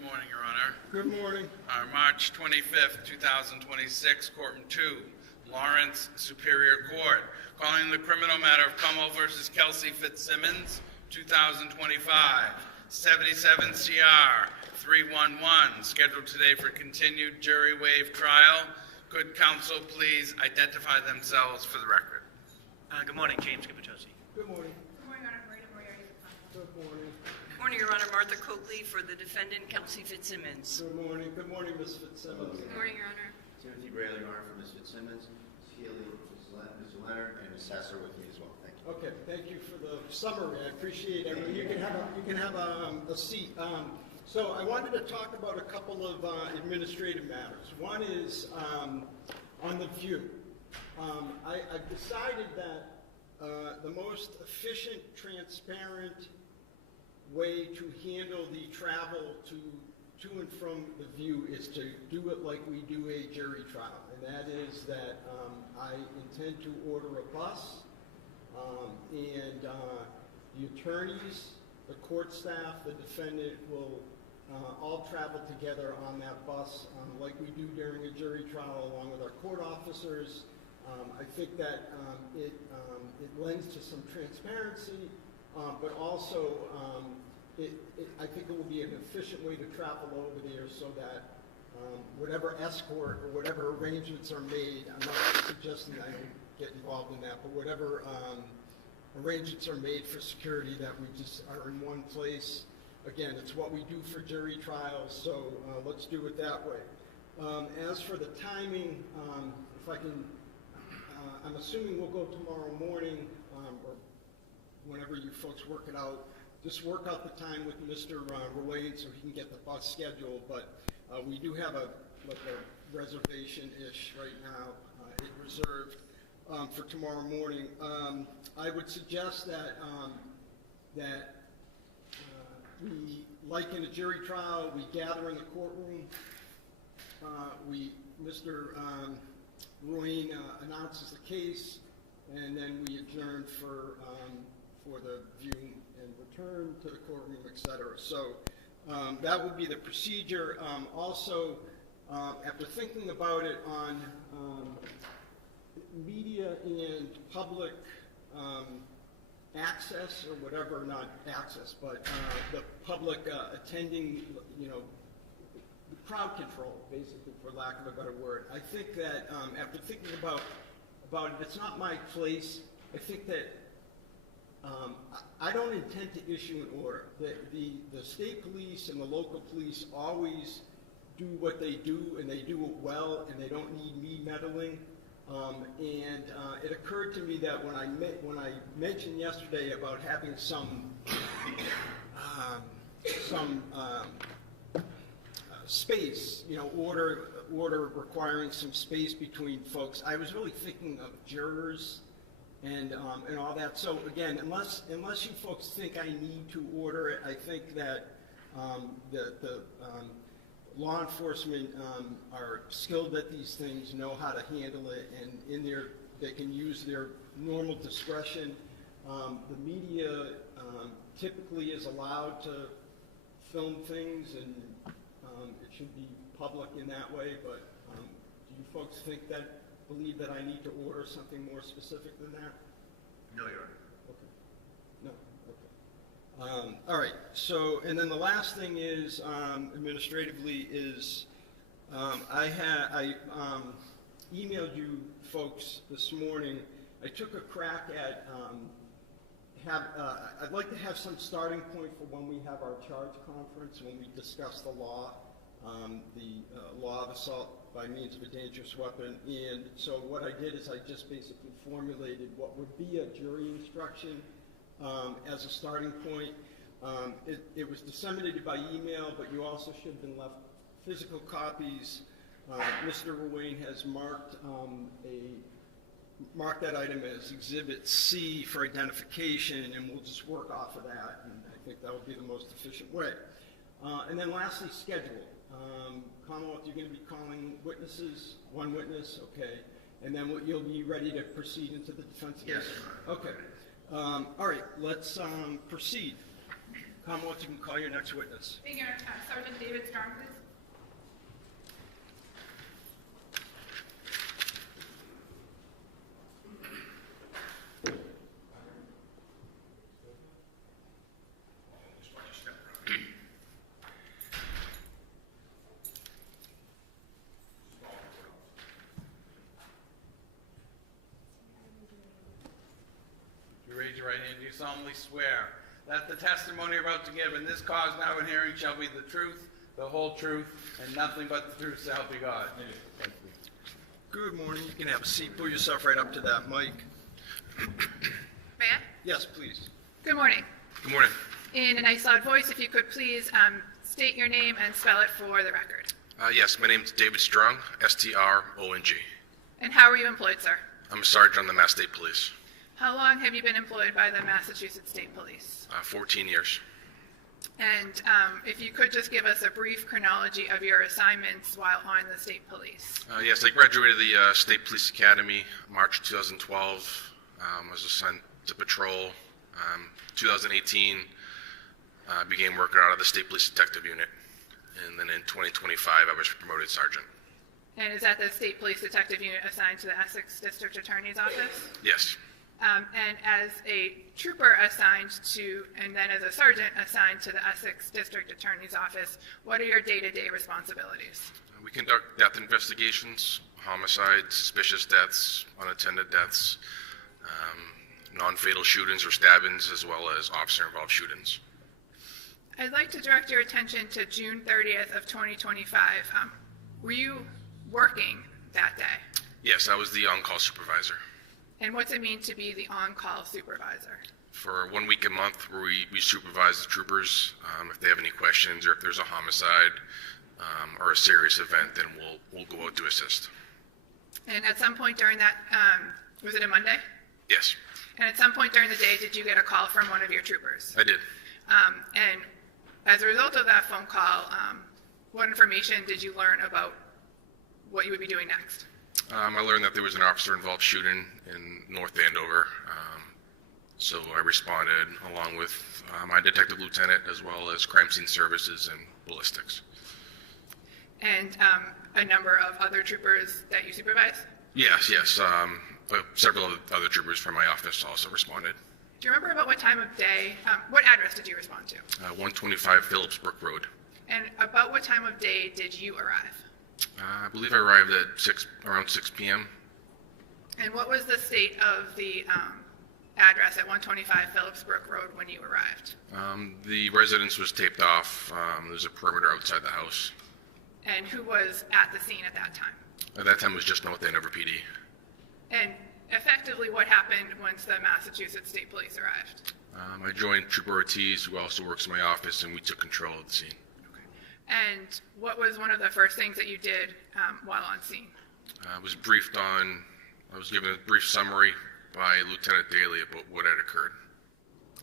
Good morning, Your Honor. Good morning. March 25th, 2026, Courtroom 2, Lawrence Superior Court. Calling the criminal matter of Como versus Kelsey Fitzsimmons, 2025, 77 CR 311, scheduled today for continued jury waive trial. Could counsel please identify themselves for the record? Good morning, James Capitosi. Good morning. Good morning, Your Honor. Marina Moriarty. Good morning. Good morning, Your Honor. Martha Coakley for the defendant, Kelsey Fitzsimmons. Good morning. Good morning, Ms. Fitzsimmons. Good morning, Your Honor. Timothy Brayley, Your Honor, for Ms. Fitzsimmons, Ms. Healy, Mr. Leonard, and Ms. Sasser with me as well. Thank you. Okay, thank you for the summary. I appreciate it. You can have a seat. So I wanted to talk about a couple of administrative matters. One is on the view. I've decided that the most efficient, transparent way to handle the travel to and from the view is to do it like we do a jury trial. And that is that I intend to order a bus, and the attorneys, the court staff, the defendant will all travel together on that bus like we do during a jury trial along with our court officers. I think that it lends to some transparency, but also I think it will be an efficient way to travel over there so that whatever escort or whatever arrangements are made, I'm not suggesting I get involved in that, but whatever arrangements are made for security, that we just are in one place. Again, it's what we do for jury trials, so let's do it that way. As for the timing, if I can, I'm assuming we'll go tomorrow morning, or whenever you folks work it out. Just work out the time with Mr. Ruane so he can get the bus scheduled, but we do have a reservation-ish right now, it reserved for tomorrow morning. I would suggest that we, like in a jury trial, we gather in the courtroom. Mr. Ruane announces the case, and then we adjourn for the view and return to the courtroom, etc. So that would be the procedure. Also, after thinking about it on media and public access, or whatever, not access, but the public attending, the crowd control, basically, for lack of a better word. I think that after thinking about it, it's not my place. I think that I don't intend to issue an order. The state police and the local police always do what they do, and they do it well, and they don't need me meddling. And it occurred to me that when I mentioned yesterday about having some space, order requiring some space between folks, I was really thinking of jurors and all that. So again, unless you folks think I need to order it, I think that the law enforcement are skilled at these things, know how to handle it, and they can use their normal discretion. The media typically is allowed to film things, and it should be public in that way, but do you folks believe that I need to order something more specific than that? No, Your Honor. Okay. No? Okay. All right. So, and then the last thing is, administratively, is I emailed you folks this morning. I took a crack at I'd like to have some starting point for when we have our charge conference, when we discuss the law, the law of assault by means of a dangerous weapon. And so what I did is I just basically formulated what would be a jury instruction as a starting point. It was disseminated by email, but you also should have been left physical copies. Mr. Ruane has marked that item as Exhibit C for identification, and we'll just work off of that, and I think that would be the most efficient way. And then lastly, schedule. Commonwealth, you're going to be calling witnesses, one witness, okay, and then you'll be ready to proceed into the defense case? Yes. Okay. All right, let's proceed. Commonwealth, you can call your next witness. Thank you, Sergeant David Strong, please. You raise your right hand, do you solemnly swear that the testimony you're about to give in this cause now in hearing shall be the truth, the whole truth, and nothing but the truth, so help you God? Thank you. Good morning. You can have a seat. Pull yourself right up to that mic. May I? Yes, please. Good morning. Good morning. In a nice loud voice, if you could please state your name and spell it for the record. Yes, my name is David Strong, S-T-R-O-N-G. And how are you employed, sir? I'm a sergeant on the Mass State Police. How long have you been employed by the Massachusetts State Police? 14 years. And if you could just give us a brief chronology of your assignments while on the State Police. Yes, I graduated the State Police Academy March 2012. Was assigned to patrol. 2018, began working out of the State Police Detective Unit. And then in 2025, I was promoted sergeant. And is that the State Police Detective Unit assigned to the Essex District Attorney's Office? Yes. And as a trooper assigned to, and then as a sergeant assigned to the Essex District Attorney's Office, what are your day-to-day responsibilities? We conduct death investigations, homicides, suspicious deaths, unattended deaths, non-fatal shootings or stabbings, as well as officer-involved shootings. I'd like to direct your attention to June 30th of 2025. Were you working that day? Yes, I was the on-call supervisor. And what's it mean to be the on-call supervisor? For 1 week a month, where we supervise the troopers. If they have any questions or if there's a homicide or a serious event, then we'll go out to assist. And at some point during that, was it a Monday? Yes, And at some point during the day, did you get a call from one of your troopers? I did. And as a result of that phone call, what information did you learn about what you would be doing next? I learned that there was an officer-involved shooting in North Andover, so I responded along with my detective lieutenant, as well as crime scene services and ballistics. And a number of other troopers that you supervise? Yes. Several other troopers from my office also responded. Do you remember about what time of day, what address did you respond to? 125 Phillips Brook Road. And about what time of day did you arrive? I believe I arrived at around 6 p.m. And what was the state of the address at 125 Phillips Brook Road when you arrived? The residence was taped off. There's a perimeter outside the house. And who was at the scene at that time? At that time, it was just North Andover PD. And effectively, what happened once the Massachusetts State Police arrived? I joined Trooper Ortiz, who also works in my office, and we took control of the scene. And what was one of the first things that you did while on scene? I was given a brief summary by Lieutenant Daly about what had occurred.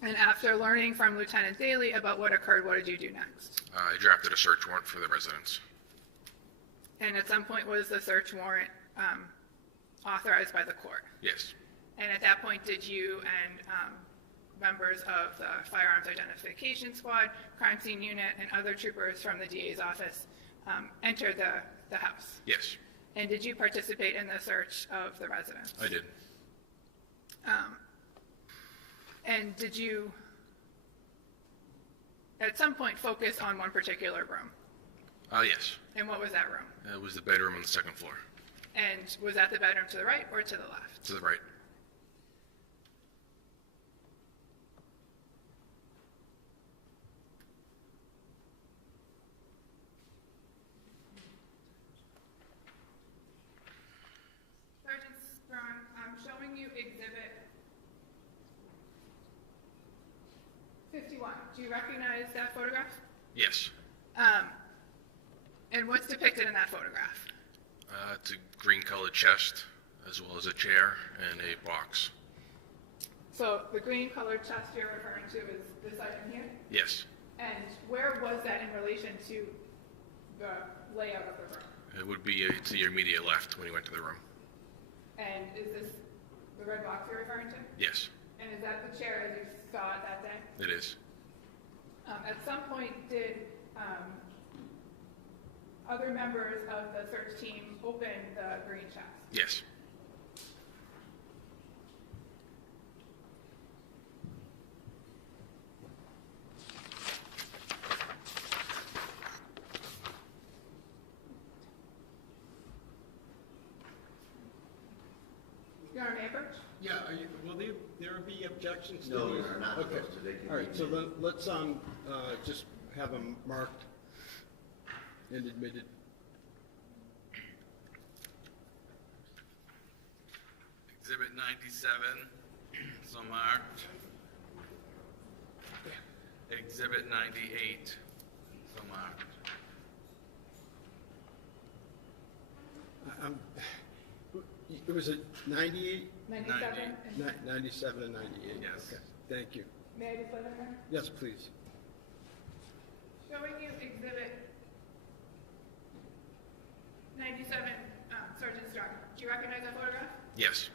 And after learning from Lieutenant Daly about what occurred, what did you do next? I drafted a search warrant for the residence. And at some point, was the search warrant authorized by the court? Yes. And at that point, did you and members of the Firearms Identification Squad, Crime Scene Unit, and other troopers from the DA's office enter the house? Yes, And did you participate in the search of the residence? I did. And did you, at some point, focus on one particular room? Yes. And what was that room? It was the bedroom on the second floor. And was that the bedroom to the right or to the left? To the right. Sergeant Strong, I'm showing you Exhibit 51. Do you recognize that photograph? Yes. And what's depicted in that photograph? It's a green-colored chest, as well as a chair and a box. So the green colored chest you're referring to is this item here? Yes. And where was that in relation to the layout of the room? It would be to your immediate left when you went to the room. And is this the red box you're referring to? Yes, And is that the chair as you saw it that day? it is. At some point, did other members of the search team open the green chest? Yes. Your Honor, may I approach? Yeah, will there be objections to these? No, they're not Okay. supposed to. They can All right, be so admitted. let's just have them marked and admitted. Exhibit 97, so marked. Exhibit 98, so marked. Was it 98? 97? And 97 and 98? Yes. Okay, thank you. may I just let him know? Yes, please. Showing you exhibit 97, Sergeant Strong. Do you recognize that photograph? Yes.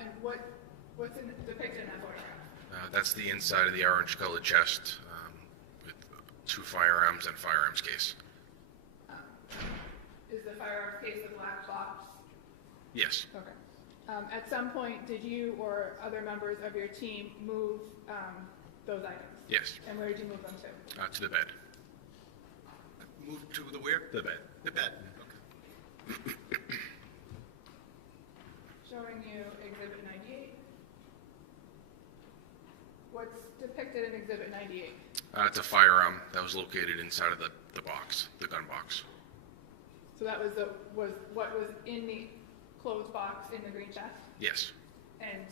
And what's depicted in that photograph? That's the inside of the orange-colored chest with 2 firearms and firearms case. Is the firearms case the black box? Yes. Okay. At some point, did you or other members of your team move those items? Yes. And where did you move them to? To the bed. Move to the where? The bed. The bed. Okay. Showing you exhibit 98. What's depicted in exhibit 98? It's a firearm that was located inside of the box, the gun box. So that was what was in the closed box in the green chest? Yes. And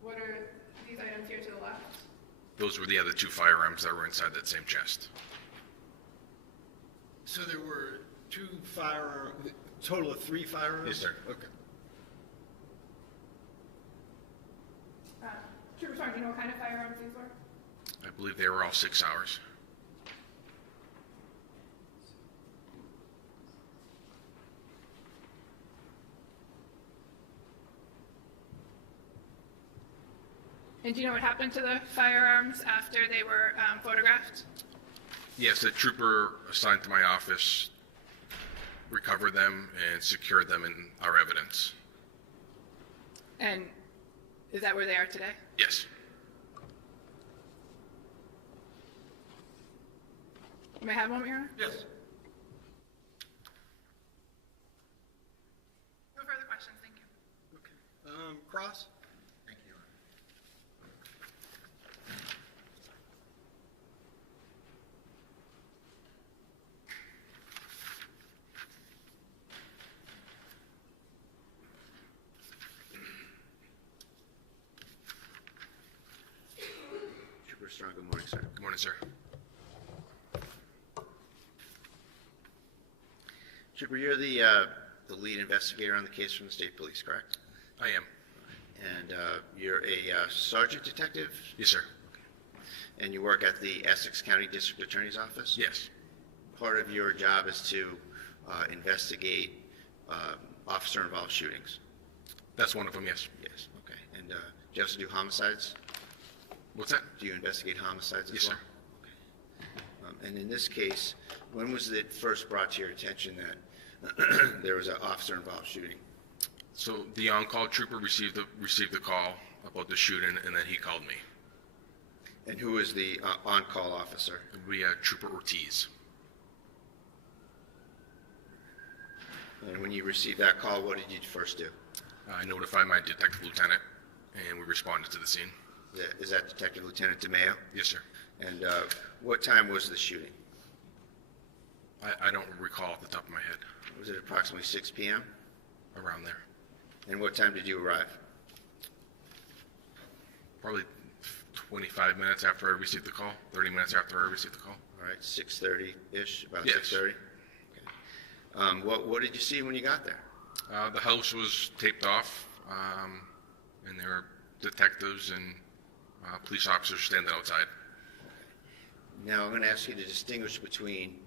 what are these items here to the left? Those were the other 2 firearms that were inside that same chest. So there were 2 firearms, total of 3 firearms? Yes, sir. Okay. Trooper Strong, do you know what kind of firearms these were? I believe they were all 6 hours. And do you know what happened to the firearms after they were photographed? Yes, a trooper assigned to my office recovered them and secured them in our evidence. And is that where they are today? Yes. May I have one, Your Honor? Yes. No further questions, thank you. Okay. Cross? Thank you, Your Honor. Trooper Strong, good morning, sir. Good morning, sir. Trooper, you're the lead investigator on the case from the state police, correct? I am. And you're a sergeant detective, Yes, sir. and you work at the Essex County District Attorney's Office? Yes. Part of your job is to investigate officer-involved shootings? That's one of them, yes. Yes, okay. And do you also do homicides? What's that? Do you investigate homicides as Yes, well? sir. Okay. And in this case, when was it first brought to your attention that there was an officer-involved shooting? So the on-call trooper received the call about the shooting, and then he called me. And who was the on-call officer? We had Trooper Ortiz. And when you received that call, what did you first do? I notified my detective lieutenant, and we responded to the scene. Is that Detective Lieutenant DeMeo? Yes, sir. And what time was the shooting? I don't recall off the top of my head. Was it approximately 6 p.m.? Around there. And what time did you arrive? Probably 25 minutes after I received the call, 30 minutes after I received the call. All right, 6:30-ish, about Yes. 6:30? Okay. What did you see when you got there? The house was taped off, and there were detectives and police officers standing outside. Now, I'm going to ask you to distinguish between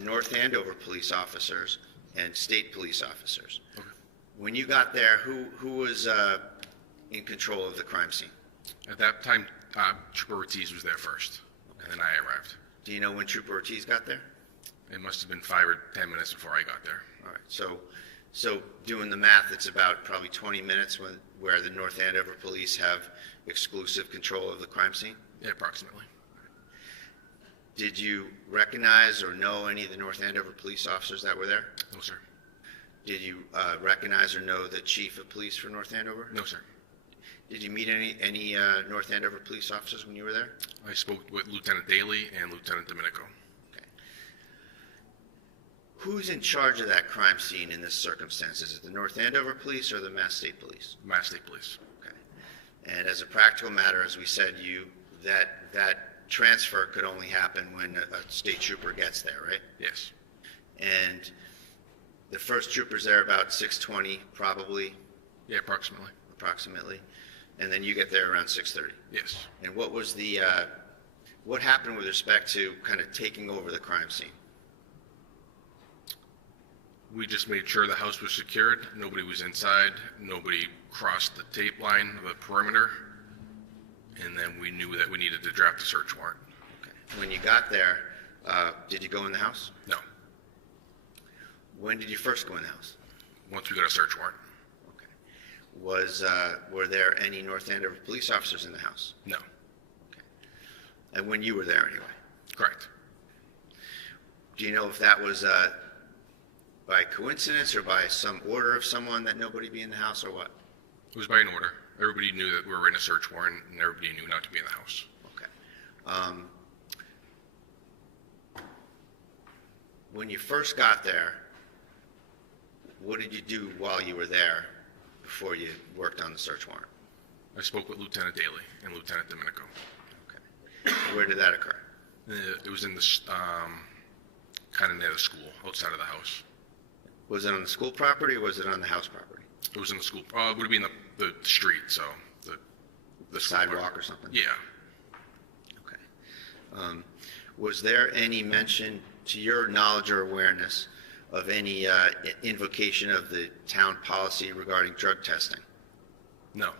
North Andover police officers and state police officers. Okay. When you got there, who was in control of the crime scene? At that time, Trooper Ortiz was there first. Okay. and then I arrived. Do you know when Trooper Ortiz got there? It must have been 5 or 10 minutes before I got there. All right, so doing the math, it's about probably 20 minutes where the North Andover police have exclusive control of the crime scene? Yeah, approximately. Did you recognize or know any of the North Andover police officers that were there? No, sir. Did you recognize or know the chief of police for North Andover? No, sir. Did you meet any North Andover police officers when you were there? I spoke with Lieutenant Daly and Lieutenant Domenico. Okay. Who's in charge of that crime scene in this circumstance? Is it the North Andover police or the Mass State Police? Mass State Police. Okay. And as a practical matter, as we said, that transfer could only happen when a state trooper gets there, right? Yes. And the first trooper's there about 6:20, probably, Yeah, approximately. and then you get there around 6:30. Yes. And what was what happened with respect to kind of taking over the crime scene? We just made sure the house was secured. Nobody was inside. Nobody crossed the tape line of the perimeter. And then we knew that we needed to draft a search warrant. Okay. When you got there, did you go in the house? No. When did you first go in the house? Once we got a search warrant. Okay. Were there any North Andover police officers in the house? No. Okay. And when you were there anyway? Correct. Do you know if that was by coincidence or by some order of someone that nobody be in the house or what? It was by an order. Everybody knew that we were in a search warrant, and everybody knew not to be in the house. Okay. When you first got there, what did you do while you were there before you worked on the search warrant? I spoke with Lieutenant Daly and Lieutenant Domenico. Okay. Where did that occur? It was in this, kind of near the school, outside of the house. Was it on the school property or was it on the house property? It was in the school, it would have been the street, so the school Sidewalk part. or something? Yeah. Okay. Was there any mention, to your knowledge or awareness, of any invocation of the town policy regarding drug testing? No.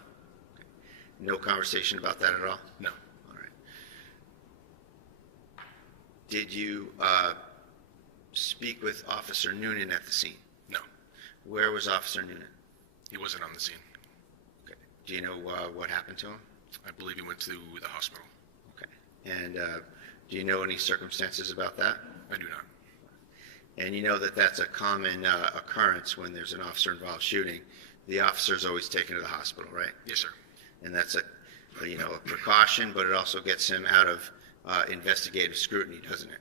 No conversation about that at all? No. All right. Did you speak with Officer Noonan at the scene? No. Where was Officer Noonan? He wasn't on the scene. Okay. Do you know what happened to him? I believe he went to the hospital. Okay. And do you know any circumstances about that? I do not. And you know that that's a common occurrence when there's an officer-involved shooting. The officer's always taken to the hospital, right? Yes, sir. And that's a precaution, but it also gets him out of investigative scrutiny, doesn't it?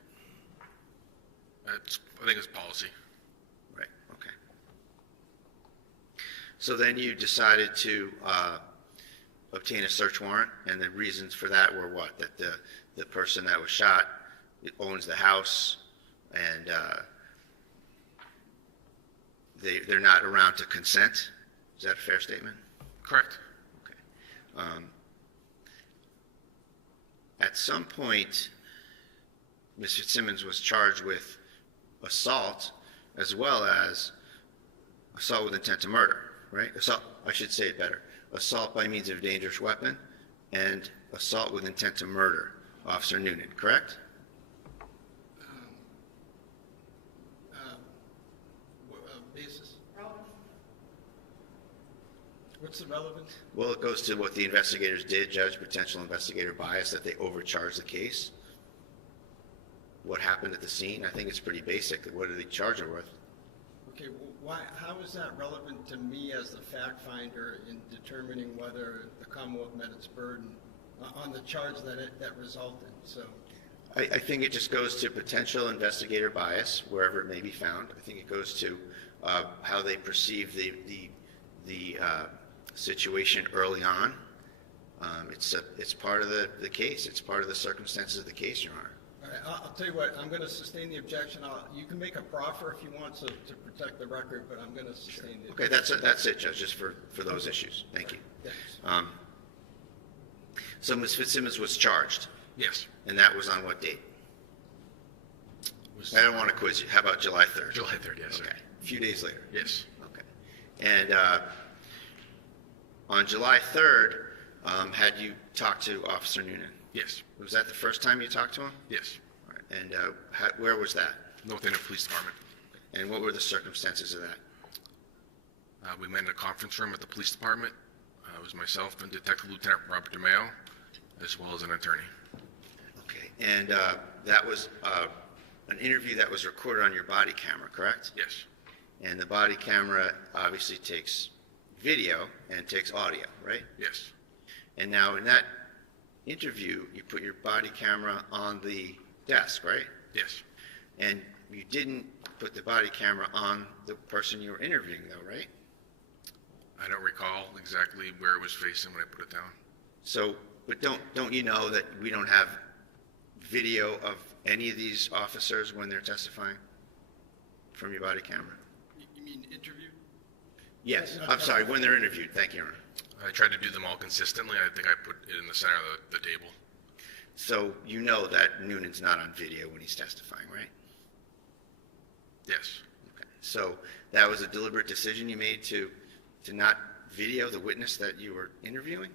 I think it's policy. Right, okay. So then you decided to obtain a search warrant, and the reasons for that were what? That the person that was shot owns the house, and they're not around to consent? Is that a fair statement? Correct. Okay. At some point, Ms. Fitzsimmons was charged with assault as well as assault with intent to murder, right? Assault, I should say it better. Assault by means of a dangerous weapon and assault with intent to murder. Officer Noonan, correct? Basis. What's the relevance? Well, it goes to what the investigators did, judge potential investigator bias, that they overcharged the case. What happened at the scene? I think it's pretty basic. What did they charge her with? Okay, how is that relevant to me as the fact finder in determining whether the Commonwealth met its burden on the charge that resulted? So, I think it just goes to potential investigator bias, wherever it may be found. I think it goes to how they perceive the situation early on. It's part of the case. It's part of the circumstances of the case, Your Honor. all right, I'll tell you what, I'm going to sustain the objection. You can make a proffer if you want to protect the record, but I'm going to sustain the Okay, that's it, Judge, just for those issues. Thank you. Thanks. So Ms. Fitzsimmons was charged, Yes. and that was on what date? I don't want to quiz you. How about July 3rd? July 3rd, yes, sir. Okay, a few days later. Yes. Okay. And on July 3rd, had you talked to Officer Noonan? Yes. Was that the first time you talked to him? Yes. All right. And where was that? North Andover Police Department. And what were the circumstances of that? We met in a conference room at the police department. It was myself and Detective Lieutenant Robert DeMeo, as well as an attorney. Okay. And that was an interview that was recorded on your body camera, correct? Yes. And the body camera obviously takes video and takes audio, right? Yes. And now in that interview, you put your body camera on the desk, right? Yes. And you didn't put the body camera on the person you were interviewing, though, right? I don't recall exactly where it was facing when I put it down. So, but don't you know that we don't have video of any of these officers when they're testifying from your body camera? You mean interview? Yes, I'm sorry, when they're interviewed. Thank you, Aaron. I tried to do them all consistently. I think I put it in the center of the table. So you know that Noonan's not on video when he's testifying, right? Yes. Okay. So that was a deliberate decision you made to not video the witness that you were interviewing?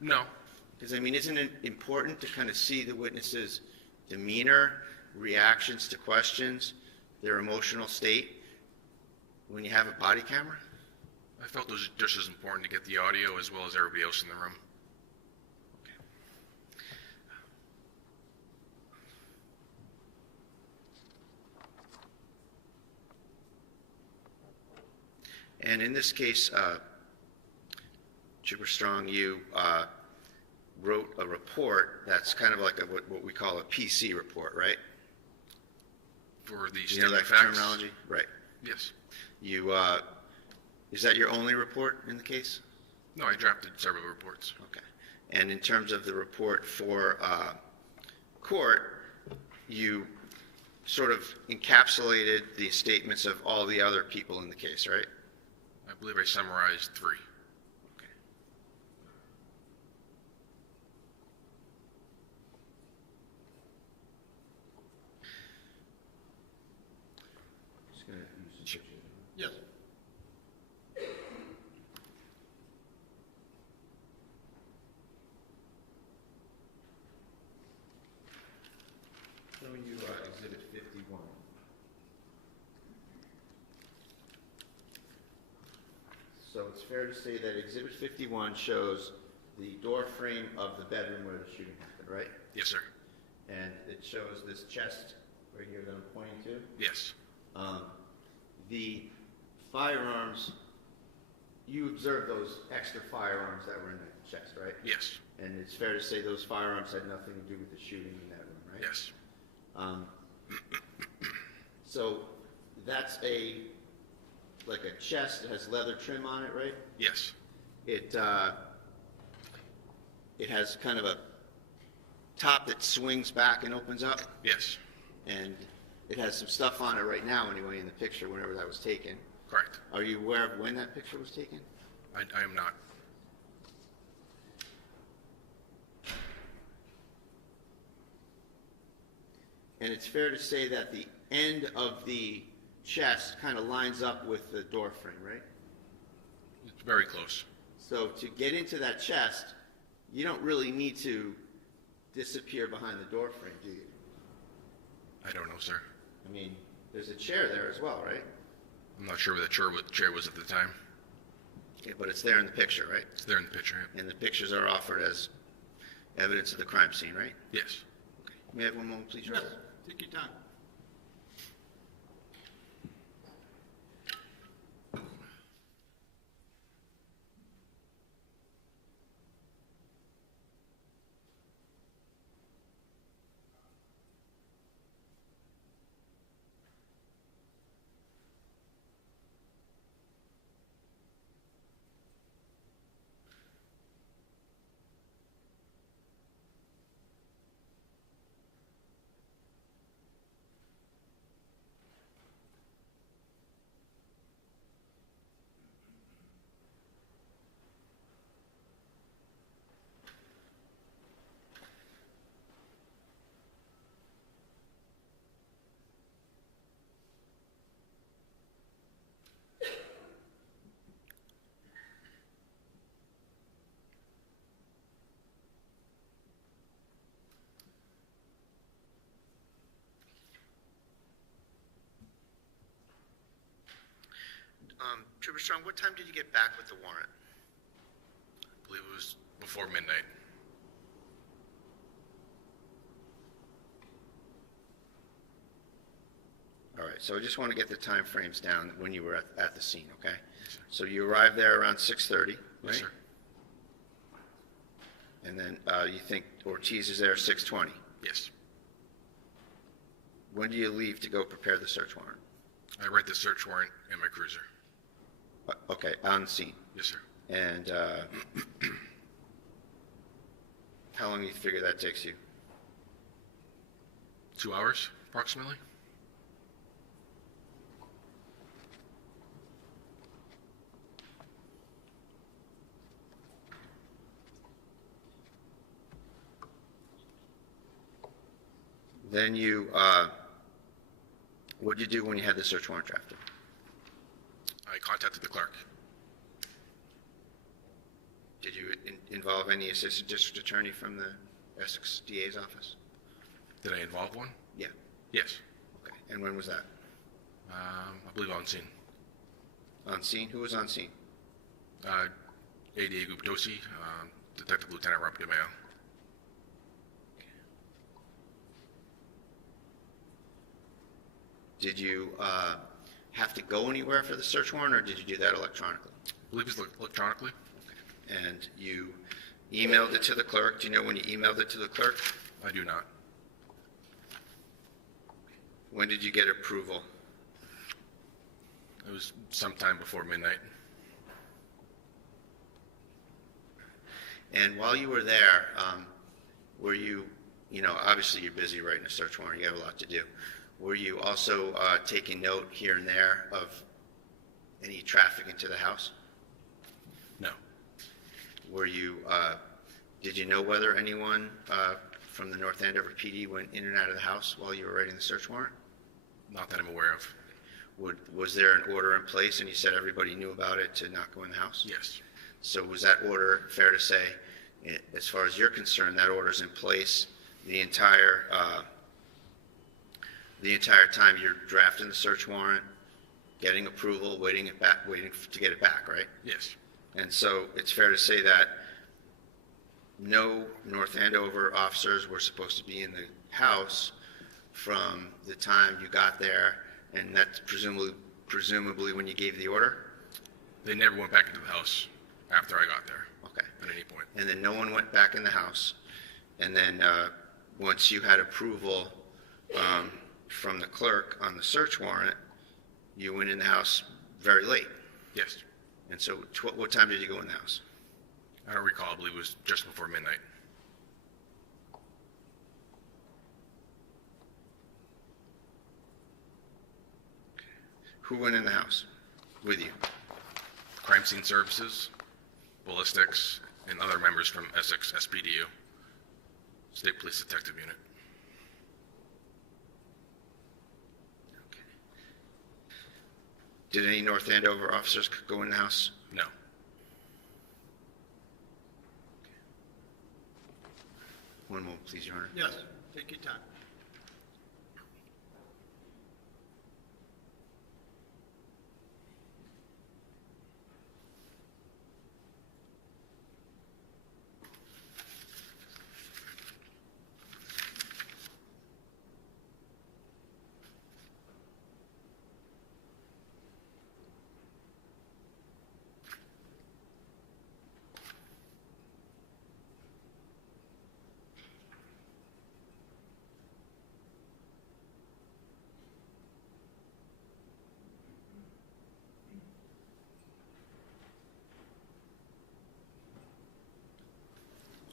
No. Because, I mean, isn't it important to kind of see the witness's demeanor, reactions to questions, their emotional state when you have a body camera? I felt it was just as important to get the audio as well as everybody else in the room. And in this case, Trooper Strong, you wrote a report that's kind of like what we call a PC report, right? For the You know statement that of facts? terminology? Right. Yes. You, is that your only report in the case? No, I drafted several reports. Okay. And in terms of the report for court, you sort of encapsulated the statements of all the other people in the case, right? I believe I summarized 3. Okay. Just gonna use some pictures. Yes. Showing you Exhibit 51. So it's fair to say that Exhibit 51 shows the door frame of the bedroom where the shooting happened, right? Yes, sir. And it shows this chest right here that I'm pointing to. Yes. The firearms, you observed those extra firearms that were in the chest, right? Yes. And it's fair to say those firearms had nothing to do with the shooting in that room, right? Yes. So that's like a chest that has leather trim on it, right? Yes. It has kind of a top that swings back and opens up, Yes. and it has some stuff on it right now anyway in the picture whenever that was taken. Correct. Are you aware of when that picture was taken? I am not. And it's fair to say that the end of the chest kind of lines up with the door frame, right? It's very close. So to get into that chest, you don't really need to disappear behind the door frame, do you? I don't know, sir. I mean, there's a chair there as well, right? I'm not sure where the chair was at the time. Yeah, but it's there in the picture, right? It's there in the picture. And the pictures are offered as evidence of the crime scene, right? Yes. Okay. May I have one moment, please, Your Yes, Honor? take your time. Trooper Strong, what time did you get back with the warrant? I believe it was before midnight. All right, so I just want to get the time frames down when you were at the scene, okay? So you arrived there around 6:30, right? Yes, sir. And then you think Ortiz is there 6:20. Yes. When do you leave to go prepare the search warrant? I write the search warrant in my cruiser. Okay, on the scene. Yes, sir. And how long do you figure that takes you? 2 hours, approximately. Then what did you do when you had the search warrant drafted? I contacted the clerk. Did you involve any assistant district attorney from the Essex DA's office? Did I involve one? Yeah. Yes. Okay. And when was that? I believe on scene. On scene? Who was on scene? ADA Guptosi, Detective Lieutenant Robert DeMeo. Did you have to go anywhere for the search warrant, or did you do that electronically? I believe it's electronically. And you emailed it to the clerk. Do you know when you emailed it to the clerk? I do not. When did you get approval? It was sometime before midnight. And while you were there, were you, obviously you're busy writing a search warrant, you have a lot to do. Were you also taking note here and there of any traffic into the house? No. Were you, did you know whether anyone from the North Andover PD went in and out of the house while you were writing the search warrant? Not that I'm aware of. Was there an order in place, and you said everybody knew about it to not go in the house? Yes. So was that order, fair to say, as far as you're concerned, that order's in place the entire time you're drafting the search warrant, getting approval, waiting to get it back, right? Yes. And so it's fair to say that no North Andover officers were supposed to be in the house from the time you got there, and that's presumably when you gave the order? They never went back into the house after I got there. Okay. At any point. And then no one went back in the house. And then once you had approval from the clerk on the search warrant, you went in the house very late. Yes. And so what time did you go in the house? I don't recall. I believe it was just before midnight. Who went in the house with you? Crime scene services, ballistics, and other members from Essex SPDU, State Police Detective Unit. Did any North Andover officers go in the house? No. One moment, please, Your Honor. Yes, take your time.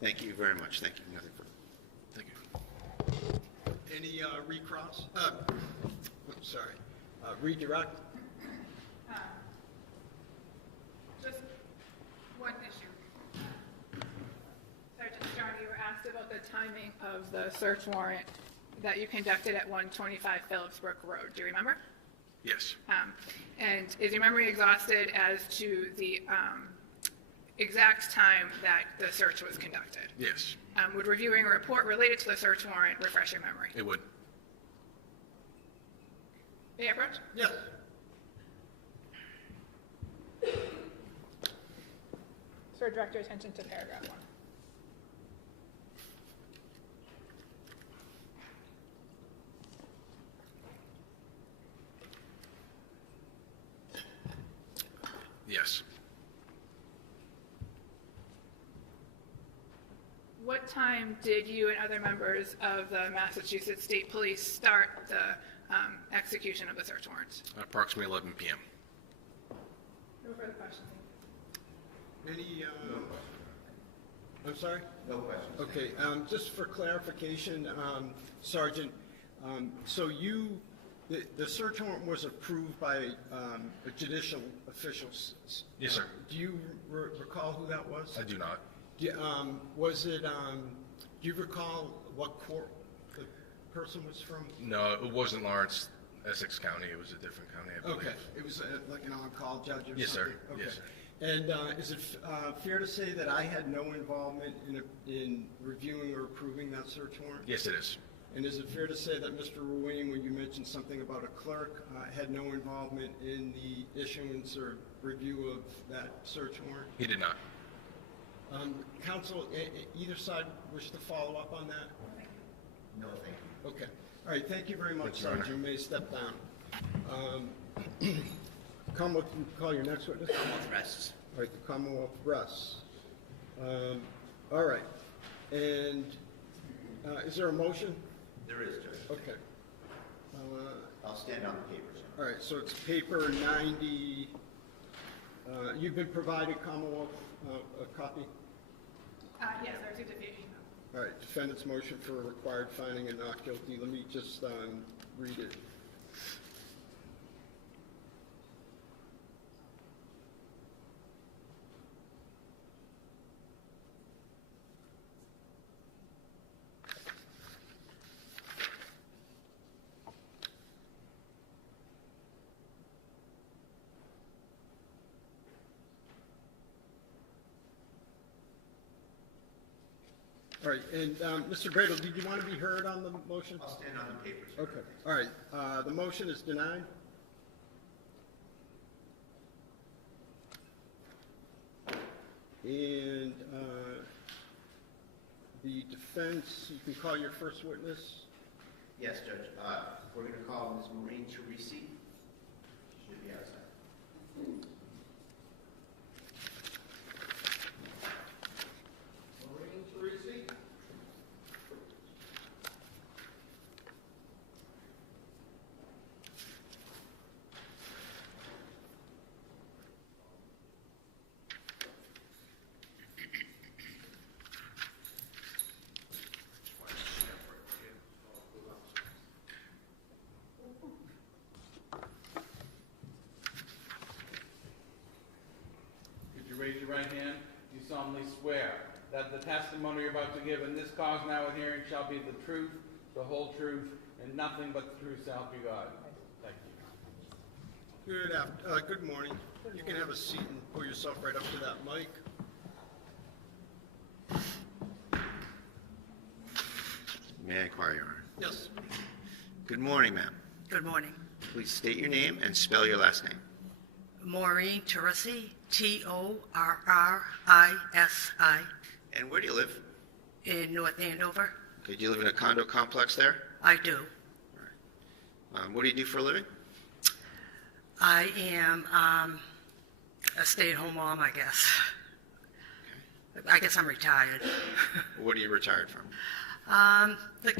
Thank you very much. Thank you. Nothing further. Thank you. Any recross? Redirect? Just one issue. Sergeant Strong, you were asked about the timing of the search warrant that you conducted at 125 Phillipsbrook Road. Do you remember? Yes. And is your memory exhausted as to the exact time that the search was conducted? Yes. Would reviewing a report related to the search warrant refresh your memory? It would. May I approach? Yes. for direct your attention to paragraph 1. Yes. What time did you and other members of the Massachusetts State Police start the execution of the search warrants? Approximately 11 p.m. No further questions. Any, I'm sorry? No questions. Okay, just for clarification, Sergeant, so the search warrant was approved by a judicial official? Yes, sir. Do you recall who that was? I do not. Was it, do you recall what court the person was from? No, it wasn't Lawrence, Essex County. It was a different county, I believe. Okay, it was like an on-call judge or something? Yes, sir. Okay. Yes, sir. And is it fair to say that I had no involvement in reviewing or approving that search warrant? Yes, it is. And is it fair to say that Mr. Ruane, when you mentioned something about a clerk, had no involvement in the issuance or review of that search warrant? He did not. Counsel, either side wish to follow up on that? No, thank you. Okay. All right, thank you very much, Thank you, Your Honor. Sergeant. You may step down. Commonwealth, can you call your next witness? Commonwealth rests. All right, the Commonwealth rests. All right. And is there a motion? There is, Judge. Okay. I'll stand on the papers. All right, so it's paper 90. You've been provided, Commonwealth, a copy? Yes, I received a few emails. All right, defendant's motion for a required finding and not guilty. Let me just read it. All right, and Mr. Bradle, did you want to be heard on the motion? I'll stand on the papers. Okay, all right, the motion is denied. And the defense, you can call your first witness. Yes, Judge. We're going to call Ms. Maureen Teresi. She should be outside. Maureen Teresi. Could you raise your right hand? You solemnly swear that the testimony you're about to give in this cause now and hearing shall be the truth, the whole truth, and nothing but the truth, so help you God. Thank you. Good morning. You can have a seat and pull yourself right up to that mic. May I inquire, Your Honor? Yes. Good morning, ma'am. Good morning. Please state your name and spell your last name. Maureen Teresi, Torrisi, And where do you live? in North Andover. Okay, do you live in a condo complex there? I do. What do you do for a living? I am a stay-at-home mom, I guess. I guess I'm retired. What are you retired from? The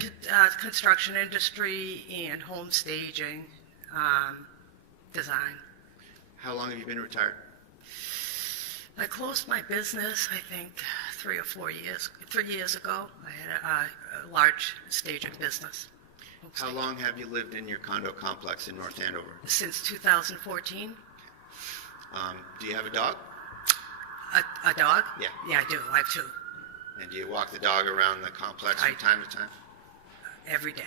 construction industry and home staging, design. How long have you been retired? I closed my business, I think, 3 or 4 years. 3 years ago, I had a large staging business. How long have you lived in your condo complex in North Andover? Since 2014. Do you have a dog? A dog? Yeah. Yeah, I do. I have 2. And do you walk the dog around the complex from I- time to time? Every day.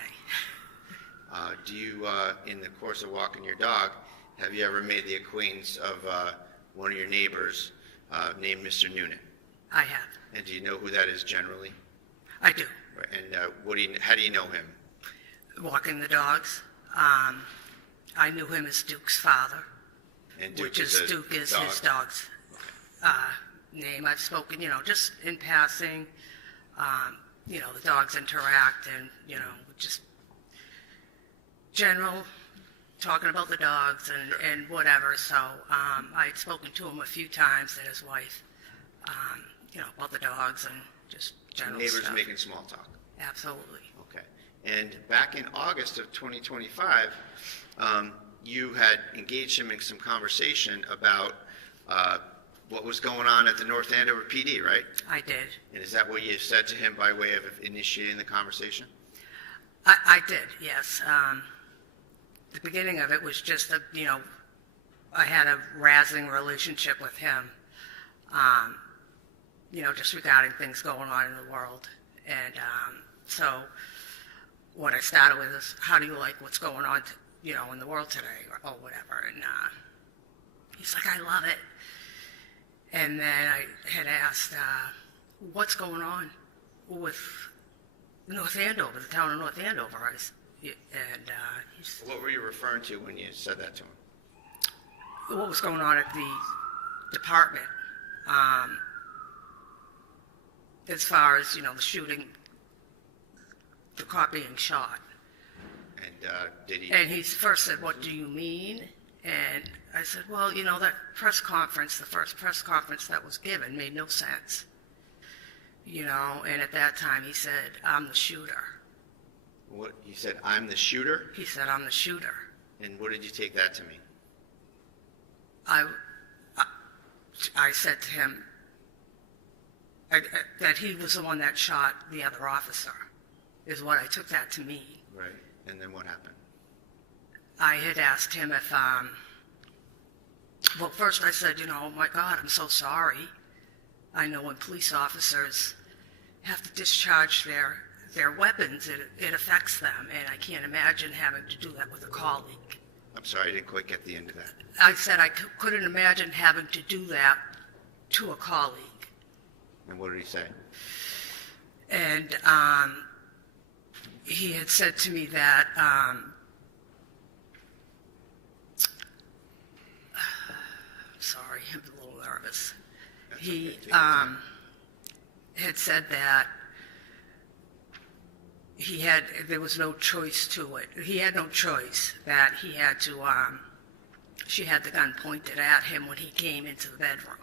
Do you, in the course of walking your dog, have you ever made the acquaintance of one of your neighbors named Mr. Noonan? I have. And do you know who that is generally? I do. And how do you know him? Walking the dogs. I knew him as Duke's father, And Duke which is a Duke is dog? his dog's name. I've spoken, just in passing. The dogs interact and, just general talking about the dogs and whatever. So I'd spoken to him a few times and his wife, about the dogs and just general Neighbors stuff. making small talk. Absolutely. Okay. And back in August of 2025, you had engaged him in some conversation about what was going on at the North Andover PD, right? I did. And is that what you said to him by way of initiating the conversation? I did, yes. The beginning of it was just I had a razzing relationship with him, just regarding things going on in the world. And so what I started with is, how do you like what's going on, in the world today or whatever? And he's like, I love it. And then I had asked, what's going on with North Andover, the town of North Andover? What were you referring to when you said that to him? What was going on at the department, as far as, the shooting, the cop being shot. And did he? And he first said, what do you mean? And I said, well, that press conference, the first press conference that was given made no sense. And at that time he said, I'm the shooter. What, he said, I'm the shooter? He said, I'm the shooter. And what did you take that to mean? I said to him that he was the one that shot the other officer, is what I took that to mean. Right. And then what happened? I had asked him if, well, first I said, oh my God, I'm so sorry. I know when police officers have to discharge their weapons, it affects them, and I can't imagine having to do that with a colleague. I'm sorry, I didn't quite get the end of that. I said I couldn't imagine having to do that to a colleague. And what did he say? And he had said to me that, sorry, I'm a little nervous. That's He okay, take your time. had said that there was no choice to it. He had no choice, that he had to, she had the gun pointed at him when he came into the bedroom.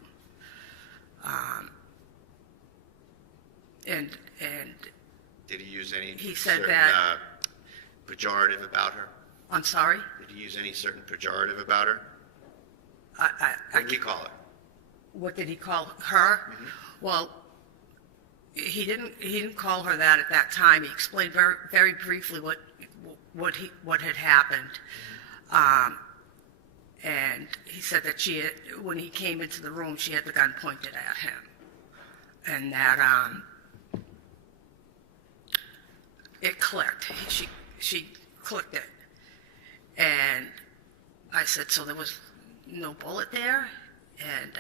And Did he use any he said certain that- pejorative about her? I'm sorry? Did he use any certain pejorative about her? I What did he call her? What did he call her? Mm-hmm. Well, he didn't call her that at that time. He explained very, very briefly what had happened, and he said that when he came into the room, she had the gun pointed at him, and that it clicked. She clicked it, and I said, so there was no bullet there? And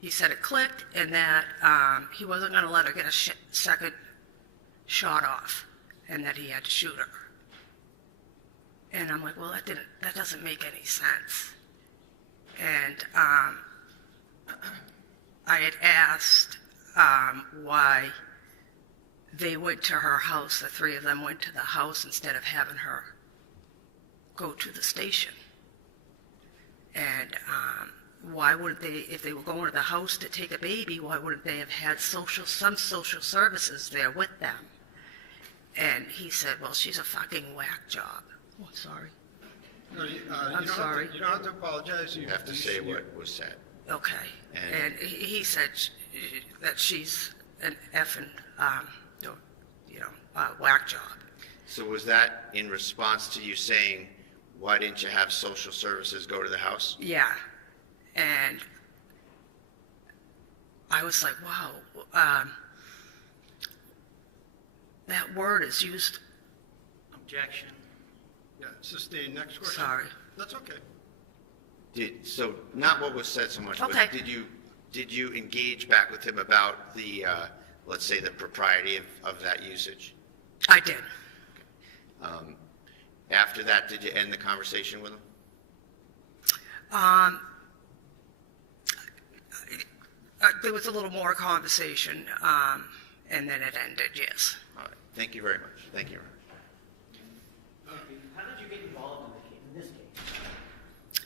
he said it clicked, and that he wasn't going to let her get a second shot off, and that he had to shoot her. And I'm like, well, that doesn't make any sense. And I had asked why they went to her house, the three of them went to the house instead of having her go to the station. And why wouldn't they, if they were going to the house to take a baby, why wouldn't they have had some social services there with them? And he said, well, she's a fucking whack job. Oh, sorry. No, I'm sorry. You don't have to apologize. You have to say what was said. Okay. And- And he said that she's an effing, whack job. So was that in response to you saying, why didn't you have social services go to the house? Yeah. And I was like, wow, that word is used. Objection. Yeah, sustain. Next question. Sorry. That's okay. So not what was said so much, Okay. but did you engage back with him about the, let's say, the propriety of that usage? I did. After that, did you end the conversation with him? there was a little more conversation, and then it ended, yes. All right, thank you very much. Thank you very much. How did you get involved in this case?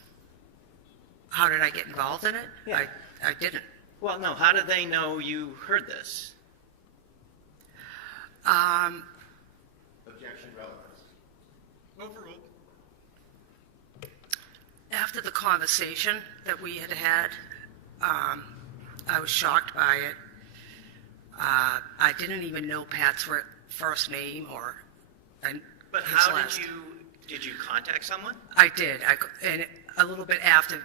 How did I get involved in it? Yeah. I didn't. Well, no, how did they know you heard this? Objection, relevance. Overruled. After the conversation that we had had, I was shocked by it. I didn't even know Pat's first name and But his how last. did you contact someone? I did. And a little bit after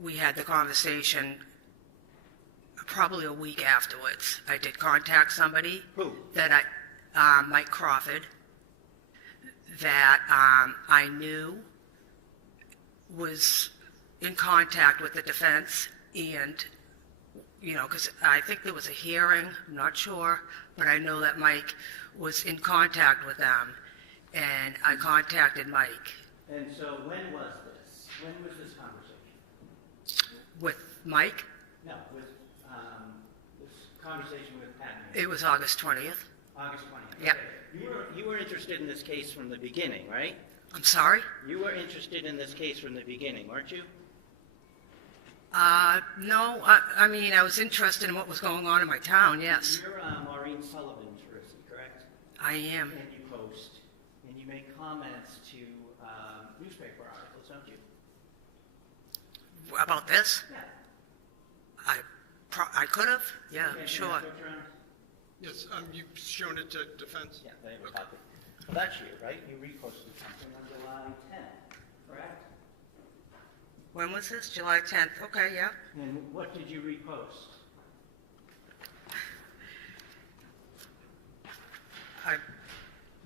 we had the conversation, probably a week afterwards, I did contact somebody. Who? That Mike Crawford, that I knew was in contact with the defense, and, you know, because I think there was a hearing, I'm not sure, but I know that Mike was in contact with them, and I contacted Mike And so when was this? When was this conversation? with Mike. No, with this conversation with Pat. It was August 20th. August 20th. Yep. Okay. You were interested in this case from the beginning, right? I'm sorry? You were interested in this case from the beginning, weren't you? No, I mean, I was interested in what was going on in my town, yes. You're Maureen Sullivan, Teresi, correct? I am. And you post, and you make comments to newspaper articles, don't you? About this? Yeah. I could have, yeah, Okay, sure. can I have a picture on it? Yes, you've shown it to defense? Yeah, they have a copy. Well, that's you, right? You reposted something on July 10th, correct? When was this? July 10th. Okay, yeah. And what did you repost?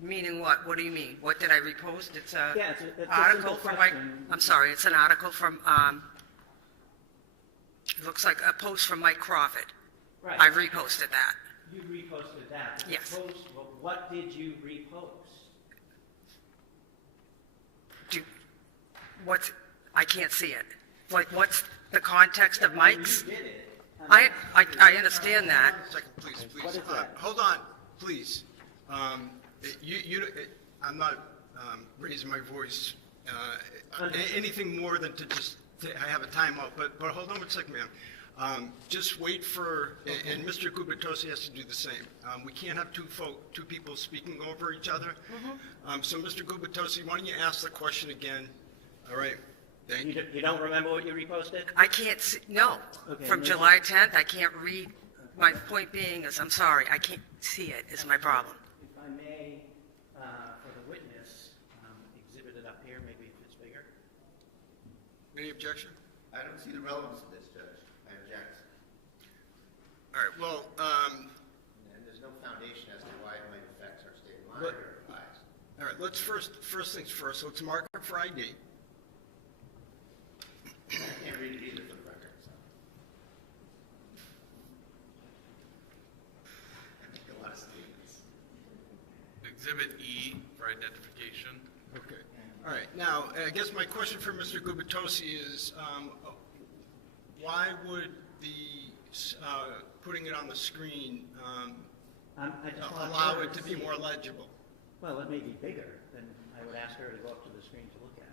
Meaning what? What do you mean? What did I repost? It's a Yeah, it's a article simple from question. I'm sorry, it's an article from, it looks like a post from Mike Crawford. Right. I reposted that. You reposted that. But the Yes. post, well, what did you repost? I can't see it. Like, what's the context of Mike's? You did it. I understand that. Second, please, please. What is that? Hold on, please. I'm not raising my voice, anything more than to just have a timeout, but hold on one second, ma'am. Just wait for, and Mr. Gubitosi has to do the same. We can't have two people speaking over each other. So, Mr. Gubitosi, why don't you ask the question again? All right, thank you. You don't remember what you reposted? I can't see, no. Okay, From maybe- July 10th, I can't read. My point being is, I'm sorry, I can't see it, is my problem. If I may, for the witness, exhibit it up here, maybe if it's bigger. Any objection? I don't see the relevance of this, Judge. I object. All right, well, And there's no foundation as to why it might affect our state of mind But- or advise. all right, let's first things first, let's mark it for ID. I can't read it either for the record, so. I make a lot of statements. Exhibit E for identification. Okay, all right, now, I guess my question for Mr. Gubitosi is, why would the, putting it on the screen I just want allow her it to be see more legible? Well, it may be bigger, then I would ask her to go up to the screen to look at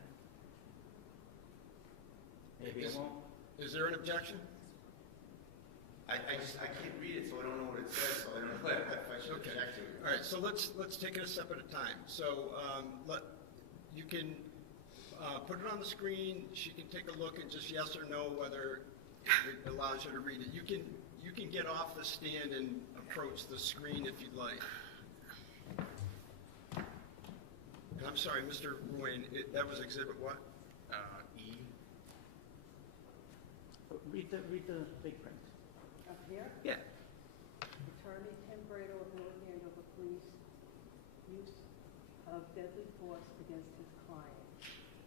it. Maybe it won't. Is there an objection? I can't read it, so I don't know what it says, so I don't know if I should Okay. object to it. All right, so let's take it a step at a time. So, you can put it on the screen, she can take a look and just yes or no whether it allows her to read it. You can get off the stand and approach the screen if you'd like. And I'm sorry, Mr. Ruane, that was exhibit what? E. Read the big print. Up here, Yeah. Attorney Tim Brado of North Andover Police, use of deadly force against his client,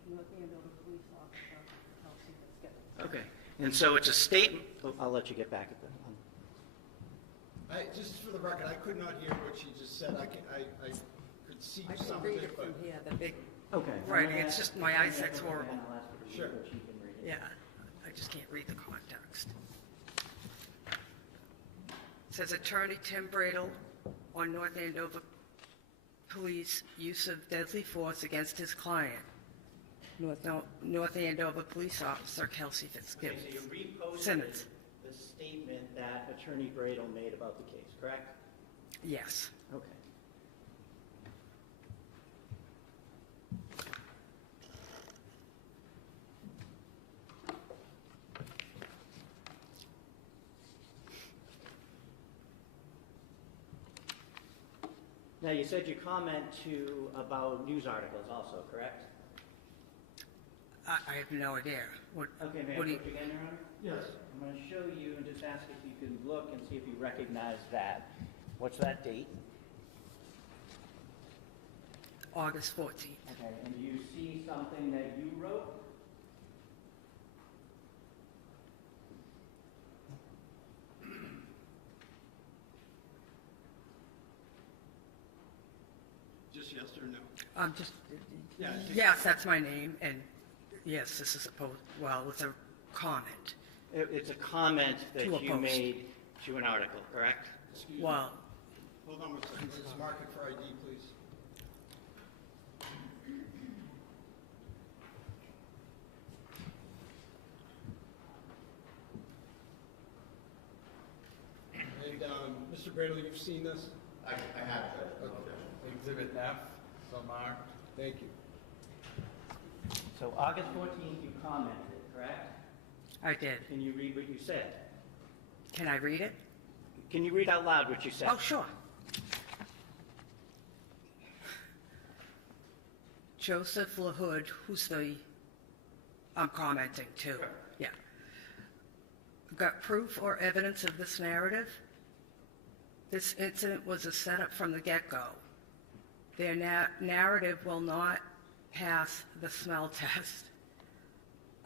North Andover Police Officer Kelsey Fitzsimmons. Okay. And so it's a statement. I'll let you get back at the. Just for the record, I could not hear what she just said. I could see I can some of read it, it but. from here, the big, Okay. Writing, it's just my eyesight's horrible. Sure. Yeah, I just can't read the context. Says Attorney Tim Bradle on North Andover Police use of deadly force against his client, North Andover Police Officer Kelsey Okay, Fitzsimmons. so you reposted Simmons. the statement that Attorney Bradle made about the case, correct? Yes. Okay. Now, you said you comment to about news articles also, correct? I have no idea. What, Okay, may I what do approach you, again, Your Honor? Yes. I'm going to show you and just ask if you can look and see if you recognize that. What's that date? August 14th. Okay, and do you see something that you wrote? Just yes or no? Just, Yeah, I think- yes, that's my name, and yes, this is a post, well, it's a comment. It's a comment that To a you post. made to an article, correct? Excuse me. Well, Hold on one second. Let's mark it for ID, please. And, Mr. Bradley, you've seen this? I have, Judge. Exhibit F, so marked. Thank you. So August 14th, you commented, correct? I did. Can you read what you said? Can I read it? Can you read out loud what you said? Oh, sure. Joseph LaHood, who's I'm commenting too. Sure. Yeah. Got proof or evidence of this narrative? This incident was a setup from the get-go. Their narrative will not pass the smell test.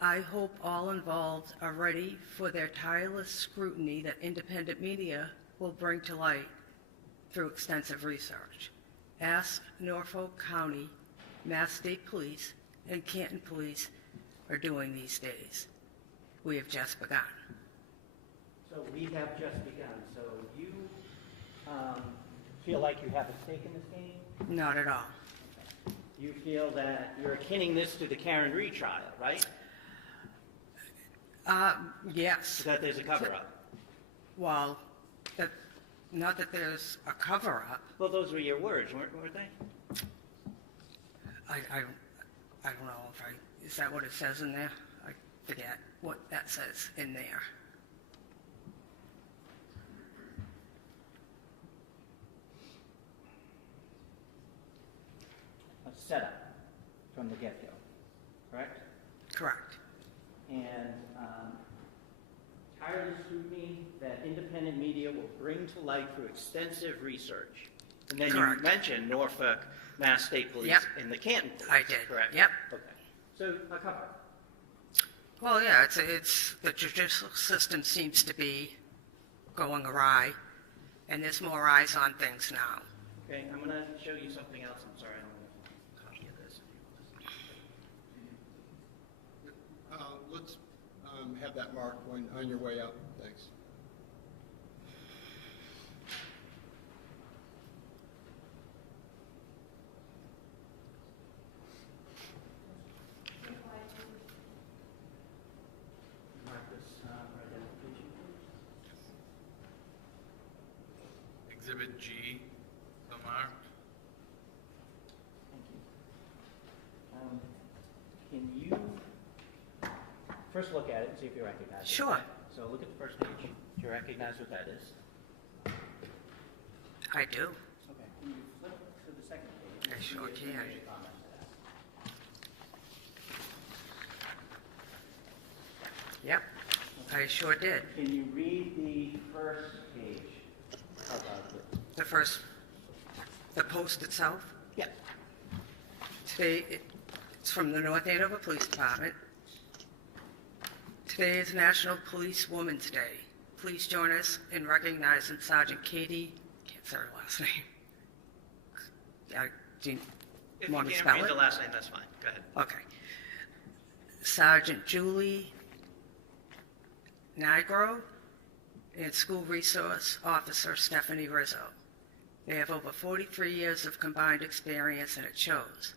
I hope all involved are ready for their tireless scrutiny that independent media will bring to light through extensive research. Ask Norfolk County, Mass State Police, and Canton Police are doing these days. We have just begun. So we have just begun. So you feel like you have a stake in this game? Not at all. You feel that you're akinning this to the Karen Reed trial, right? Yes. That there's a cover-up. Well, not that there's a cover-up. Well, those were your words, weren't they? I don't know is that what it says in there? I forget what that says in there. A setup from the get-go, correct? Correct. And tireless scrutiny that independent media will bring to light through extensive research. And then Correct. you mentioned Norfolk, Mass State Police, Yep. and the Canton Police. I did. Correct? Yep. Okay. So a cover. Well, yeah, it's the judicial system seems to be going awry, and there's more eyes on things now. Okay, I'm going to show you something else. I'm sorry, I don't have a copy of this. Let's have that marked on your way out. Thanks. Mark this for identification, please. Exhibit G, so marked. Thank you. Can you first look at it and see if you recognize it? Sure. Okay? So look at the first page. Do you recognize what that is? I do. Okay. Can you flip to the second page? I sure See if you can. make a comment to that. Yep, I sure did. Can you read the first page about it? The post itself. Yeah. Today, it's from the North Andover Police Department. Today is National Police Women's Day. Please join us in recognizing Sergeant Katie, can't say her last name. Do you If want you to can't spell read it? the last name, that's fine. Go ahead. Okay. Sergeant Julie Nigro, and School Resource Officer Stephanie Rizzo. They have over 43 years of combined experience, and it shows,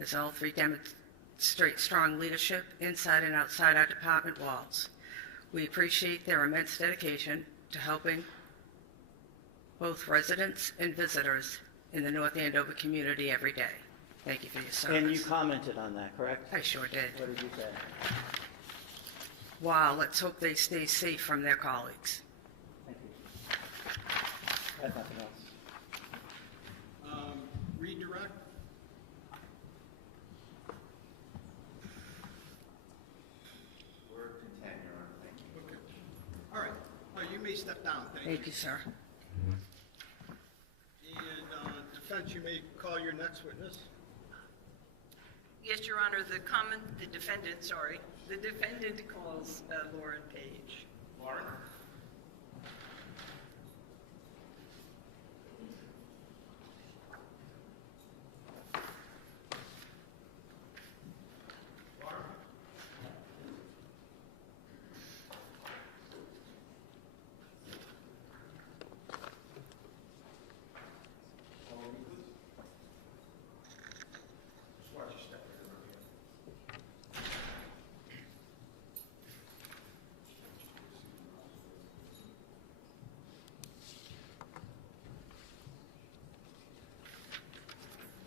as all three demonstrate strong leadership inside and outside our department walls. We appreciate their immense dedication to helping both residents and visitors in the North Andover community every day. Thank you for your service. And you commented on that, correct? I sure did. What did you say? Wow, let's hope they stay safe from their colleagues. Thank you. I have nothing else. Redirect? We're content, Your Honor. Thank you. Okay. All right. You may step down. Thank you, sir. And defense, you may call your next witness. Yes, Your Honor, the defendant calls Lauren Page. Lauren?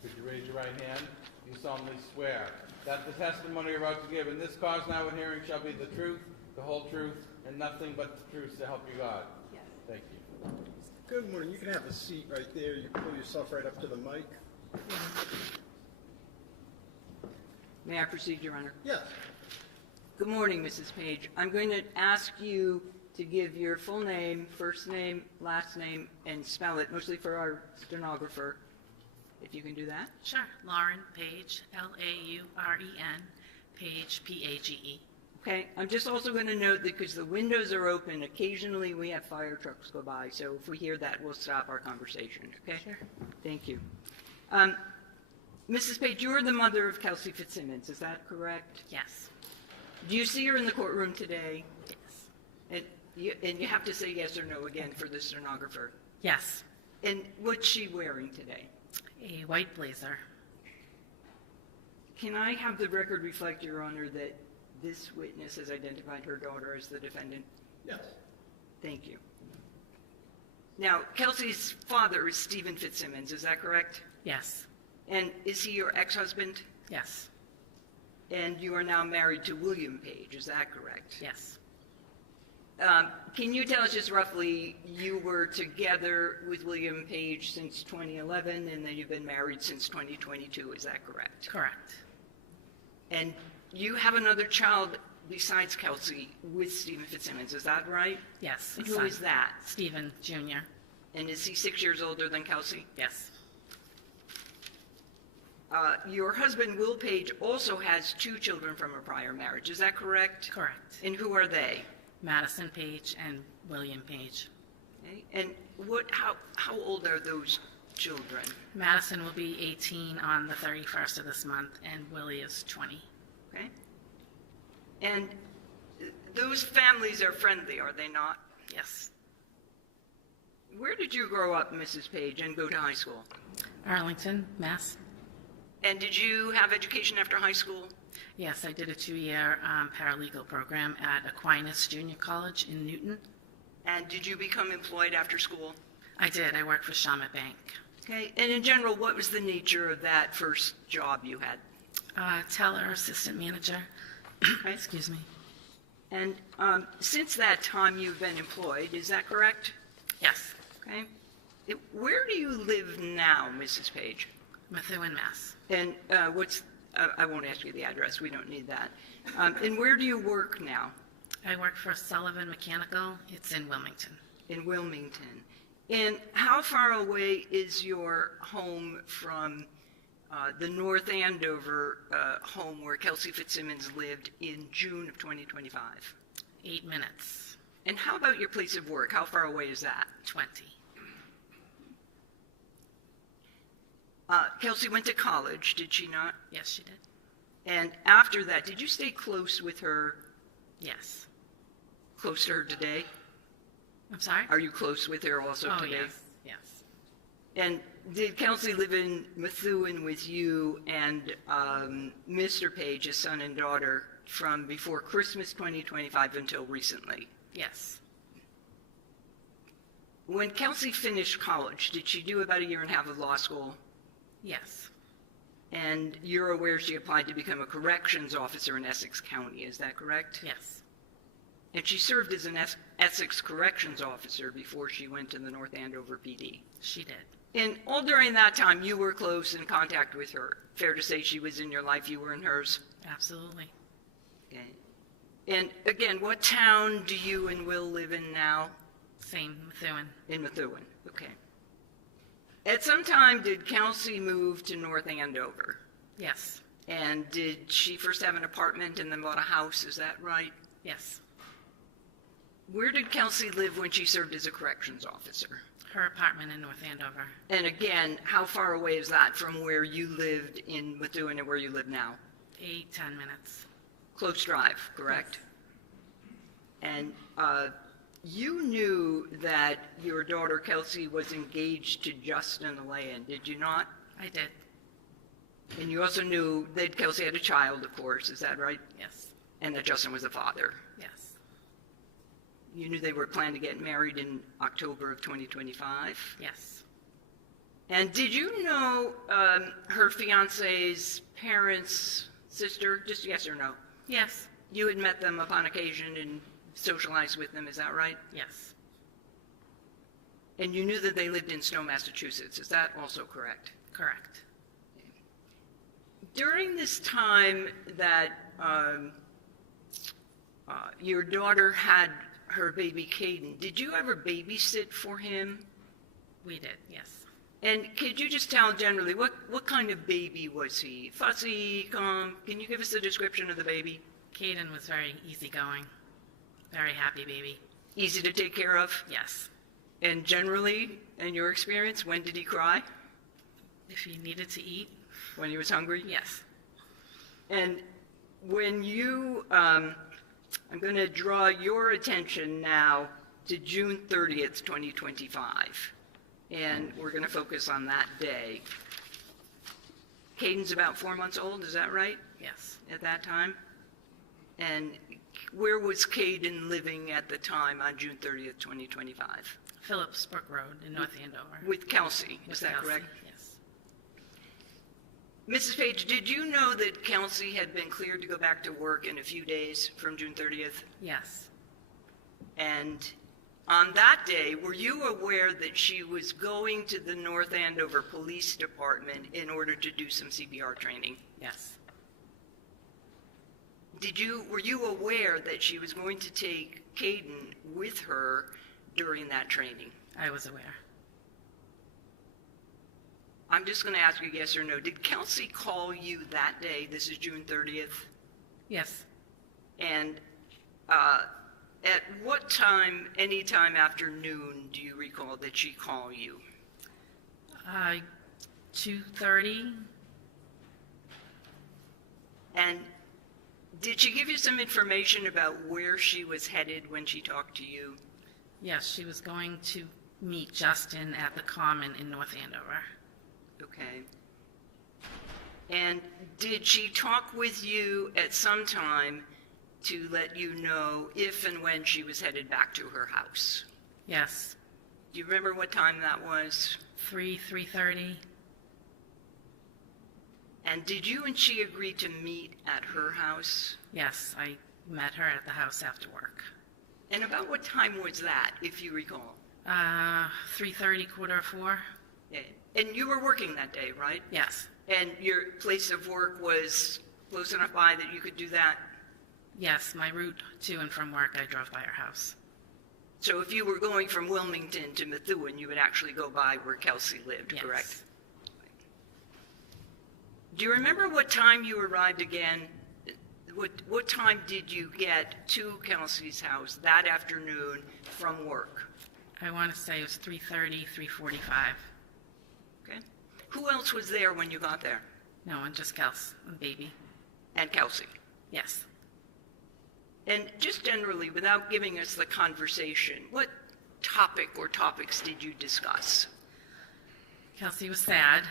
Could you raise your right hand? You solemnly swear that the testimony you're about to give in this cause now and hearing shall be the truth, the whole truth, and nothing but the truth, so help you God? Yes. Thank you. Good morning. You can have a seat right there. You pull yourself right up to the mic. May I proceed, Your Honor? Yes. Good morning, Mrs. Page. I'm going to ask you to give your full name, first name, last name, and spell it, mostly for our stenographer, if you can do that. Sure. Lauren Page, Lauren, Page, Page. Okay, I'm just also going to note that because the windows are open, occasionally we have fire trucks go by, so if we hear that, we'll stop our conversation, okay? Sure. Thank you. Mrs. Page, you're the mother of Kelsey Fitzsimmons, is that correct? Yes. Do you see her in the courtroom today? Yes. And you have to say yes or no again for the stenographer. Yes. And what's she wearing today? A white blazer. Can I have the record reflect, Your Honor, that this witness has identified her daughter as the defendant? Yes. Thank you. Now, Kelsey's father is Stephen Fitzsimmons, is that correct? Yes. And is he your ex-husband? Yes. And you are now married to William Page, is that correct? Yes. Can you tell us just roughly, you were together with William Page since 2011, and then you've been married since 2022, is that correct? Correct. And you have another child besides Kelsey with Stephen Fitzsimmons, is that right? Yes. And who is that? Stephen Jr. And is he 6 years older than Kelsey? Yes. Your husband, Will Page, also has 2 children from a prior marriage, is that correct? Correct. And who are they? Madison Page and William Page. Okay. And how old are those children? Madison will be 18 on the 31st of this month, and Willie is 20. Okay. And those families are friendly, are they not? Yes. Where did you grow up, Mrs. Page, and go to high school? Arlington, Mass. And did you have education after high school? Yes, I did a 2-year paralegal program at Aquinas Junior College in Newton. And did you become employed after school? I did. I worked for Shawmut Bank. Okay. And in general, what was the nature of that first job you had? Teller, assistant manager. Okay. Excuse me. And since that time, you've been employed, is that correct? Yes. Okay. Where do you live now, Mrs. Page? Methuen, Mass. And I won't ask you the address, we don't need that. And where do you work now? I work for Sullivan Mechanical. It's in Wilmington. In Wilmington. And how far away is your home from the North Andover home where Kelsey Fitzsimmons lived in June of 2025? 8 minutes. And how about your place of work? How far away is that? 20. Kelsey went to college, did she not? Yes, she did. And after that, did you stay close with her? Yes. Close to her today? I'm sorry? Are you close with her also Oh, today? yes, yes. And did Kelsey live in Methuen with you and Mr. Page, his son and daughter, from before Christmas 2025 until recently? Yes. When Kelsey finished college, did she do about a year and a half of law school? Yes. And you're aware she applied to become a corrections officer in Essex County, is that correct? Yes. And she served as an Essex corrections officer before she went to the North Andover PD. She did. And all during that time, you were close in contact with her. Fair to say she was in your life, you were in hers? Absolutely. Okay. And again, what town do you and Will live in now? Same, Methuen. In Methuen, okay. At some time, did Kelsey move to North Andover? Yes. And did she first have an apartment and then bought a house, is that right? Yes. Where did Kelsey live when she served as a corrections officer? Her apartment in North Andover. And again, how far away is that from where you lived in Methuen and where you live now? 10 minutes. Close drive, correct? Yes. And you knew that your daughter Kelsey was engaged to Justin Alayan, did you not? I did. And you also knew that Kelsey had a child, of course, is that right? Yes. And that Justin was the father. Yes. You knew they were planning to get married in October of 2025? Yes. And did you know her fiance's parents, sister, just yes or no? Yes. You had met them upon occasion and socialized with them, is that right? Yes. And you knew that they lived in Stowe, Massachusetts, is that also correct? Correct. During this time that your daughter had her baby Caden, did you ever babysit for him? We did, yes. And could you just tell generally, what kind of baby was he? Fussy, calm? Can you give us a description of the baby? Caden was very easygoing, very happy baby. Easy to take care of? Yes. And generally, in your experience, when did he cry? If he needed to eat? When he was hungry? Yes. And when you, I'm going to draw your attention now to June 30th, 2025. And we're going to focus on that day. Caden's about 4 months old, is that right? Yes. At that time? And where was Caden living at the time on June 30th, 2025? Phillipsbrook Road in North Andover. With Kelsey, is With that Kelsey, correct? Yes. Mrs. Page, did you know that Kelsey had been cleared to go back to work in a few days from June 30th? Yes. And on that day, were you aware that she was going to the North Andover Police Department in order to do some CPR training? Yes. Were you aware that she was going to take Caden with her during that training? I was aware. I'm just going to ask you yes or no. Did Kelsey call you that day? This is June 30th. Yes. And at what time, any time after noon, do you recall that she called you? 2:30. And did she give you some information about where she was headed when she talked to you? Yes, she was going to meet Justin at the Common in North Andover. Okay. And did she talk with you at some time to let you know if and when she was headed back to her house? Yes. Do you remember what time that was? 3:30. And did you and she agree to meet at her house? Yes, I met her at the house after work. And about what time was that, if you recall? 3:30, 3:45. Yeah. And you were working that day, right? Yes. And your place of work was close enough by that you could do that? Yes, my route to and from work, I drove by her house. So if you were going from Wilmington to Methuen, you would actually go by where Kelsey lived, Yes. correct? Do you remember what time you arrived again? What time did you get to Kelsey's house that afternoon from work? I want to say it was 3:30, 3:45. Okay. Who else was there when you got there? No, and just Kels and baby. And Kelsey. Yes. And just generally, without giving us the conversation, topic or topics did you discuss? Kelsey was sad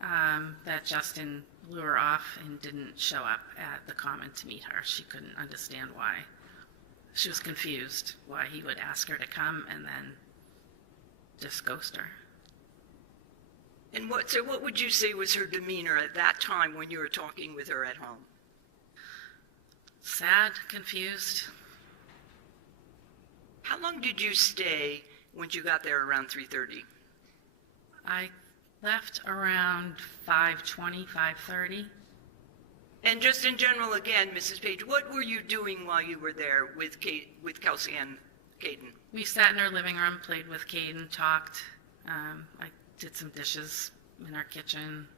that Justin blew her off and didn't show up at the common to meet her. She couldn't understand why. She was confused why he would ask her to come and then just ghost her. And what would you say was her demeanor at that time when you were talking with her at home? Sad, confused. How long did you stay once you got there around 3:30? I left around 5:20, 5:30. And just in general, again, Mrs. Page, what were you doing while you were there with Kelsey and Caden? We sat in her living room, played with Caden, talked. I did some dishes in our kitchen.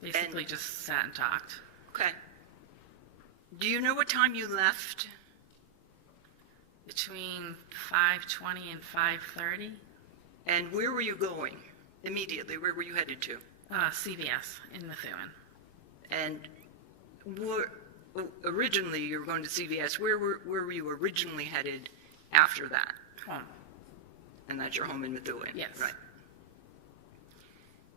Basically just sat and talked. Okay. Do you know what time you left? Between 5:20 and 5:30. And where were you going immediately? Where were you headed to? CVS in Methuen. And originally you were going to CVS. Where were you originally headed after that? Home. And that's your home in Methuen? Yes. Right.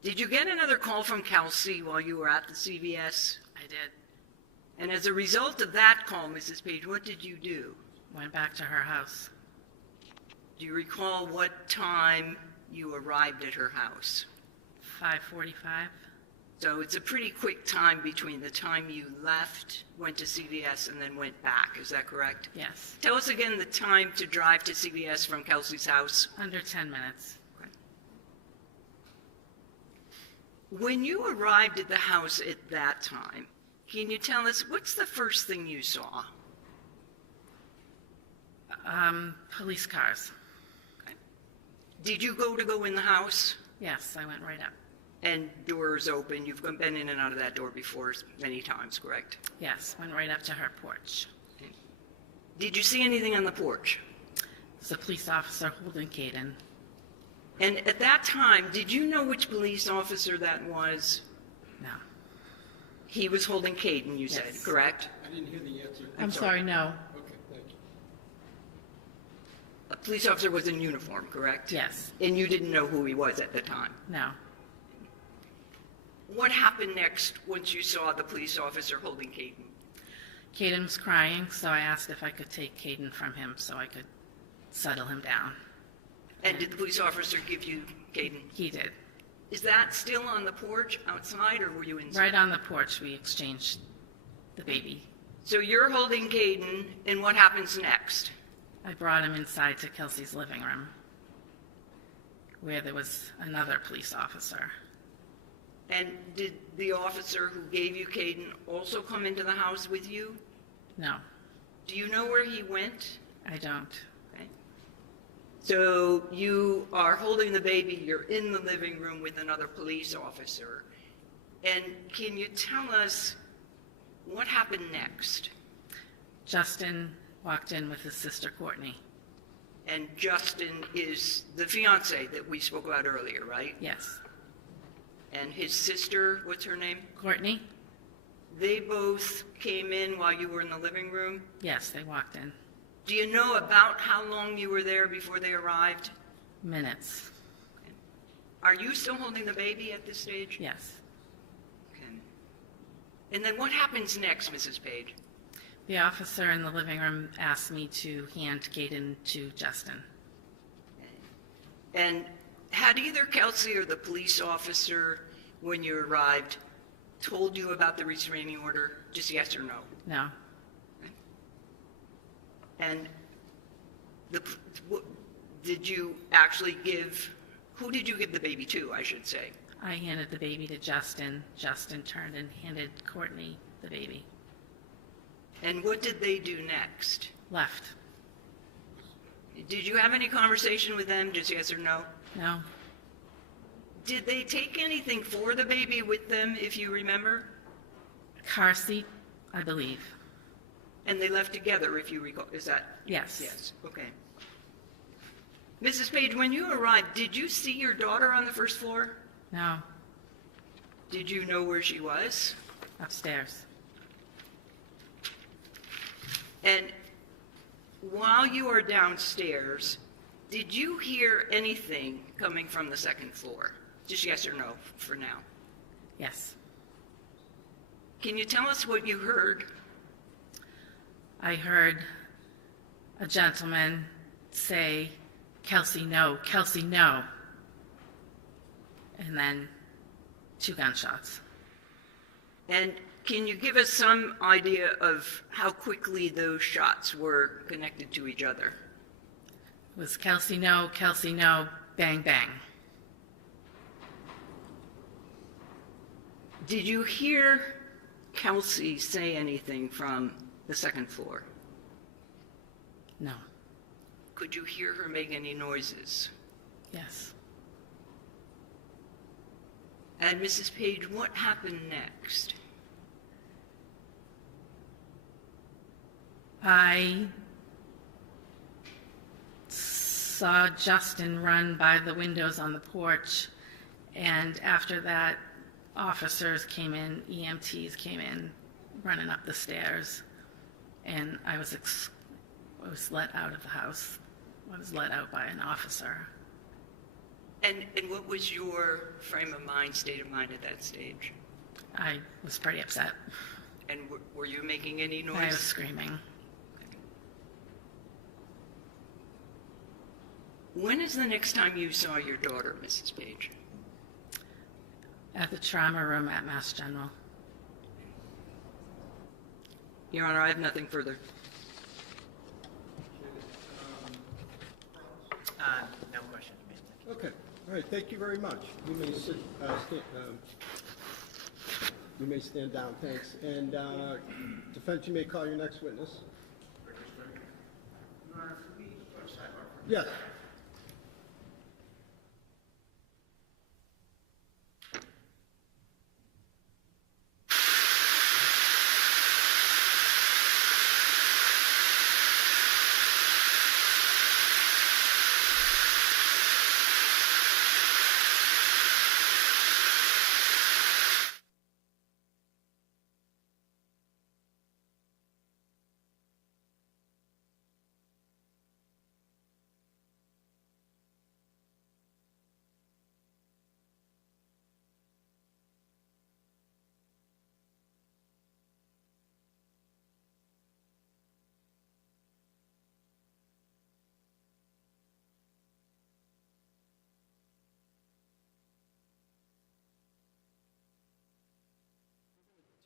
Did you get another call from Kelsey while you were at the CVS? I did. And as a result of that call, Mrs. Page, what did you do? Went back to her house. Do you recall what time you arrived at her house? 5:45. So it's a pretty quick time between the time you left, went to CVS, and then went back. Is that correct? Yes. Tell us again the time to drive to CVS from Kelsey's house. Under 10 minutes. Okay. When you arrived at the house at that time, can you tell us what's the first thing you saw? Police cars. Okay. Did you go in the house? Yes, I went right up. And doors open. You've been in and out of that door before many times, correct? Yes, went right up to her porch. Okay. Did you see anything on the porch? There's a police officer holding Caden. And at that time, did you know which police officer that was? No. He was holding Caden, you said, Yes. correct? I didn't hear the answer. I'm sorry, no. Okay, thank you. A police officer was in uniform, correct? Yes. And you didn't know who he was at the time? No. What happened next once you saw the police officer holding Caden? Caden was crying, so I asked if I could take Caden from him so I could settle him down. And did the police officer give you Caden? He did. Is that still on the porch outside, or were you inside? Right on the porch, we exchanged the baby. So you're holding Caden, and what happens next? I brought him inside to Kelsey's living room, where there was another police officer. And did the officer who gave you Caden also come into the house with you? No, Do you know where he went? I don't. Okay. So you are holding the baby, you're in the living room with another police officer. And can you tell us what happened next? Justin walked in with his sister Courtney. And Justin is the fiance that we spoke about earlier, right? Yes. And his sister, what's her name? Courtney? They both came in while you were in the living room. Yes, they walked in. Do you know about how long you were there before they arrived? Minutes. Are you still holding the baby at this stage? Yes. Okay. And then what happens next, Mrs. Page? The officer in the living room asked me to hand Caden to Justin. And had either Kelsey or the police officer, when you arrived, told you about the restraining order? Just yes or no? No. And did you actually who did you give the baby to, I should say? I handed the baby to Justin. Justin turned and handed Courtney the baby. And what did they do next? Left. Did you have any conversation with them, just yes or no? No. Did they take anything for the baby with them, if you remember? Car seat, I believe. And they left together, if you recall. Is that? Yes. Yes, okay. Mrs. Page, when you arrived, did you see your daughter on the first floor? No. Did you know where she was? Upstairs. And while you were downstairs, did you hear anything coming from the second floor? Just yes or no for now. Yes. Can you tell us what you heard? I heard a gentleman say, "Kelsey, no, Kelsey, no." And then 2 gunshots. And can you give us some idea of how quickly those shots were connected to each other? It was Kelsey, no, bang, bang. Did you hear Kelsey say anything from the second floor? No. Could you hear her make any noises? Yes. And Mrs. Page, what happened next? I saw Justin run by the windows on the porch, and after that, officers came in, EMTs came in, running up the stairs, and I was let out of the house. I was let out by an officer. And what was your frame of mind, state of mind at that stage? I was pretty upset. And were you making any noise? I was screaming. When is the next time you saw your daughter, Mrs. Page? At the trauma room at Mass General. Your Honor, I have nothing further. No questions, ma'am. Okay, all right, thank you very much. You may sit, you may stand down, thanks. And defense, you may call your next witness. Yes.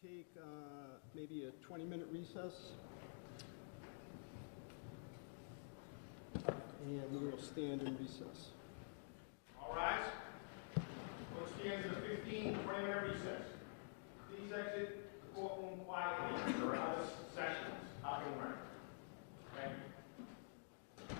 Take maybe a 20-minute recess. And we will stand in recess. All rise. We'll stand in a 15-20-minute recess. Please exit the courtroom quietly for other sessions up and running. Thank you.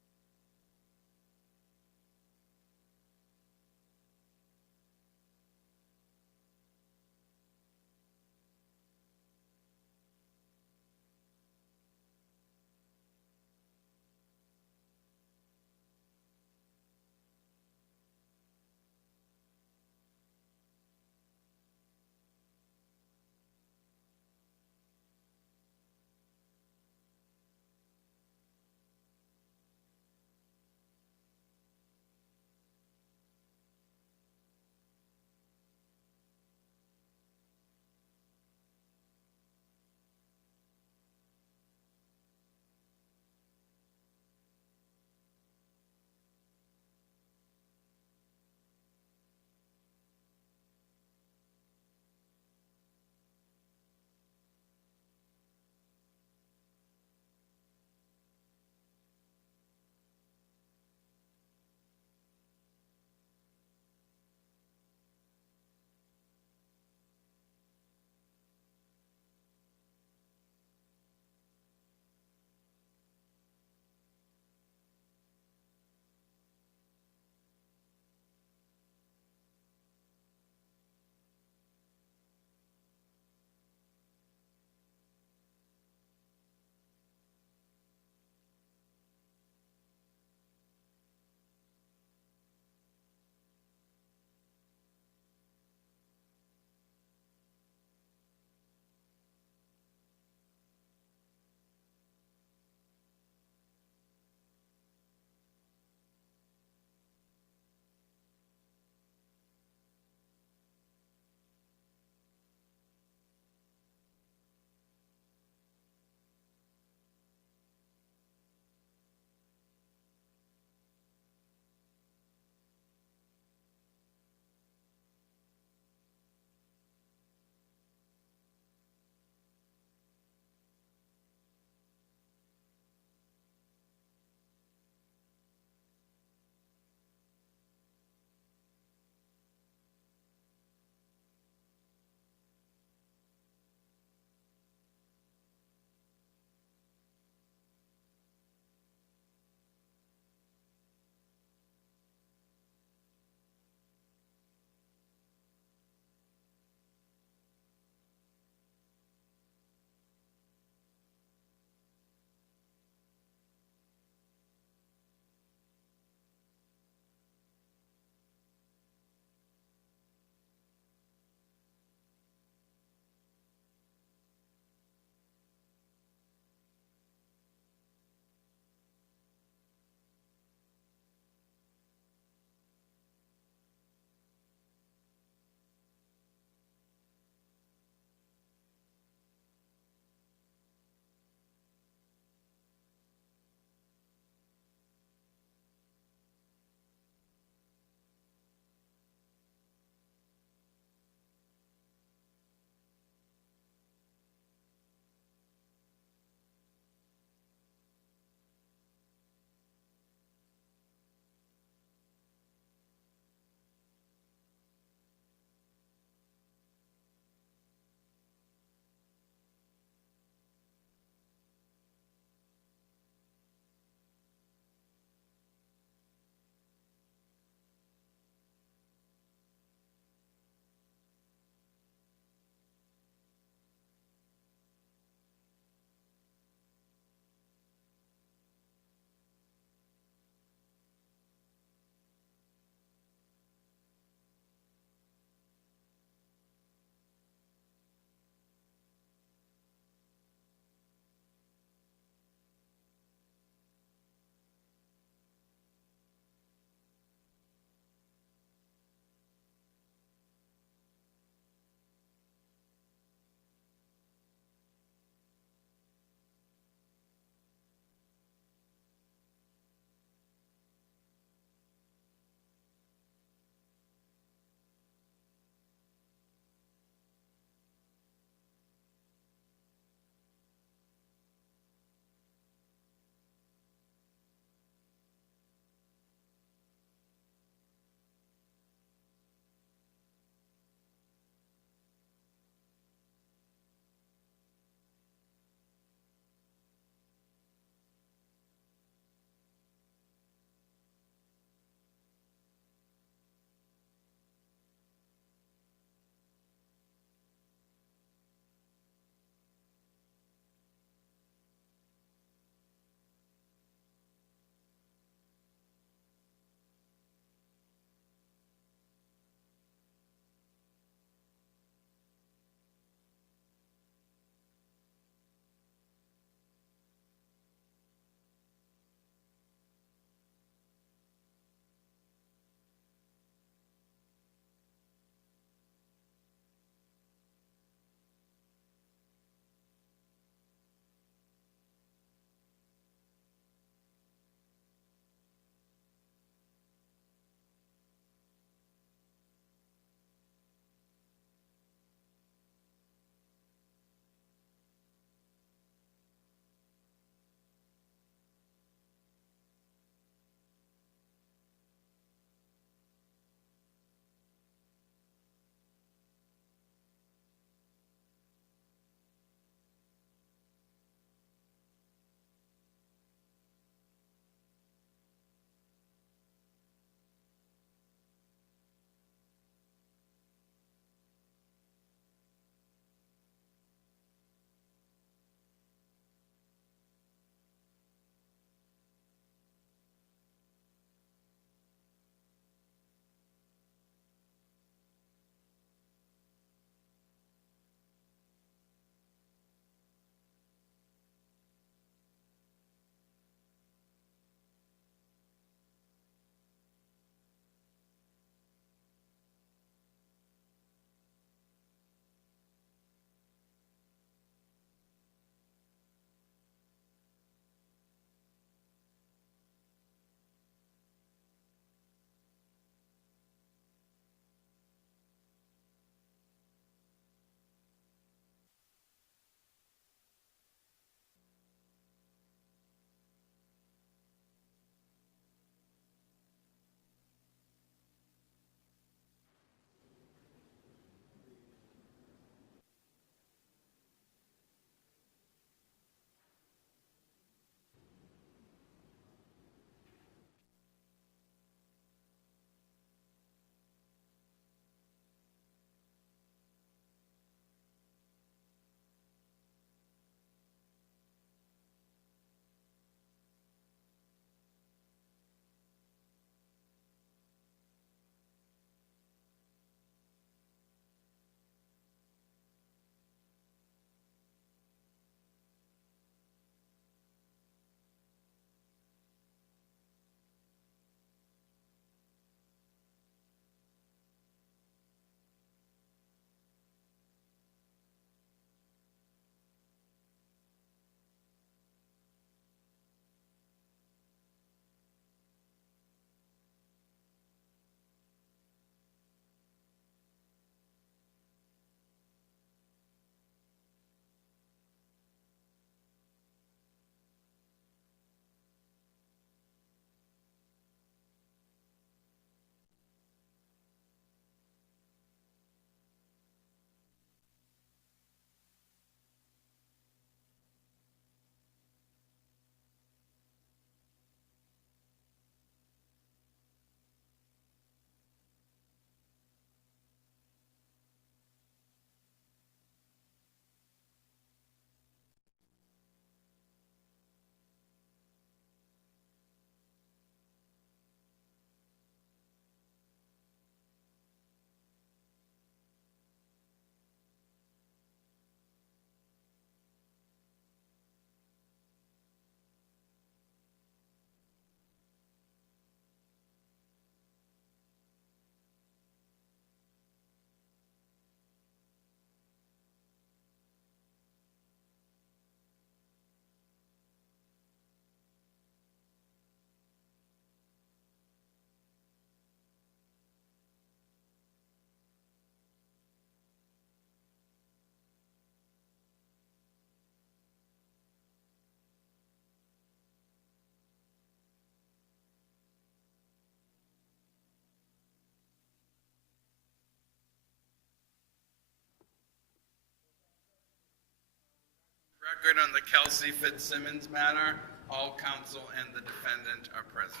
record on the Kelsey Fitzsimmons matter. All counsel and the defendant are present.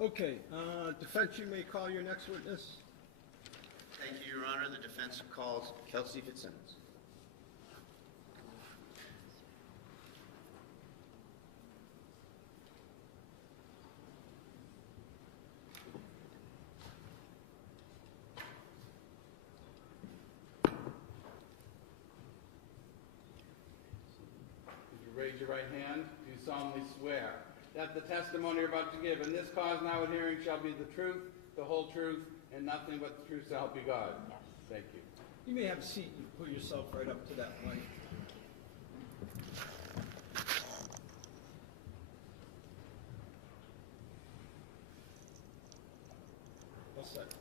Okay, defense, you may call your next witness. Thank you, Your Honor. The defense calls Kelsey Fitzsimmons. Would you raise your right hand? Do you solemnly swear that the testimony you're about to give in this cause now at hearing shall be the truth, the whole truth, and nothing but the truth, so help you God? Yes. Thank you. You may have a seat and put yourself right up to that mic. All set.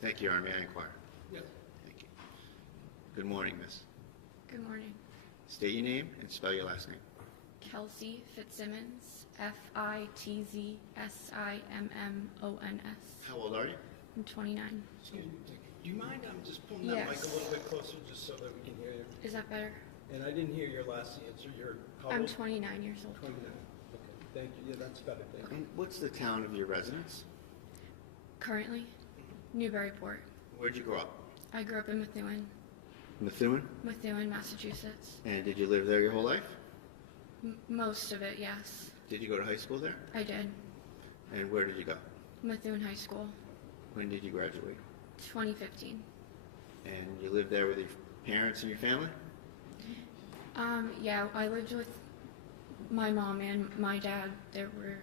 Thank you, Your Honor. May I inquire? Yes. Thank you. Good morning, miss. Good morning. State your name and spell your last name. Kelsey Fitzsimmons, Fitzsimmons. How old are you? I'm 29. Excuse me. Do you mind just pulling that mic a little bit closer just so that we can hear you? Is that better? And I didn't hear your last answer. I'm 29 years old. 29. Okay, thank you. Yeah, that's better. Thank you. And what's the town of your residence? Currently, Newburyport. Where'd you grow up? I grew up in Methuen, Massachusetts. And did you live there your whole life? Most of it, yes. Did you go to high school there? I did. And where did you go? Methuen High School, When did you graduate? 2015. And you lived there with your parents and your family? Yeah, I lived with my mom and my dad. There were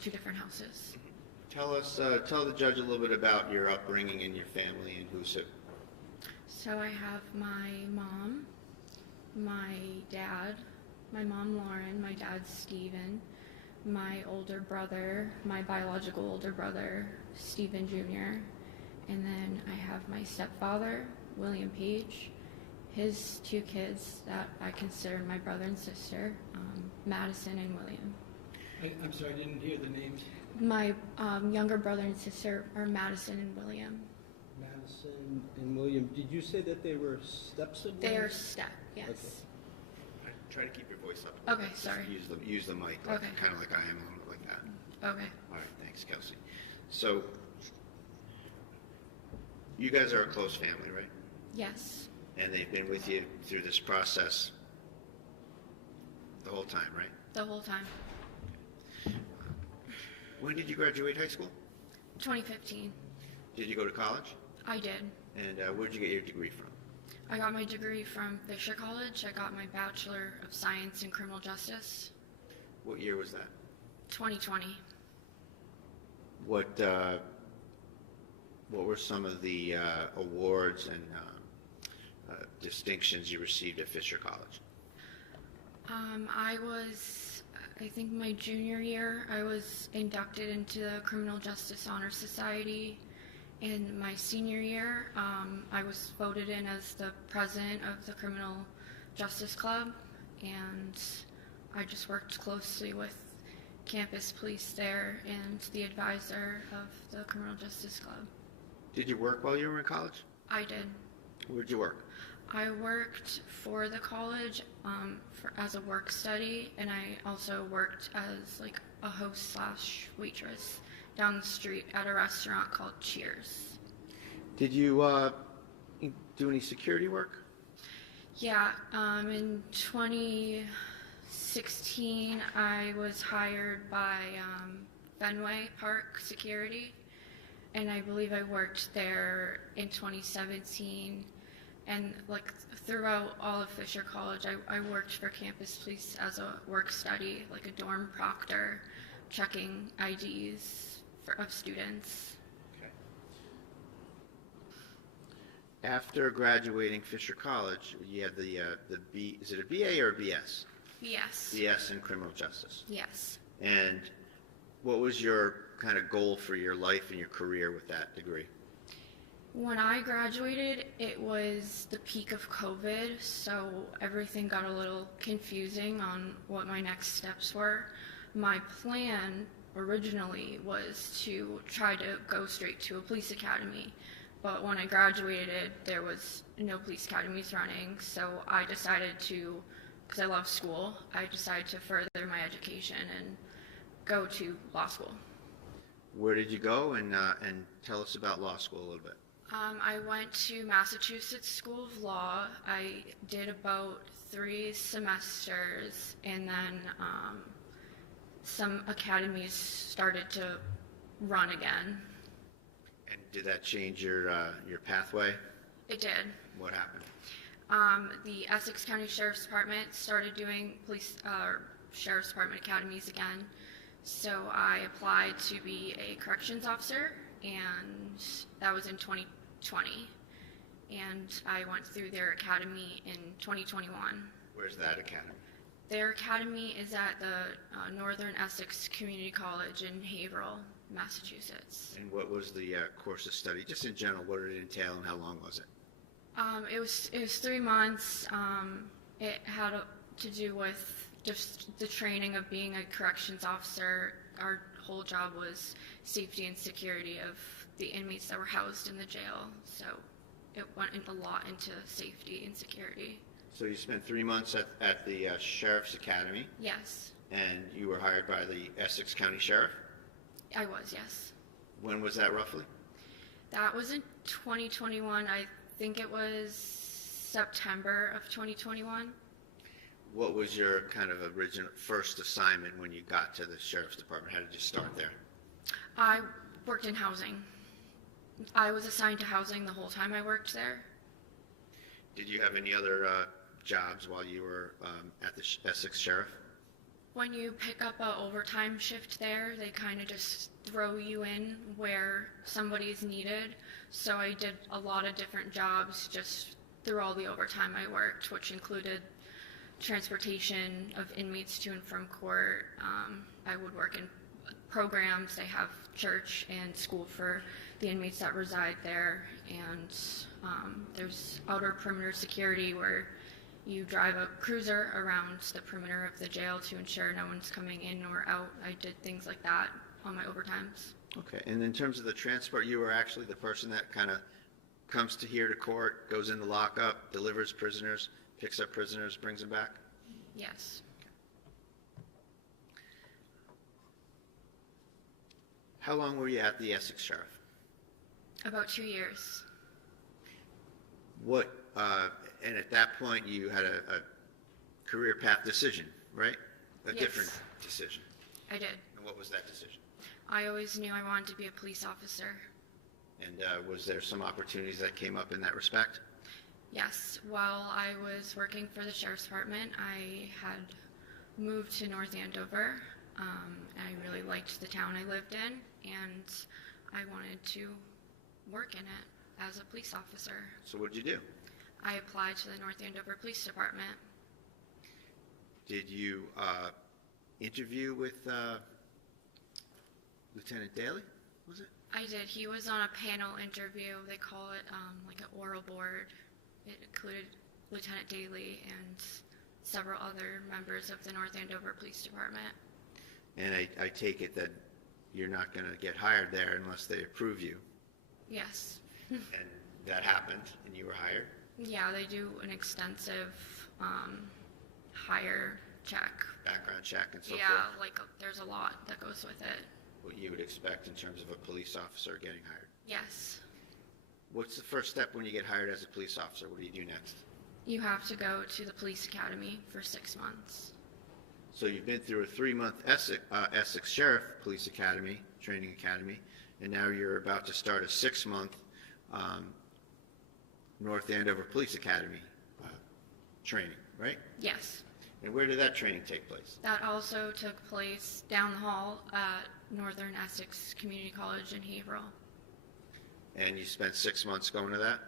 two different houses. Tell the judge a little bit about your upbringing and your family and who's who. So I have my mom, my dad, my mom Lauren, my dad Stephen, my older brother, my biological older brother Stephen Jr., and then I have my stepfather, William Page, his two kids that I consider my brother and sister, Madison and William. I'm sorry, I didn't hear the names. My younger brother and sister are Madison and William. Madison and William. Did you say that they were step-siblings? They are step, yes. Okay. Try to keep your voice up. Okay, sorry. Use the mic, Okay. kind of like I am, a little like that. Okay. All right, thanks, Kelsey. So, you guys are a close family, right? Yes. And they've been with you through this process the whole time, right? The whole time. When did you graduate high school? 2015. Did you go to college? I did. And where did you get your degree from? I got my degree from Fisher College. I got my Bachelor of Science in Criminal Justice. What year was that? 2020. What were some of the awards and distinctions you received at Fisher College? I think my junior year, I was inducted into the Criminal Justice Honor Society. In my senior year, I was voted in as the president of the Criminal Justice Club, and I just worked closely with campus police there and the advisor of the Criminal Justice Club. Did you work while you were in college? I did. Where'd you work? I worked for the college as a work study, and I also worked as like a host / waitress down the street at a restaurant called Cheers. Did you do any security work? Yeah, in 2016, I was hired by Fenway Park Security, and I believe I worked there in 2017. And like throughout all of Fisher College, I worked for campus police as a work study, like a dorm proctor, checking IDs of students. Okay. After graduating Fisher College, you had the B. Is it a BA or a BS? Yes. BS in criminal justice. Yes. And what was your kind of goal for your life and your career with that degree? When I graduated, it was the peak of COVID, so everything got a little confusing on what my next steps were. My plan originally was to try to go straight to a police academy, but when I graduated, there was no police academies running, so I decided to because I love school, I decided to further my education and go to law school. Where did you go, and tell us about law school a little bit. I went to Massachusetts School of Law. I did about 3 semesters, and then some academies started to run again. And did that change your pathway? It did. What happened? The Essex County Sheriff's Department started doing Sheriff's Department academies again. So I applied to be a corrections officer, and that was in 2020. And I went through their academy in 2021. Where's that academy? Their academy is at the Northern Essex Community College in Haverhill, Massachusetts. And what was the course of study? Just in general, what did it entail, and how long was it? It was 3 months. It had to do with just the training of being a corrections officer. Our whole job was safety and security of the inmates that were housed in the jail. So it went a lot into safety and security. So you spent 3 months at the Sheriff's Academy, Yes, and you were hired by the Essex County Sheriff? I was, yes. When was that roughly? That was in 2021. I think it was September of 2021. What was your kind of original first assignment when you got to the Sheriff's Department? How did you start there? I worked in housing. I was assigned to housing the whole time I worked there. Did you have any other jobs while you were at the Essex Sheriff? When you pick up a overtime shift there, they kind of just throw you in where somebody's needed. So I did a lot of different jobs just through all the overtime I worked, which included transportation of inmates to and from court. I would work in programs. They have church and school for the inmates that reside there, and there's outer perimeter security where you drive a cruiser around the perimeter of the jail to ensure no one's coming in or out. I did things like that on my overtimes. Okay, and in terms of the transport, you were actually the person that kind of comes to here to court, goes into lockup, delivers prisoners, picks up prisoners, brings them back? Yes. How long were you at the Essex Sheriff? About 2 years. What, and at that point you had a career path decision, right? A Yes. different decision. I did. And what was that decision? I always knew I wanted to be a police officer. And was there some opportunities that came up in that respect? Yes, while I was working for the Sheriff's Department, I had moved to North Andover. I really liked the town I lived in, and I wanted to work in it as a police officer. So what did you do? I applied to the North Andover Police Department. Did you interview with Lieutenant Daly, was it? I did. He was on a panel interview. They call it like an oral board. It included Lieutenant Daly and several other members of the North Andover Police Department. And I take it that you're not going to get hired there unless they approve you. Yes. And that happened, and you were hired? Yeah, they do an extensive hire check. Background check and so forth? Yeah, like there's a lot that goes with it. What you would expect in terms of a police officer getting hired. Yes. What's the first step when you get hired as a police officer? What do you do next? You have to go to the police academy for 6 months. So you've been through a 3-month Essex Sheriff Police Academy, training academy, and now you're about to start a 6-month North Andover Police Academy training, right? Yes. And where did that training take place? That also took place down the hall at Northern Essex Community College in Haverhill. And you spent 6 months going to that?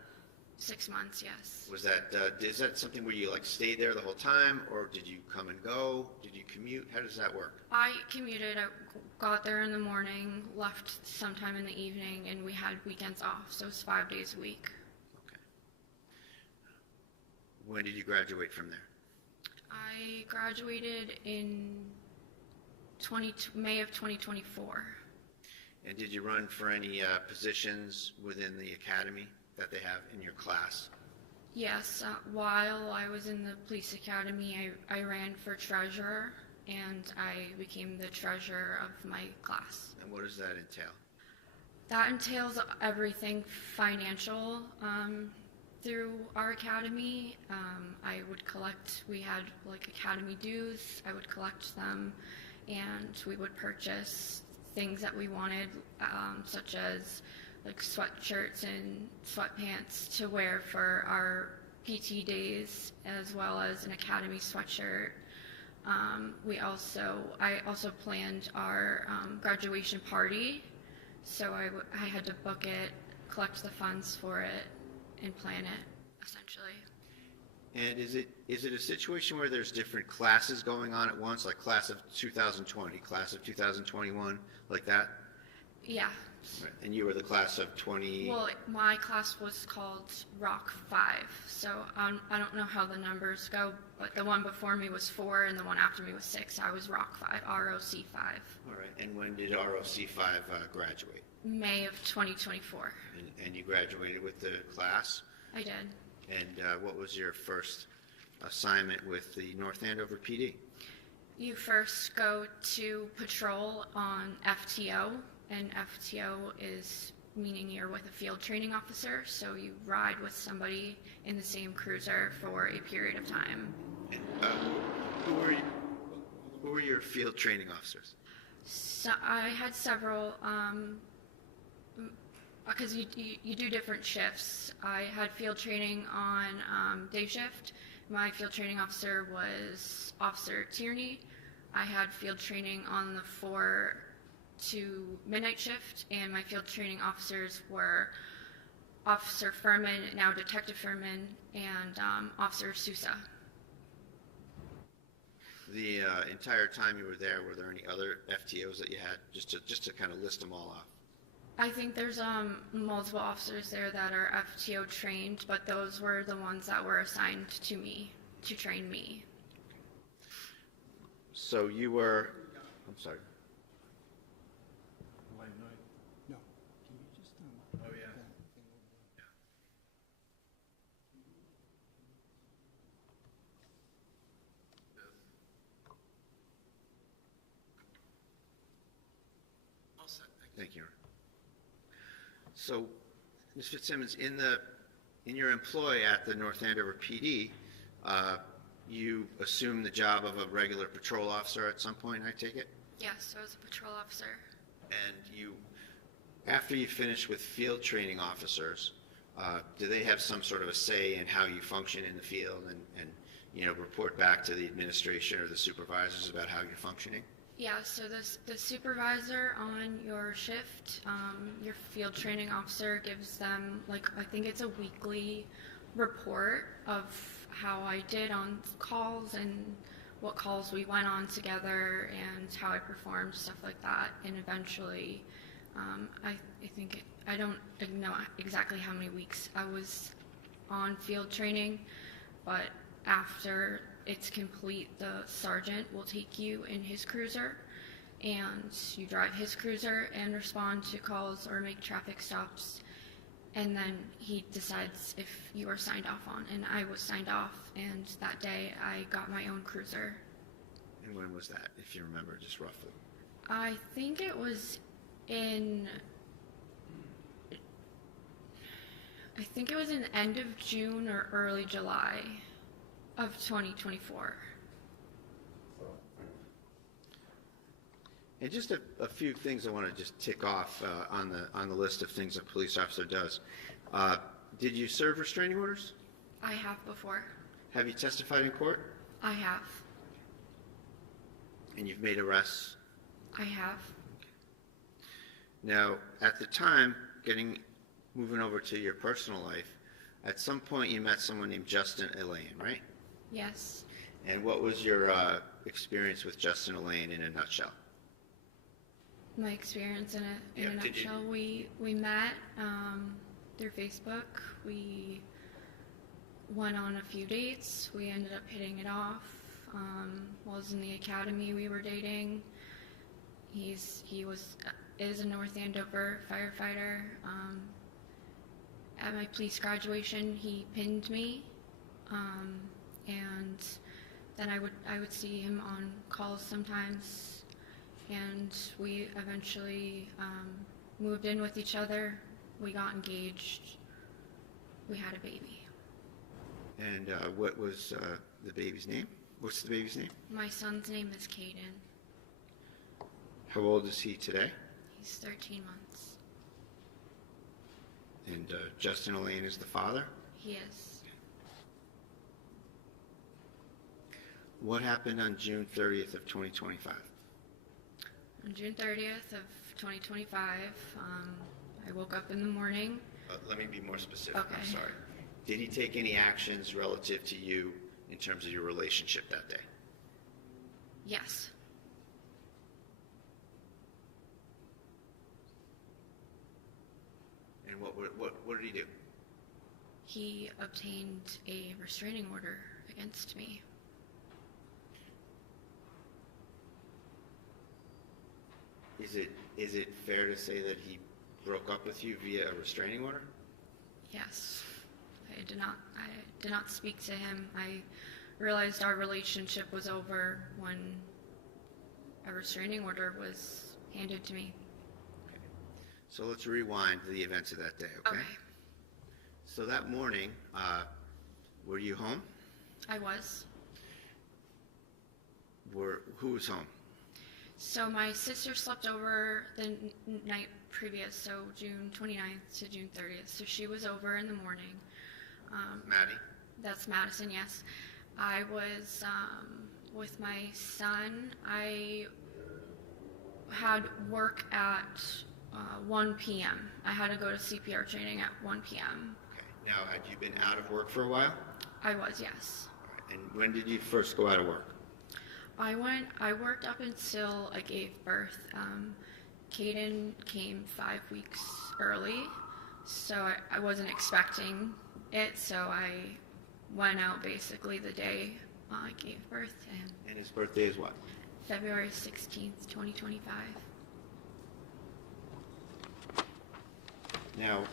6 months, yes. Was that, is that something where you like stayed there the whole time, or did you come and go? Did you commute? How does that work? I commuted. I got there in the morning, left sometime in the evening, and we had weekends off, so it was 5 days a week. Okay. When did you graduate from there? I graduated in May of 2024. And did you run for any positions within the academy that they have in your class? Yes, while I was in the police academy, I ran for treasurer, and I became the treasurer of my class. And what does that entail? That entails everything financial through our academy. I would collect, we had like academy dues, I would collect them, and we would purchase things that we wanted, such as like sweatshirts and sweatpants to wear for our PT days, as well as an academy sweatshirt. I also planned our graduation party, so I had to book it, collect the funds for it, and plan it, essentially. And is it a situation where there's different classes going on at once, like class of 2020, class of 2021, like that? Yeah. Right. And you were the class of 20? Well, my class was called Rock 5, so I don't know how the numbers go, but the one before me was 4 and the one after me was 6. I was Rock 5, ROC 5. All right. And when did ROC 5 graduate? May of 2024. And you graduated with the class? I did. And what was your first assignment with the North Andover PD? You first go to patrol on FTO, and FTO is meaning you're with a field training officer, so you ride with somebody in the same cruiser for a period of time. And who were your field training officers? So I had several, because you do different shifts. I had field training on day shift. My field training officer was Officer Tierney. I had field training on the 4 to midnight shift, and my field training officers were Officer Furman, now Detective Furman, and Officer Sousa. The entire time you were there, were there any other FTOs that you had, just to kind of list them all off? I think there's multiple officers there that are FTO trained, but those were the ones that were assigned to me to train me. So you were, I'm sorry. No. Can you just, Oh, yeah. All set. Thank you. So, Ms. Fitzsimmons, in your employ at the North Andover PD, you assumed the job of a regular patrol officer at some point, I take it? Yes, I was a patrol officer. And after you finish with field training officers, do they have some sort of a say in how you function in the field and report back to the administration or the supervisors about how you're functioning? Yeah, so the supervisor on your shift, your field training officer gives them, I think it's a weekly report of how I did on calls and what calls we went on together and how I performed, stuff like that. And eventually, I don't know exactly how many weeks I was on field training, but after it's complete, the sergeant will take you in his cruiser, and you drive his cruiser and respond to calls or make traffic stops, and then he decides if you are signed off on. And I was signed off, and that day I got my own cruiser. And when was that, if you remember, just roughly? I think it was in the end of June or early July of 2024. And just a few things I want to just tick off on the list of things a police officer does. Did you serve restraining orders? I have before. Have you testified in court? I have. And you've made arrests? I have. Now, at the time, moving over to your personal life, at some point you met someone named Justin Elaine, right? Yes. And what was your experience with Justin Elaine in a nutshell? My experience in a nutshell, we met through Facebook. We went on a few dates. We ended up hitting it off. While I was in the academy, we were dating. He is a North Andover firefighter, at my police graduation, he pinned me, and then I would see him on calls sometimes, and we eventually moved in with each other. We got engaged. We had a baby. And what was the baby's name? What's the baby's name? My son's name is Caden. How old is he today? He's 13 months. And Justin Elaine is the father? He is. What happened on June 30th of 2025? On June 30th of 2025, I woke up in the morning. Let me be more specific. Okay. I'm sorry. Did he take any actions relative to you in terms of your relationship that day? Yes. And what did he do? He obtained a restraining order against me. Is it fair to say that he broke up with you via a restraining order? Yes. I did not speak to him. I realized our relationship was over when a restraining order was handed to me. Okay. So let's rewind to the events of that day, okay? Okay. So that morning, were you home? I was. Who was home? So my sister slept over the night previous, so June 29th to June 30th. So she was over in the morning. Maddie? That's Madison, yes. I was with my son. I had work at 1 p.m. I had to go to CPR training at 1 p.m. Okay. Now, had you been out of work for a while? I was, yes. All right. And when did you first go out of work? I worked up until I gave birth. Caden came 5 weeks early, so I wasn't expecting it, so I went out basically the day I gave birth to him. And his birthday is what? February 16th, 2025. Now,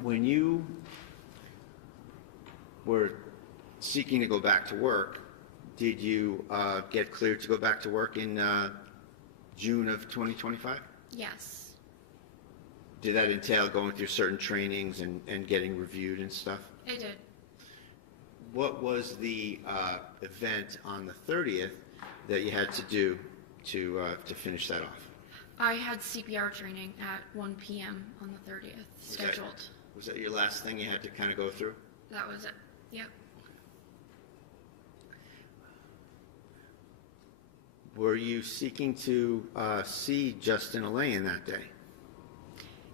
when you were seeking to go back to work, did you get cleared to go back to work in June of 2025? Yes. Did that entail going through certain trainings and getting reviewed and stuff? It did. What was the event on the 30th that you had to do to finish that off? I had CPR training at 1 p.m. on the 30th, scheduled. Was that your last thing you had to kind of go through? That was it. Yep. Were you seeking to see Justin Elaine that day?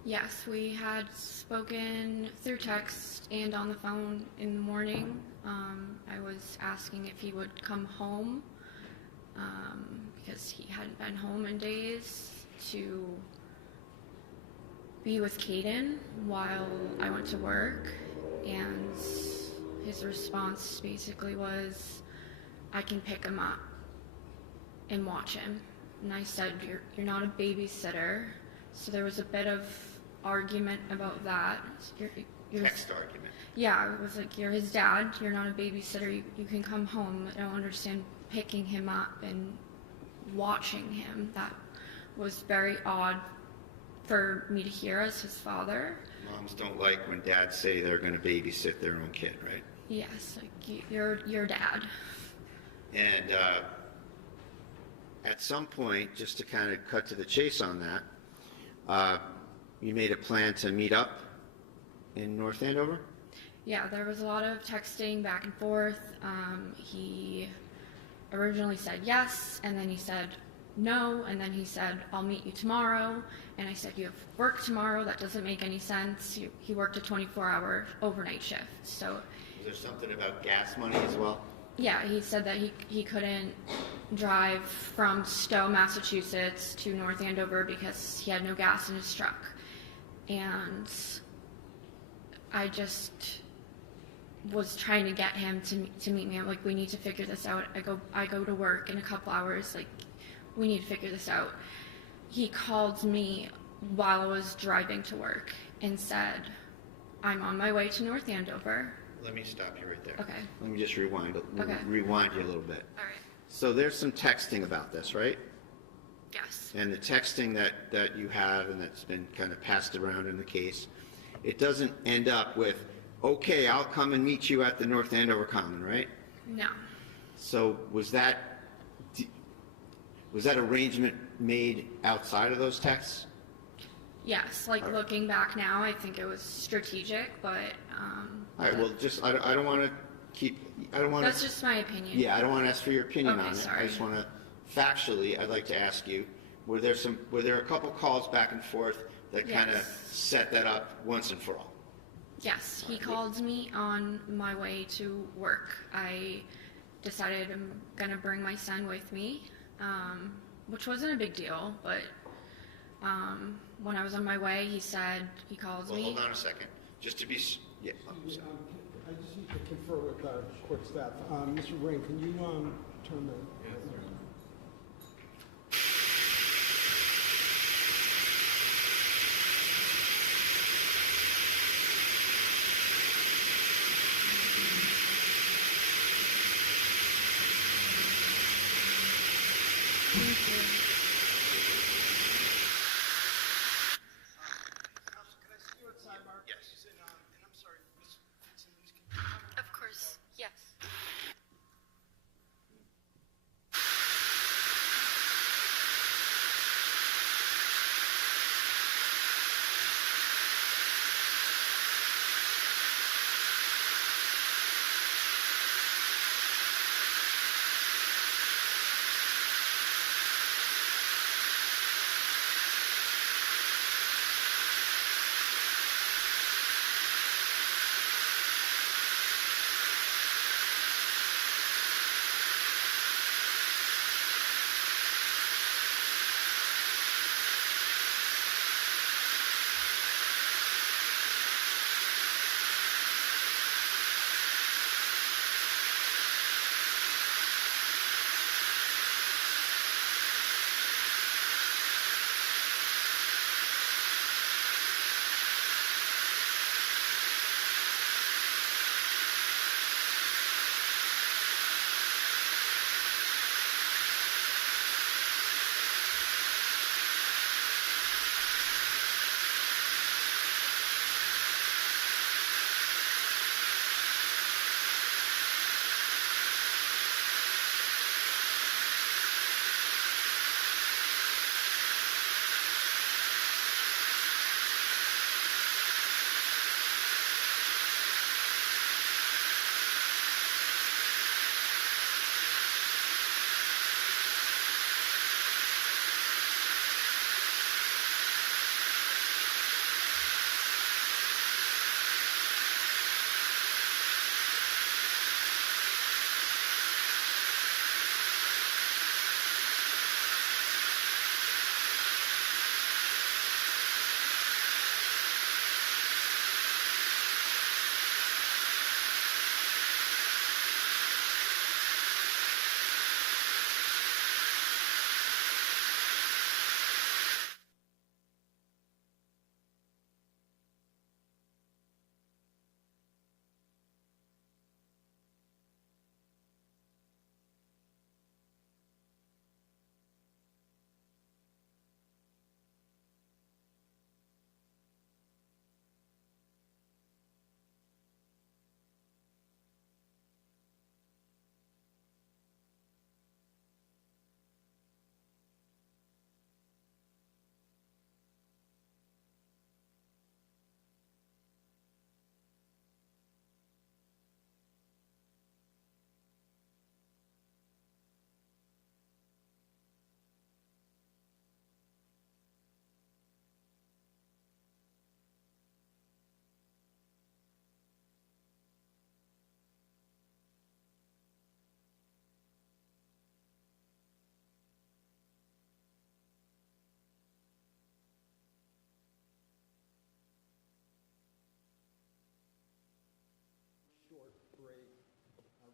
Yes, we had spoken through text and on the phone in the morning. I was asking if he would come home because he hadn't been home in days to be with Caden while I went to work, and his response basically was, I can pick him up and watch him. And I said, you're not a babysitter. So there was a bit of argument about that. Text argument. Yeah, it was like, you're his dad, you're not a babysitter, you can come home. I don't understand picking him up and watching him. That was very odd for me to hear as his father. Moms don't like when dads say they're going to babysit their own kid, right? Yes, like your dad. And at some point, just to kind of cut to the chase on that, you made a plan to meet up in North Andover? Yeah, there was a lot of texting back and forth. He originally said yes, and then he said no, and then he said, I'll meet you tomorrow. And I said, you have work tomorrow? That doesn't make any sense. He worked a 24-hour overnight shift. So, Was there something about gas money as well? yeah, he said that he couldn't drive from Stowe, Massachusetts to North Andover because he had no gas in his truck. And I just was trying to get him to meet me. I'm like, we need to figure this out. I go to work in a couple hours. Like, we need to figure this out. He called me while I was driving to work and said, I'm on my way to North Andover. Let me stop you right there. Okay. Let me just rewind you a little bit. All right. So there's some texting about this, right? Yes. And the texting that you have and that's been kind of passed around in the case, it doesn't end up with, okay, I'll come and meet you at the North Andover Common, right? No. So was that arrangement made outside of those texts? Yes. Like looking back now, I think it was strategic, but. All right. Well, just I don't want to keep. I don't want to. That's just my opinion. Yeah, I don't want to ask for your opinion Okay, on it. sorry. I just want to factually. I'd like to ask you: were there a couple calls back and forth that kind of Yes. set that up once and for all? Yes, he called me on my way to work. I decided I'm going to bring my son with me, which wasn't a big deal, but when I was on my way, he called Well, me. hold on a second. Just to be. Yeah. Excuse me, I just need to confer with our court staff. Mr. Rain, can you turn the... Of course, yes.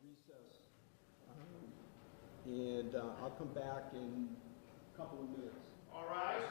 Recess, and I'll come back in a couple of minutes. All rise.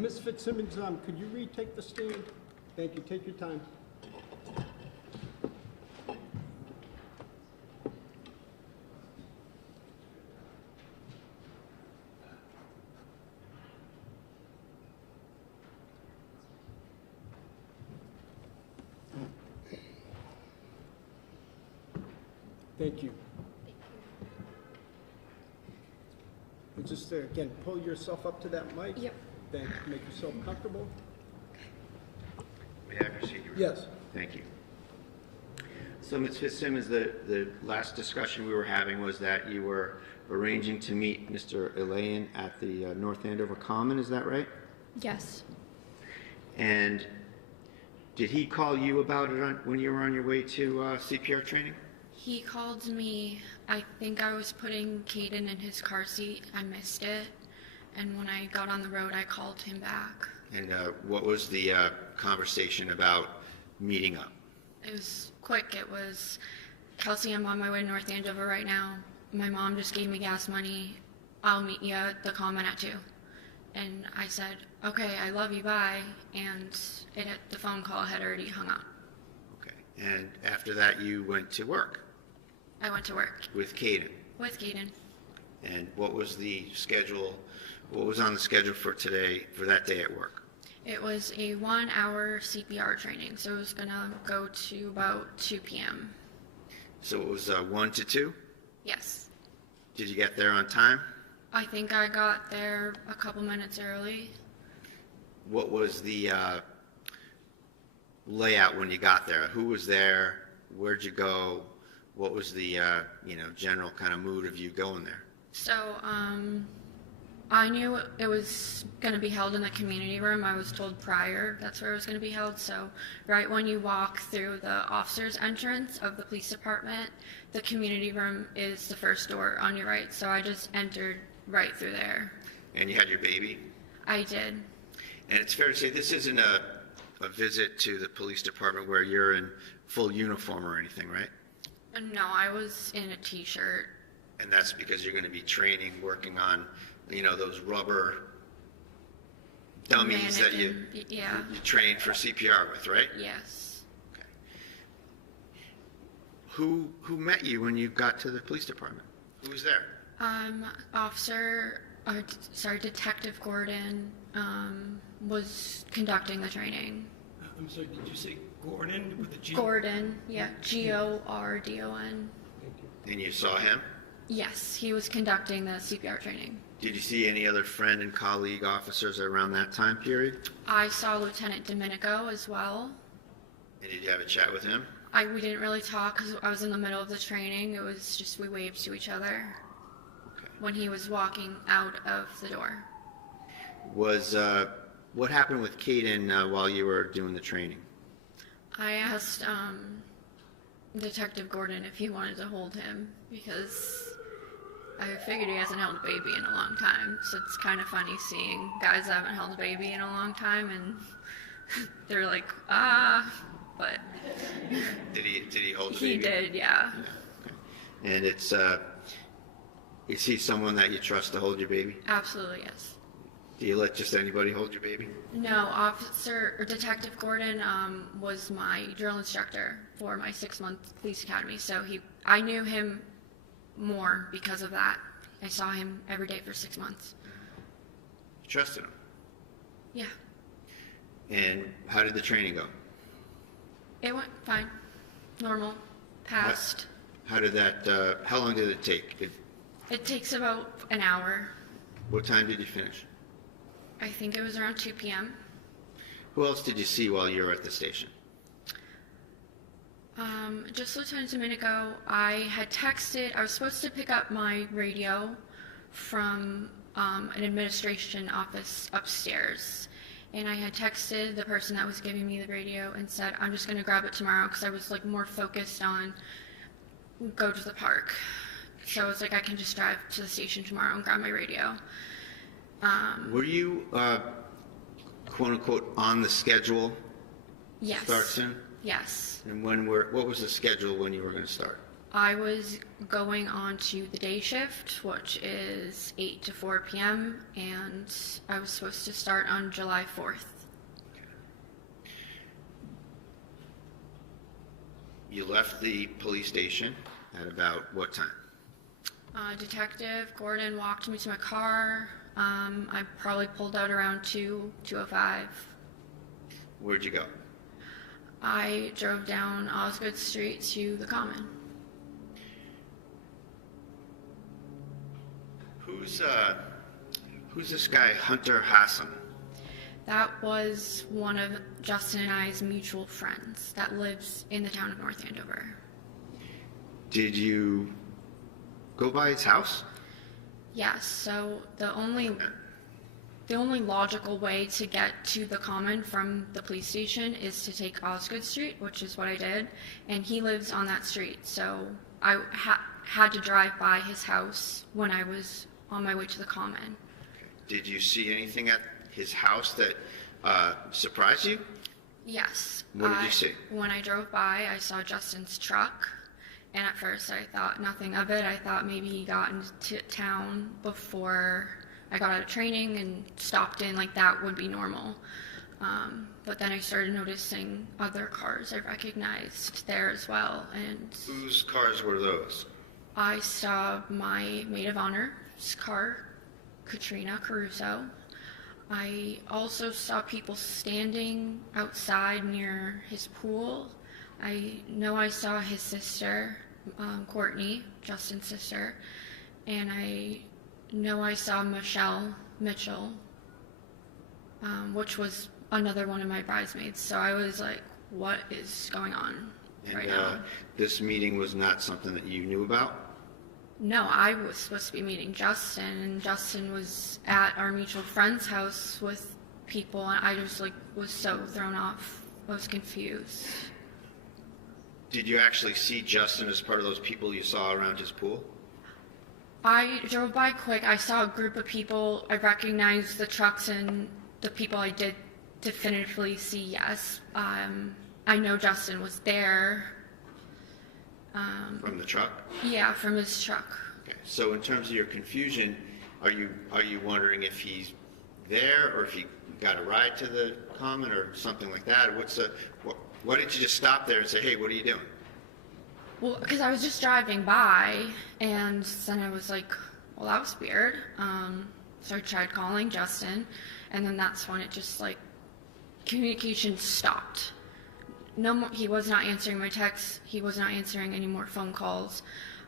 And Ms. Fitzsimmons, could you retake the stand? Thank you. Take your time. Thank you. And just again, pull yourself up to that mic. Yep. Then make yourself comfortable. May I proceed? Yes. Thank you. So, Ms. Fitzsimmons, the last discussion we were having was that you were arranging to meet Mr. Elaine at the North Andover Common, is that right? Yes. And did he call you about it when you were on your way to CPR training? He called me. I think I was putting Caden in his car seat. I missed it. And when I got on the road, I called him back. And what was the conversation about meeting up? It was quick. It was, Kelsey, I'm on my way to North Andover right now. My mom just gave me gas money. I'll meet you at the Common at 2. And I said, okay, I love you, bye. And the phone call had already hung up. Okay. And after that, you went to work? I went to work. With Caden? With Caden. And what was the schedule, what was on the schedule for today, for that day at work? It was a 1-hour CPR training, so it was going to go to about 2 p.m. So it was 1 to 2? Yes. Did you get there on time? I think I got there a couple minutes early. What was the layout when you got there? Who was there? Where'd you go? What was the general kind of mood of you going there? So, I knew it was going to be held in the community room. I was told prior that's where it was going to be held. So right when you walk through the officer's entrance of the police department, the community room is the first door on your right. So I just entered right through there. And you had your baby? I did. And it's fair to say this isn't a visit to the police department where you're in full uniform or anything, right? No, I was in a t-shirt. And that's because you're going to be training, working on, those rubber dummies that you train for CPR with, right? Yes. Okay. Who met you when you got to the police department? Who was there? Detective Gordon was conducting the training. I'm sorry, did you say Gordon with a G? Gordon, yeah, Gordon. Thank you. And you saw him? Yes, he was conducting the CPR training. Did you see any other friend and colleague officers around that time period? I saw Lieutenant Domenico as well. And did you have a chat with him? We didn't really talk because I was in the middle of the training. It was just we waved to each other when he was walking out of the door. What happened with Caden while you were doing the training? I asked Detective Gordon if he wanted to hold him because I figured he hasn't held a baby in a long time. So it's kind of funny seeing guys that haven't held a baby in a long time and they're like, but... Did he hold the baby? He did, yeah. Okay. And is he someone that you trust to hold your baby? Absolutely, yes. Do you let just anybody hold your baby? No, Detective Gordon was my drill instructor for my 6-month police academy. So I knew him more because of that. I saw him every day for 6 months. You trusted him? Yeah. And how did the training go? It went fine. Normal. Passed. How long did it take? It takes about an hour. What time did you finish? I think it was around 2 p.m. Who else did you see while you were at the station? Just Lieutenant Domenico. I was supposed to pick up my radio from an administration office upstairs. And I had texted the person that was giving me the radio and said, I'm just going to grab it tomorrow because I was more focused on go to the park. So I was like, I can just drive to the station tomorrow and grab my radio. Were you, quote unquote, on the schedule? Yes. Start soon? Yes. And what was the schedule when you were going to start? I was going on to the day shift, which is 8 to 4 p.m., and I was supposed to start on July 4th. You left the police station at about what time? Detective Gordon walked me to my car. I probably pulled out around 2:05. Where'd you go? I drove down Osgood Street to the Common. Who's this guy, Hunter Hassan? That was one of Justin and I's mutual friends that lives in the town of North Andover. Did you go by his house? Yes, so the only logical way to get to the Common from the police station is to take Osgood Street, which is what I did, and he lives on that street, so I had to drive by his house when I was on my way to the Common. Did you see anything at his house that surprised you? Yes. What did you see? When I drove by, I saw Justin's truck, and at first I thought nothing of it. I thought maybe he got into town before I got out of training and stopped in, like that would be normal. But then I started noticing other cars I recognized there as well. And Whose cars were those? I saw my maid of honor's car, Katrina Caruso. I also saw people standing outside near his pool. I know I saw his sister, Courtney, Justin's sister, and I know I saw Michelle Mitchell, which was another one of my bridesmaids. So I was like, what is going on right now? This meeting was not something that you knew about? No, I was supposed to be meeting Justin, and Justin was at our mutual friend's house with people, and I just was so thrown off. I was confused. Did you actually see Justin as part of those people you saw around his pool? I drove by quick. I saw a group of people. I recognized the trucks and the people I did definitively see, yes. I know Justin was there. From the truck? Yeah, from his truck. Okay. So in terms of your confusion, are you wondering if he's there or if he got a ride to the Common or something like that? Why didn't you just stop there and say, hey, what are you doing? Well, because I was just driving by, and then I was like, well, that was weird. So I tried calling Justin, and then that's when it just communication stopped. No more, he was not answering my texts. He was not answering any more phone calls.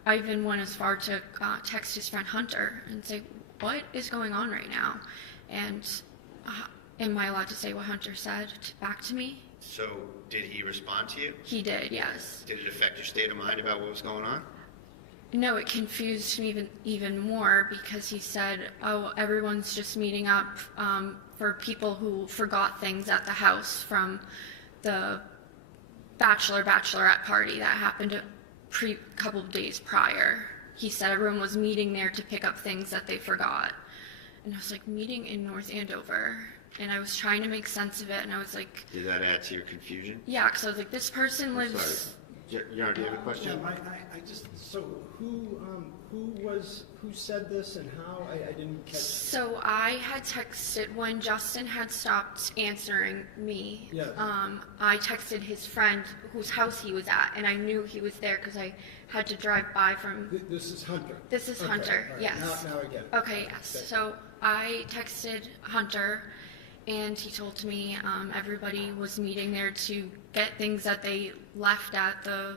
I even went as far to text his friend Hunter and say, what is going on right now? And am I allowed to say what Hunter said back to me? So did he respond to you? He did, yes. Did it affect your state of mind about what was going on? No, it confused me even more because he said, oh, everyone's just meeting up for people who forgot things at the house from the bachelorette party that happened a couple of days prior. He said everyone was meeting there to pick up things that they forgot. And I was like, meeting in North Andover. And I was trying to make sense of it, and I was like... Did that add to your confusion? Yeah, because I was like, this person lives... Your, do you have a question? Yeah, I just, so who said this and how? I didn't catch. So I had texted when Justin had stopped answering me. Yeah. I texted his friend whose house he was at, and I knew he was there because I had to drive by from. This is Hunter. This is Okay, Hunter. all right. Yes. Now I get it. Okay. Yes. Okay. So I texted Hunter, and he told me everybody was meeting there to get things that they left at the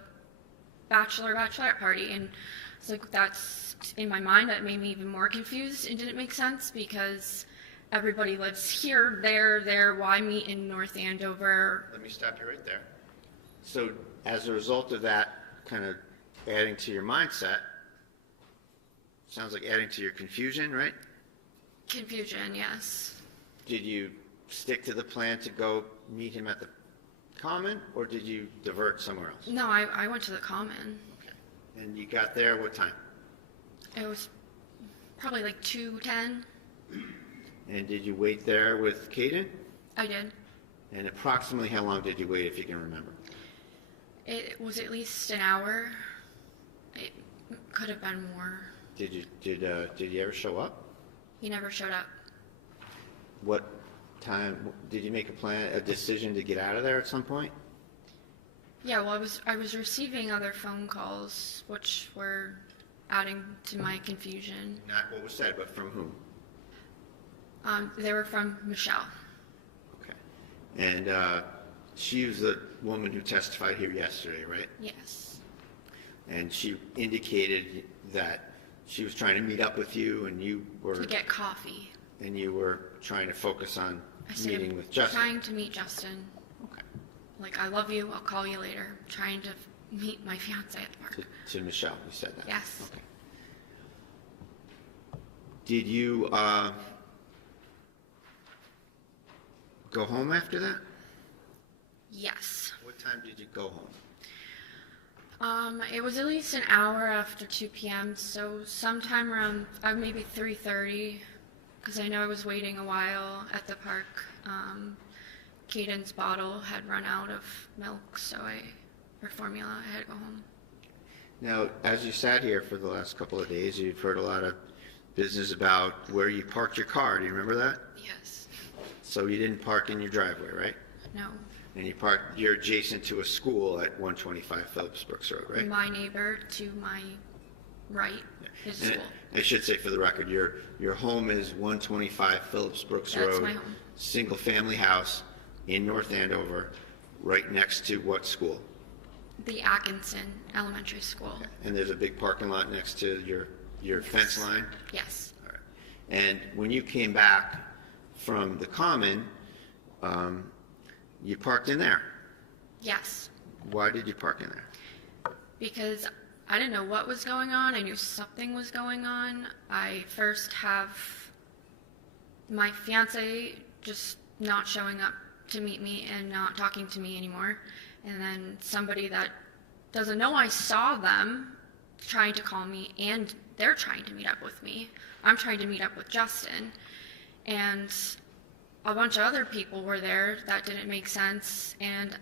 bachelorette party, and it's like, that's in my mind, that made me even more confused and didn't make sense because everybody lives here, there, why meet in North Andover? Let me stop you right there. So as a result of that kind of adding to your mindset, sounds like adding to your confusion, right? Confusion, yes. Did you stick to the plan to go meet him at the Common, or did you divert somewhere else? No, I went to the Common. Okay. And you got there what time? It was probably like 2:10. And did you wait there with Kaden? I did. And approximately how long did you wait, if you can remember? It was at least an hour. It could have been more. Did he ever show up? He never showed up. What time did you make a decision to get out of there at some point? Yeah, well, I was receiving other phone calls, which were adding to my confusion. Not what was said, but from whom? They were from Michelle. Okay. And she was the woman who testified here yesterday, right? Yes. And she indicated that she was trying to meet up with you, and you were To get coffee. and you were trying to focus on I said, meeting with Justin. Trying to meet Justin. Okay. Like, I love you, I'll call you later. Trying to meet my fiance at the park. To Michelle, you said that. Yes. Okay. Did you go home after that? Yes. What time did you go home? It was at least an hour after 2 p.m., so sometime around maybe 3:30, because I know I was waiting a while at the park. Caden's bottle had run out of milk, or formula, I had to go home. Now, as you sat here for the last couple of days, you've heard a lot of business about where you parked your car. Do you remember that? Yes. So you didn't park in your driveway, right? No. And you're adjacent to a school at 125 Phillips Brooks Road, right? My neighbor to my right is And school. I should say for the record, your home is 125 Phillips Brooks That's Road. my home. Single family house in North Andover, right next to what school? The Atkinson Elementary School. And there's a big parking lot next to your fence line? Yes. All right. And when you came back from the common, you parked in there. Yes. Why did you park in there? Because I didn't know what was going on. I knew something was going on. I first have my fiance just not showing up to meet me and not talking to me anymore. And then somebody that doesn't know I saw them trying to call me, and they're trying to meet up with me. I'm trying to meet up with Justin. And a bunch of other people were there that didn't make sense, and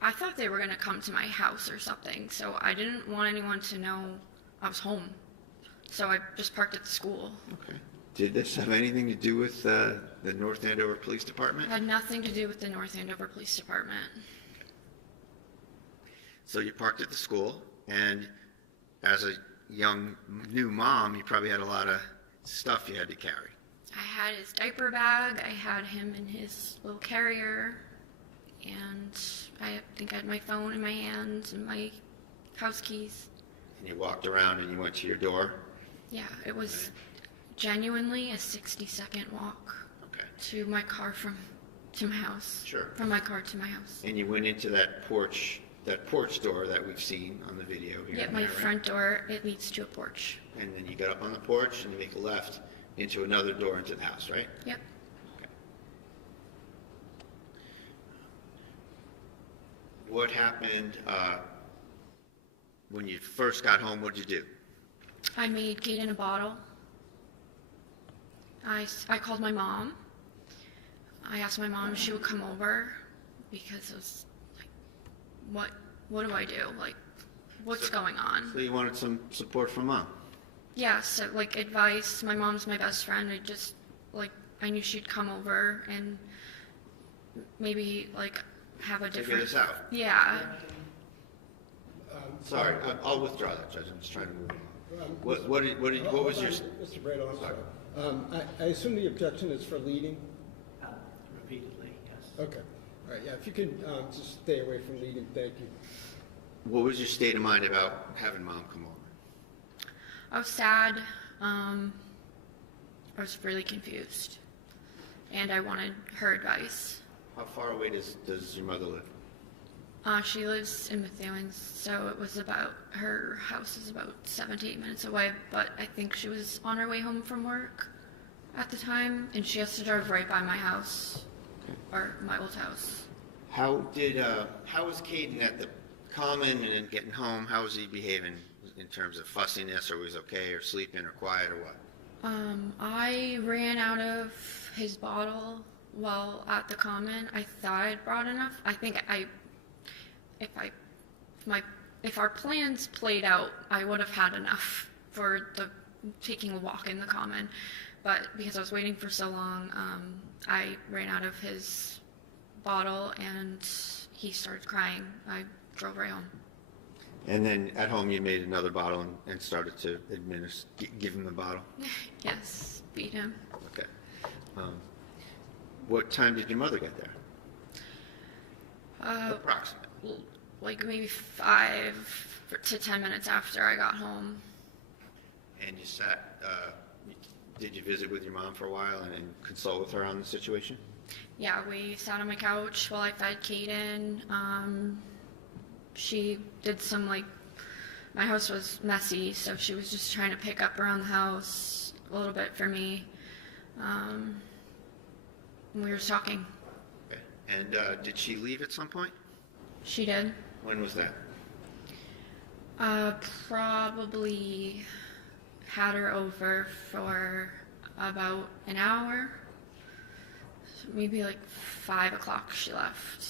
I thought they were going to come to my house or something, so I didn't want anyone to know I was home. So I just parked at the school. Okay. Did this have anything to do with the North Andover Police Department? It had nothing to do with the North Andover Police Department. So you parked at the school, and as a young new mom, you probably had a lot of stuff you had to carry. I had his diaper bag, I had him in his little carrier, and I think I had my phone in my hand and my house keys. And you walked around and you went to your door? Yeah, it was genuinely a 60-second walk to my car to my house. Sure. From my car to my house. And you went into that porch door that we've seen on the video here. Yeah, and my there, right? front door, it leads to a porch. And then you got up on the porch and you make a left into another door into the house, right? Yep. Okay. What happened when you first got home? What did you do? I made Kaden a bottle. I called my mom. I asked my mom if she would come over because it was like, what do I do? Like, what's going on? So you wanted some support from mom? Yeah, so like advice. My mom's my best friend. I knew she'd come over and maybe like have a different. Figure this out. Yeah. Sorry, I'll withdraw that, Judge. I'm just trying to move on. What was your? Mr. Brado, I'm sorry. I assume the objection is for leading? Repeatedly, yes. Okay. All right, yeah, if you can just stay away from leading, thank you. What was your state of mind about having mom come over? I was sad. I was really confused. And I wanted her advice. How far away does your mother live? She lives in Methuen, so it was her house is about 7 to 8 minutes away, but I think she was on her way home from work at the time, and she has to drive right by my house, or my old house. How was Caden at the common and then getting home? How was he behaving in terms of fussiness, or was he okay, or sleeping, or quiet, or what? I ran out of his bottle while at the common. I thought I'd brought enough. I think if my if our plans played out, I would have had enough for taking a walk in the common. But because I was waiting for so long, I ran out of his bottle and he started crying. I drove right home. And then at home you made another bottle and started to give him the bottle? Yes, beat him. Okay. What time did your mother get there? Approximately. Like maybe 5 to 10 minutes after I got home. And you did you visit with your mom for a while and consult with her on the situation? Yeah, we sat on my couch while I fed Kaden. She did some, my house was messy, so she was just trying to pick up around the house a little bit for me. And we were just talking. Okay. And did she leave at some point? She did. When was that? Probably had her over for about an hour. So maybe 5 o'clock she left.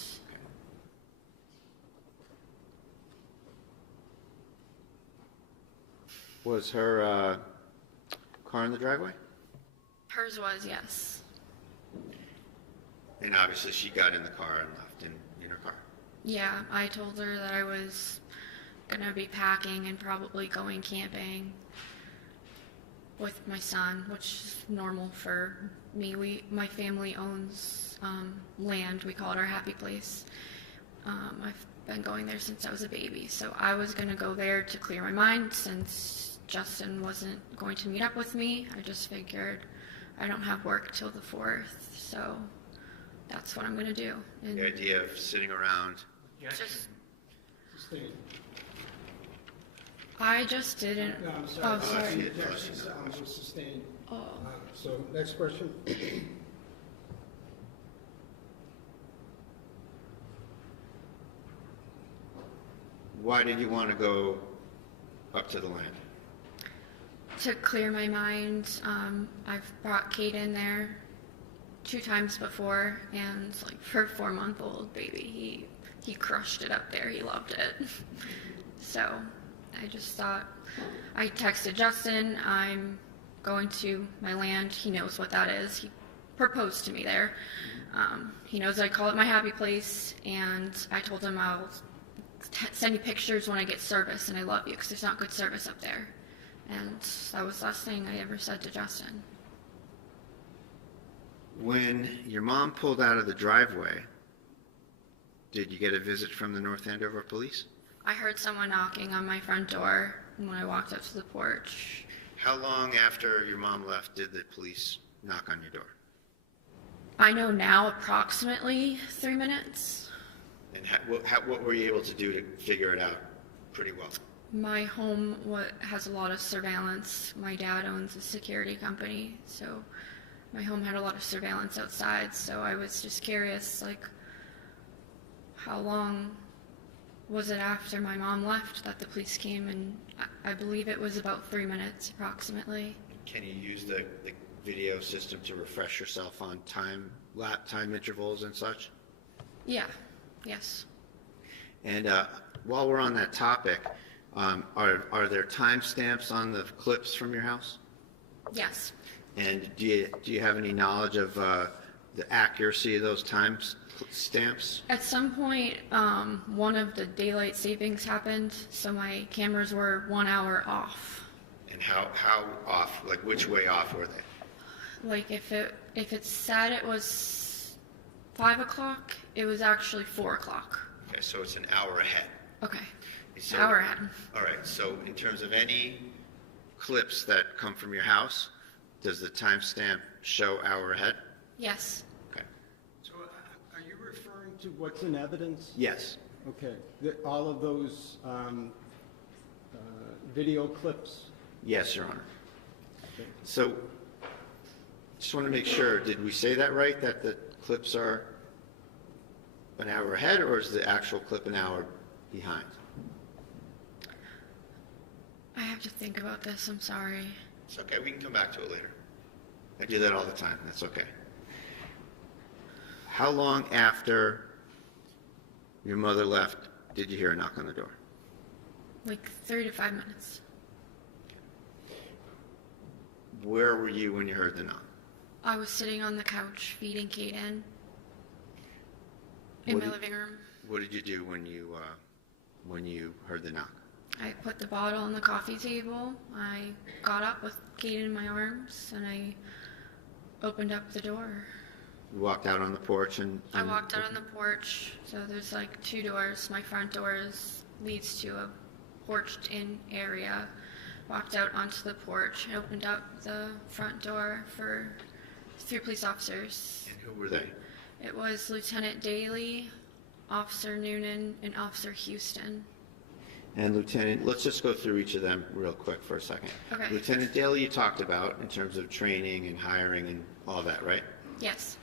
Was her car in the driveway? Hers was, yes. And obviously she got in the car and left in her car. Yeah, I told her that I was going to be packing and probably going camping with my son, which is normal for me. My family owns land. We call it our happy place. I've been going there since I was a baby, so I was going to go there to clear my mind since Justin wasn't going to meet up with me. I just figured I don't have work till the 4th, so that's what I'm going to do. And The idea of sitting around. just, Sustained. I just didn't. No, I'm sorry. Oh, sorry. The objection was sustained. Oh. So, next question. Why did you want to go up to the land? To clear my mind, I've brought Kate in there 2 times before, and for a 4-month-old baby, he crushed it up there. He loved it. So I just thought, I texted Justin, I'm going to my land. He knows what that is. He proposed to me there. He knows I call it my happy place, and I told him I'll send you pictures when I get service, and I love you because there's not good service up there. And that was the last thing I ever said to Justin. When your mom pulled out of the driveway, did you get a visit from the North Andover police? I heard someone knocking on my front door when I walked up to the porch. How long after your mom left did the police knock on your door? I know now approximately 3 minutes. And what were you able to do to figure it out pretty well? My home has a lot of surveillance. My dad owns a security company, so my home had a lot of surveillance outside, so I was just curious, how long was it after my mom left that the police came, and I believe it was about 3 minutes approximately. Can you use the video system to refresh yourself on time intervals and such? Yeah, yes. And while we're on that topic, are there timestamps on the clips from your house? Yes. And do you have any knowledge of the accuracy of those timestamps? At some point, one of the daylight savings happened, so my cameras were 1 hour off. And how off? Which way off were they? If it said it was 5 o'clock, it was actually 4 o'clock. Okay, so it's an hour ahead. Okay. So, hour ahead. All right. So in terms of any clips that come from your house, does the timestamp show hour ahead? Yes. Okay. So, are you referring to what's in evidence? Yes. Okay. All of those video clips? Yes, Your Honor. So, just want to make sure, did we say that right, that the clips are an hour ahead, or is the actual clip an hour behind? I have to think about this. I'm sorry. It's okay. We can come back to it later. I do that all the time. That's okay. How long after your mother left did you hear a knock on the door? Like 3 to 5 minutes. Where were you when you heard the knock? I was sitting on the couch feeding Kaden in my living room. What did you do when you heard the knock? I put the bottle on the coffee table. I got up with Kaden in my arms, and I opened up the door. You walked out on the porch and... I walked out on the porch. So there's like 2 doors. My front door leads to a porched-in area. Walked out onto the porch and opened up the front door for 3 police officers. And who were they? It was Lieutenant Daly, Officer Noonan, and Officer Houston. And Lieutenant, let's just go through each of them real quick for a second. Okay. Lieutenant Daly you talked about in terms of training and hiring and all that, right? Yes.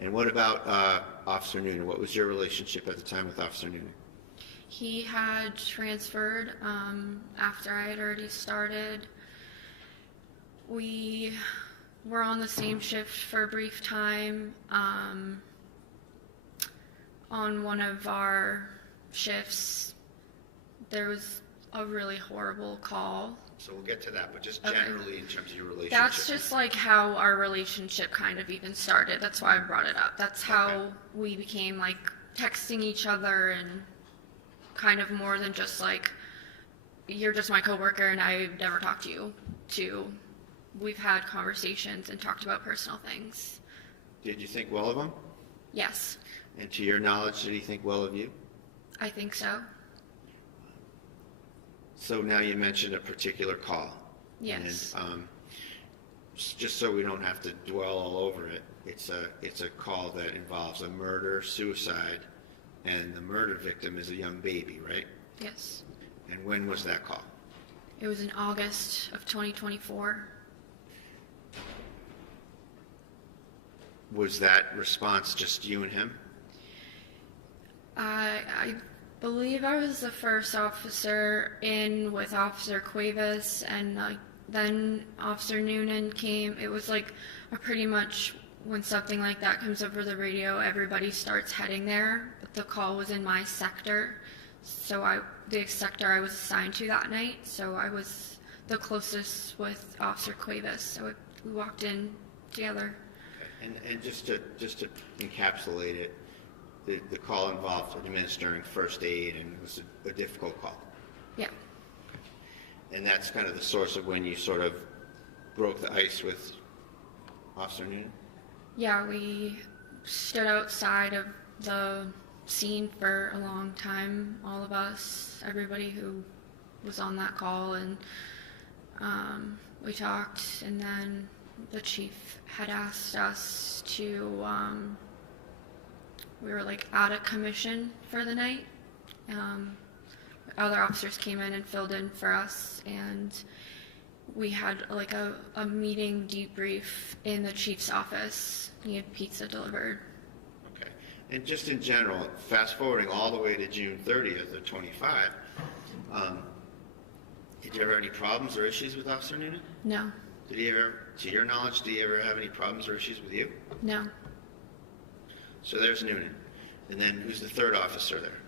And what about Officer Noonan? What was your relationship at the time with Officer Noonan? He had transferred after I had already started. We were on the same shift for a brief time. On one of our shifts, there was a really horrible call. So we'll get to that, but just Okay. generally in terms of your relationship. That's just like how our relationship kind of even started. That's why I brought it up. That's how Okay. we became like texting each other and kind of more than just like, you're just my coworker and I never talk to you, to we've had conversations and talked about personal things. Did you think well of him? Yes, And to your knowledge, did he think well of you? I think so. So now you mentioned a particular call. Yes. And just so we don't have to dwell all over it, it's a call that involves a murder, suicide, and the murder victim is a young baby, right? Yes. And when was that call? It was in August of 2024. Was that response just you and him? I believe I was the first officer in with Officer Cuevas, and then Officer Noonan came. It was like pretty much when something like that comes over the radio, everybody starts heading there. But the call was in my sector, so the sector I was assigned to that night. So I was the closest with Officer Cuevas. So we walked in together. And just to encapsulate it, the call involved administering first aid, and it was a difficult call. Yeah. And that's kind of the source of when you sort of broke the ice with Officer Noonan? Yeah, we stood outside of the scene for a long time, all of us, everybody who was on that call, and we talked, and then the chief had asked us to, we were like out of commission for the night. Other officers came in and filled in for us, and we had like a meeting debrief in the chief's office. He had pizza delivered. Okay. And just in general, fast forwarding all the way to June 30th of 25, did you ever have any problems or issues with Officer Noonan? No. Did he ever, to your knowledge, did he ever have any problems or issues with you? No. So there's Noonan. And then who's the third officer there?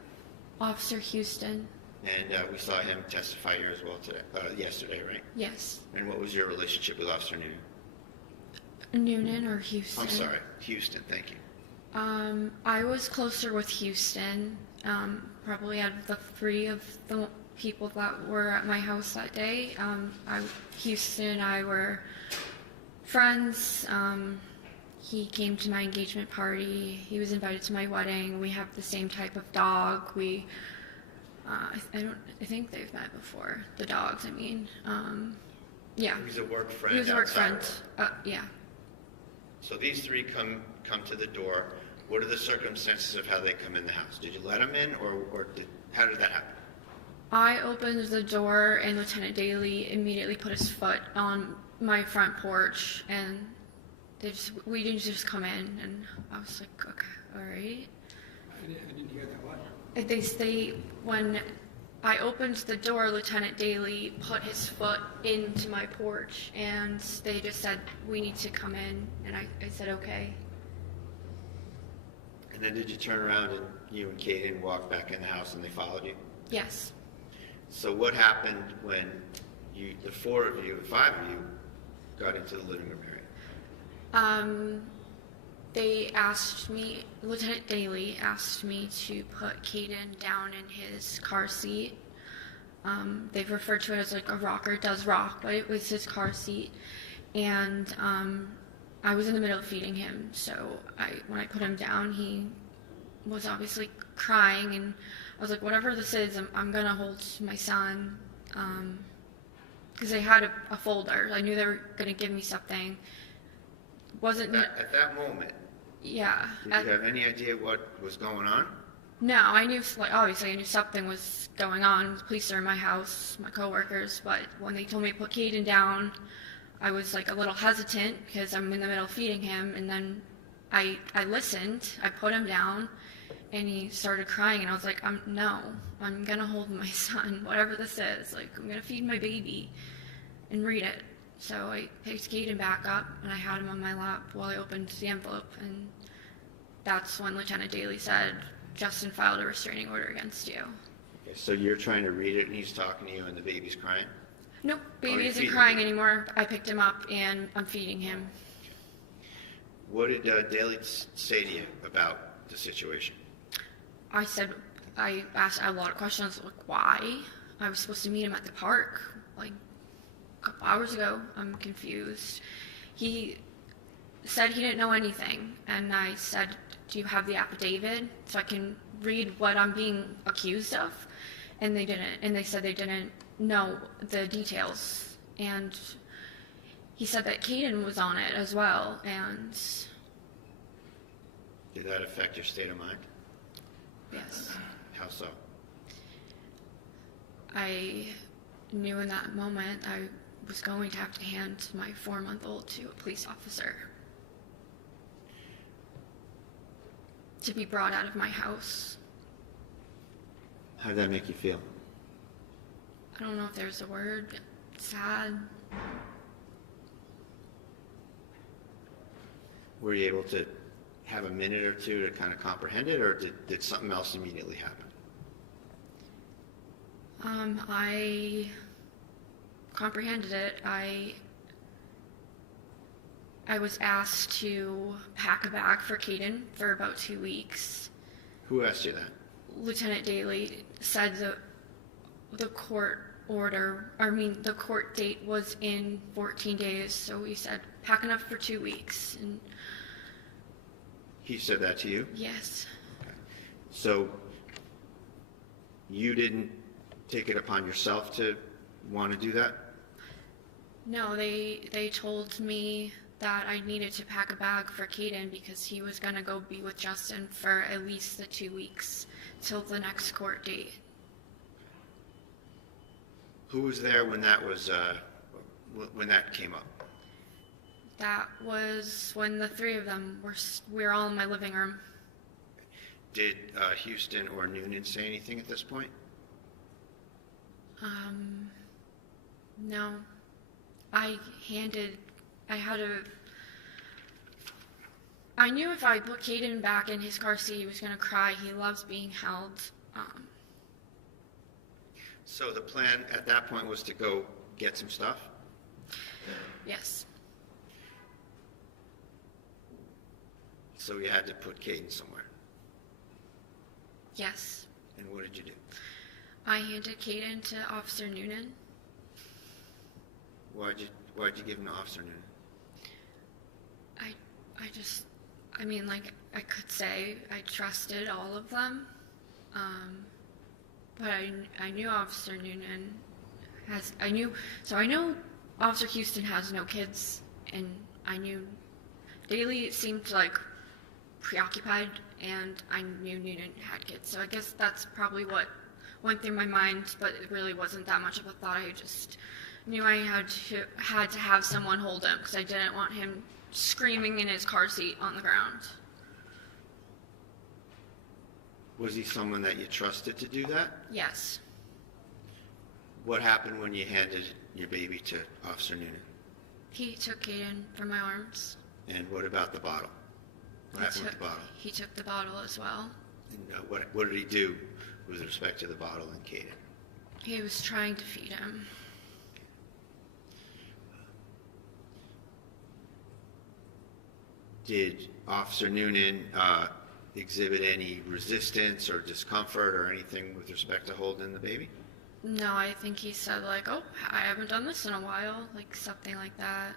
Officer Houston. And we saw him testify here as well today, yesterday, right? Yes. And what was your relationship with Officer Noonan? Noonan or Houston? I'm sorry, Houston, thank you. I was closer with Houston. Probably out of the 3 of the people that were at my house that day, Houston and I were friends. He came to my engagement party. He was invited to my wedding. We have the same type of dog. I think they've met before. The dogs, I mean. Yeah. He was a work friend. He was a work outside friend. Yeah. So these 3 come to the door. What are the circumstances of how they come in the house? Did you let them in, or how did that happen? I opened the door, and Lieutenant Daly immediately put his foot on my front porch, and we didn't just come in, and I was like, okay, all right. I didn't hear that. What? When I opened the door, Lieutenant Daly put his foot into my porch, and they just said, we need to come in, and I said, okay. And then did you turn around and you and Kaden walked back in the house and they followed you? Yes. So what happened when the four of you, five of you, got into the living room area? They asked me, Lieutenant Daly asked me to put Caden down in his car seat. They've referred to it as like a rocker. It does rock, but it was his car seat. And I was in the middle of feeding him, so when I put him down, he was obviously crying, and I was like, whatever this is, I'm gonna hold my son, because they had a folder. I knew they were gonna give me something. At that moment, yeah. did you have any idea what was going on? No, I knew, like, obviously I knew something was going on. The police are in my house, my coworkers, but when they told me to put Caden down, I was like a little hesitant because I'm in the middle of feeding him, and then I listened, I put him down, and he started crying, and I was like, no, I'm gonna hold my son, whatever this is, like, I'm gonna feed my baby and read it. So I picked Caden back up, and I had him on my lap while I opened the envelope, and that's when Lieutenant Daly said, Justin filed a restraining order against you. Okay, so you're trying to read it, and he's talking to you, and the baby's crying? Nope, baby you isn't feeding crying him? anymore. I picked him up, and I'm feeding him. What did Daly say to you about the situation? I asked a lot of questions, like why? I was supposed to meet him at the park, like a couple hours ago. I'm confused. He said he didn't know anything, and I said, do you have the affidavit so I can read what I'm being accused of? And they didn't, and they said they didn't know the details. And he said that Caden was on it as well, and... Did that affect your state of mind? Yes. How so? I knew in that moment I was going to have to hand my 4-month-old to a police officer to be brought out of my house. How did that make you feel? I don't know if there's a word. Sad. Were you able to have a minute or two to kind of comprehend it, or did something else immediately happen? I comprehended it. I was asked to pack a bag for Caden for about 2 weeks. Who asked you that? Lieutenant Daly said the court the court date was in 14 days, so he said pack enough for 2 weeks. And He said that to you? yes. Okay. So you didn't take it upon yourself to want to do that? No, they told me that I needed to pack a bag for Caden because he was going to go be with Justin for at least the 2 weeks till the next court date. Who was there when that was when that came up? That was when the three of them we were all in my living room. Did Houston or Noonan say anything at this point? No. I knew if I put Caden back in his car seat, he was going to cry. He loves being held. So the plan at that point was to go get some stuff? Yes. So you had to put Caden somewhere? Yes. And what did you do? I handed Caden to Officer Noonan. Why'd you give him to Officer Noonan? I could say I trusted all of them, but I knew Officer Noonan I know Officer Houston has no kids, and I knew Daly seemed like preoccupied, and I knew Noonan had kids, so I guess that's probably what went through my mind, but it really wasn't that much of a thought. I just knew I had to have someone hold him because I didn't want him screaming in his car seat on the ground. Was he someone that you trusted to do that? Yes. What happened when you handed your baby to Officer Noonan? He took Caden from my arms. And what about the bottle? What happened with the bottle? He took the bottle as well. And what did he do with respect to the bottle and Caden? He was trying to feed him. Did Officer Noonan exhibit any resistance or discomfort or anything with respect to holding the baby? No, I think he said like, oh, I haven't done this in a while, like something like that.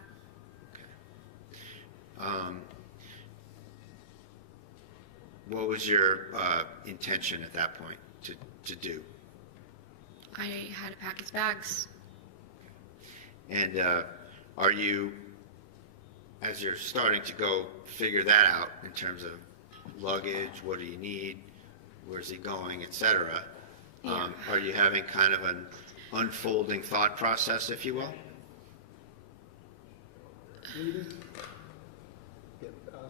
What was your intention at that point to do? I had to pack his bags. And are you, as you're starting to go figure that out in terms of luggage, what do you need, where's he going, etc., are you having kind of an unfolding thought process, if you will?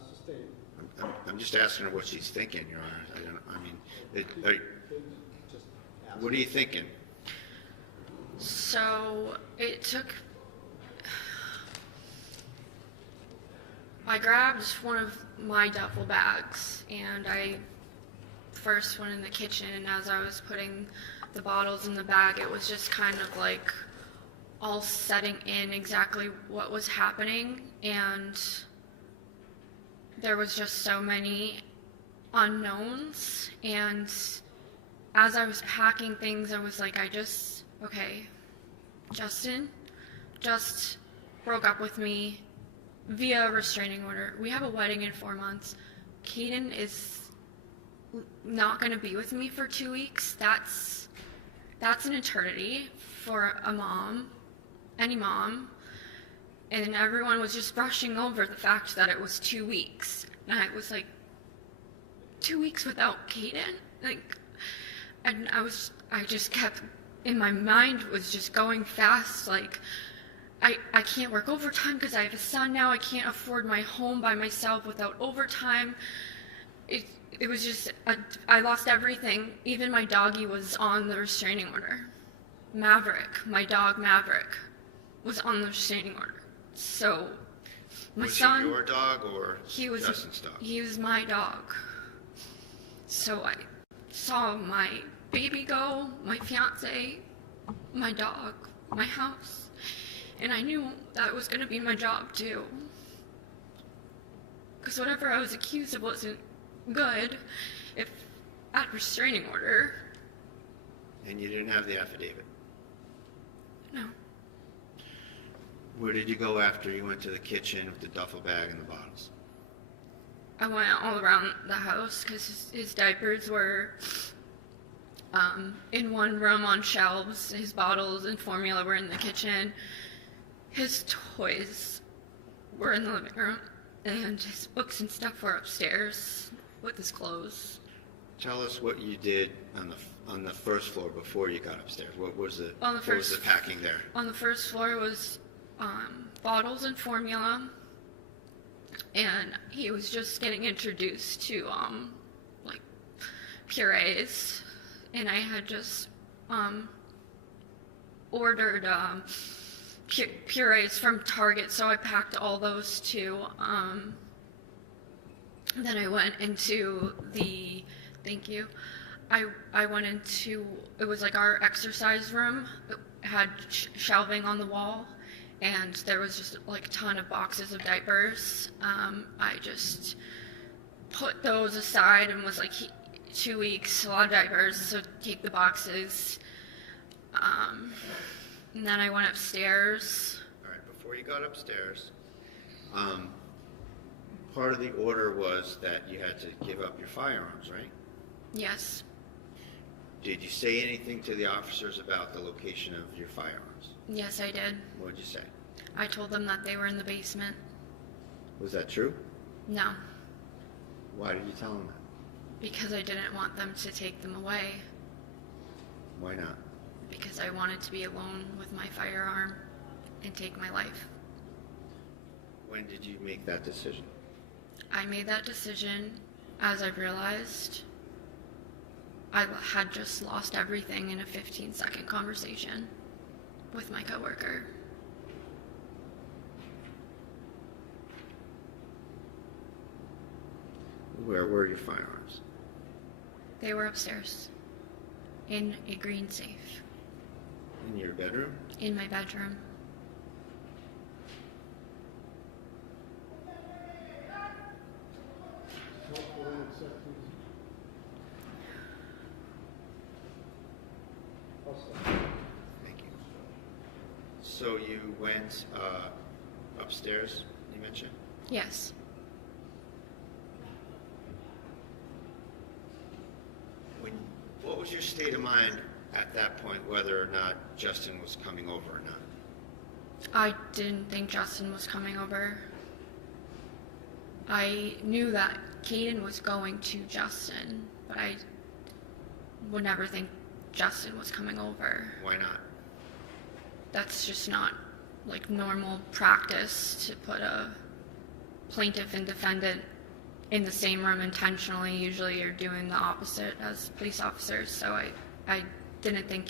Sustained. I'm just asking her what she's thinking, Your Honor. What are you thinking? So it took. I grabbed one of my duffel bags and I first went in the kitchen, and as I was putting the bottles in the bag, it was just kind of like all setting in exactly what was happening, and there was just so many unknowns. And as I was packing things, I was like, okay, Justin just broke up with me via restraining order. We have a wedding in 4 months. Caden is not going to be with me for 2 weeks. That's an eternity for a mom, any mom. And everyone was just brushing over the fact that it was 2 weeks. And I was like, 2 weeks without Caden? And I just kept, in my mind was just going fast, like, I can't work overtime because I have a son now. I can't afford my home by myself without overtime. It was just, I lost everything. Even my doggy was on the restraining order. Maverick, my dog Maverick, was on the restraining order. So, my son... Was he your dog or Justin's dog? He was my dog. So I saw my baby go, my fiance, my dog, my house, and I knew that was going to be my job too. Because whatever I was accused of wasn't good if at restraining order. And you didn't have the affidavit? No. Where did you go after you went to the kitchen with the duffel bag and the bottles? I went all around the house because his diapers were in one room on shelves. His bottles and formula were in the kitchen. His toys were in the living room. And his books and stuff were upstairs with his clothes. Tell us what you did on the first floor before you got upstairs. What was the packing there? On the first floor was bottles and formula, and he was just getting introduced to like purees, and I had just ordered purees from Target, so I packed all those too. Then I went into the, thank you, I went into, it was like our exercise room. It had shelving on the wall, and there was just like a ton of boxes of diapers. I just put those aside and was like, 2 weeks, a lot of diapers, so take the boxes. And then I went upstairs. All right, before you got upstairs, part of the order was that you had to give up your firearms, right? Yes. Did you say anything to the officers about the location of your firearms? Yes, I did. What did you say? I told them that they were in the basement. Was that true? No. Why did you tell them that? Because I didn't want them to take them away. Why not? Because I wanted to be alone with my firearm and take my life. When did you make that decision? I made that decision as I realized I had just lost everything in a 15-second conversation with my coworker. Where were your firearms? They were upstairs in a green safe. your bedroom? in my bedroom. Thank you. So you went upstairs, you mentioned? Yes. What was your state of mind at that point, whether or not Justin was coming over or not? I didn't think Justin was coming over. I knew that Caden was going to Justin, but I would never think Justin was coming over. Why not? That's just not like normal practice to put a plaintiff and defendant in the same room intentionally. Usually you're doing the opposite as police officers, so I didn't think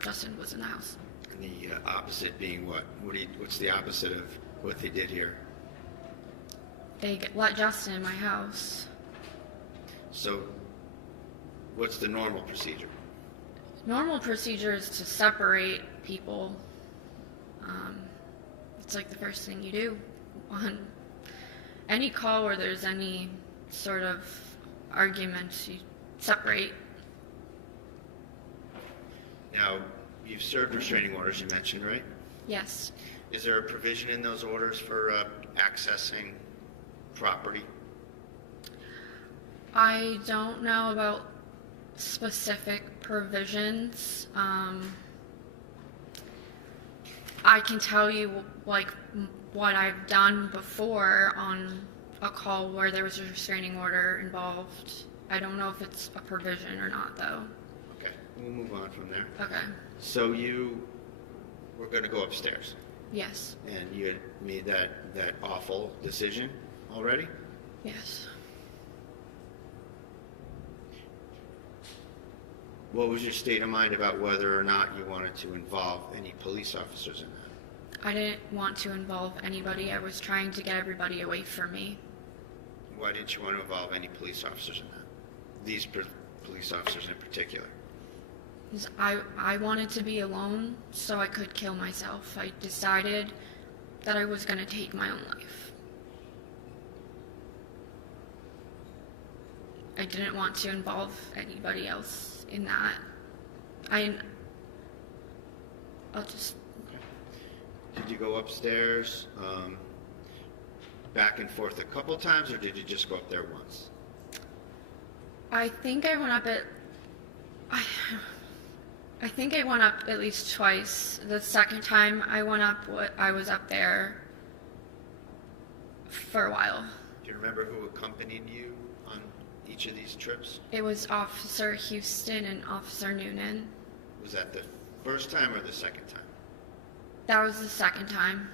Justin was in the house. And the opposite being what? What's the opposite of what they did here? They let Justin in my house. So what's the normal procedure? Normal procedure is to separate people. It's like the first thing you do on any call where there's any sort of argument. You separate. Now, you've served restraining orders, you mentioned, right? Yes. Is there a provision in those orders for accessing property? I don't know about specific provisions. I can tell you like what I've done before on a call where there was a restraining order involved. I don't know if it's a provision or not, though. Okay, we'll move on from there. Okay. So you were going to go upstairs, Yes. and you had made that awful decision already? Yes. What was your state of mind about whether or not you wanted to involve any police officers in that? I didn't want to involve anybody. I was trying to get everybody away from me. Why didn't you want to involve any police officers in that? These police officers in particular? 'Cause I wanted to be alone so I could kill myself. I decided that I was going to take my own life. I didn't want to involve anybody else in that. I'll just... Did you go upstairs back and forth a couple times, or did you just go up there once? I think I went up I think I went up at least twice. The second time I went up, I was up there for a while. Do you remember who accompanied you on each of these trips? It was Officer Houston and Officer Noonan. Was that the first time or the second time? That was the second time.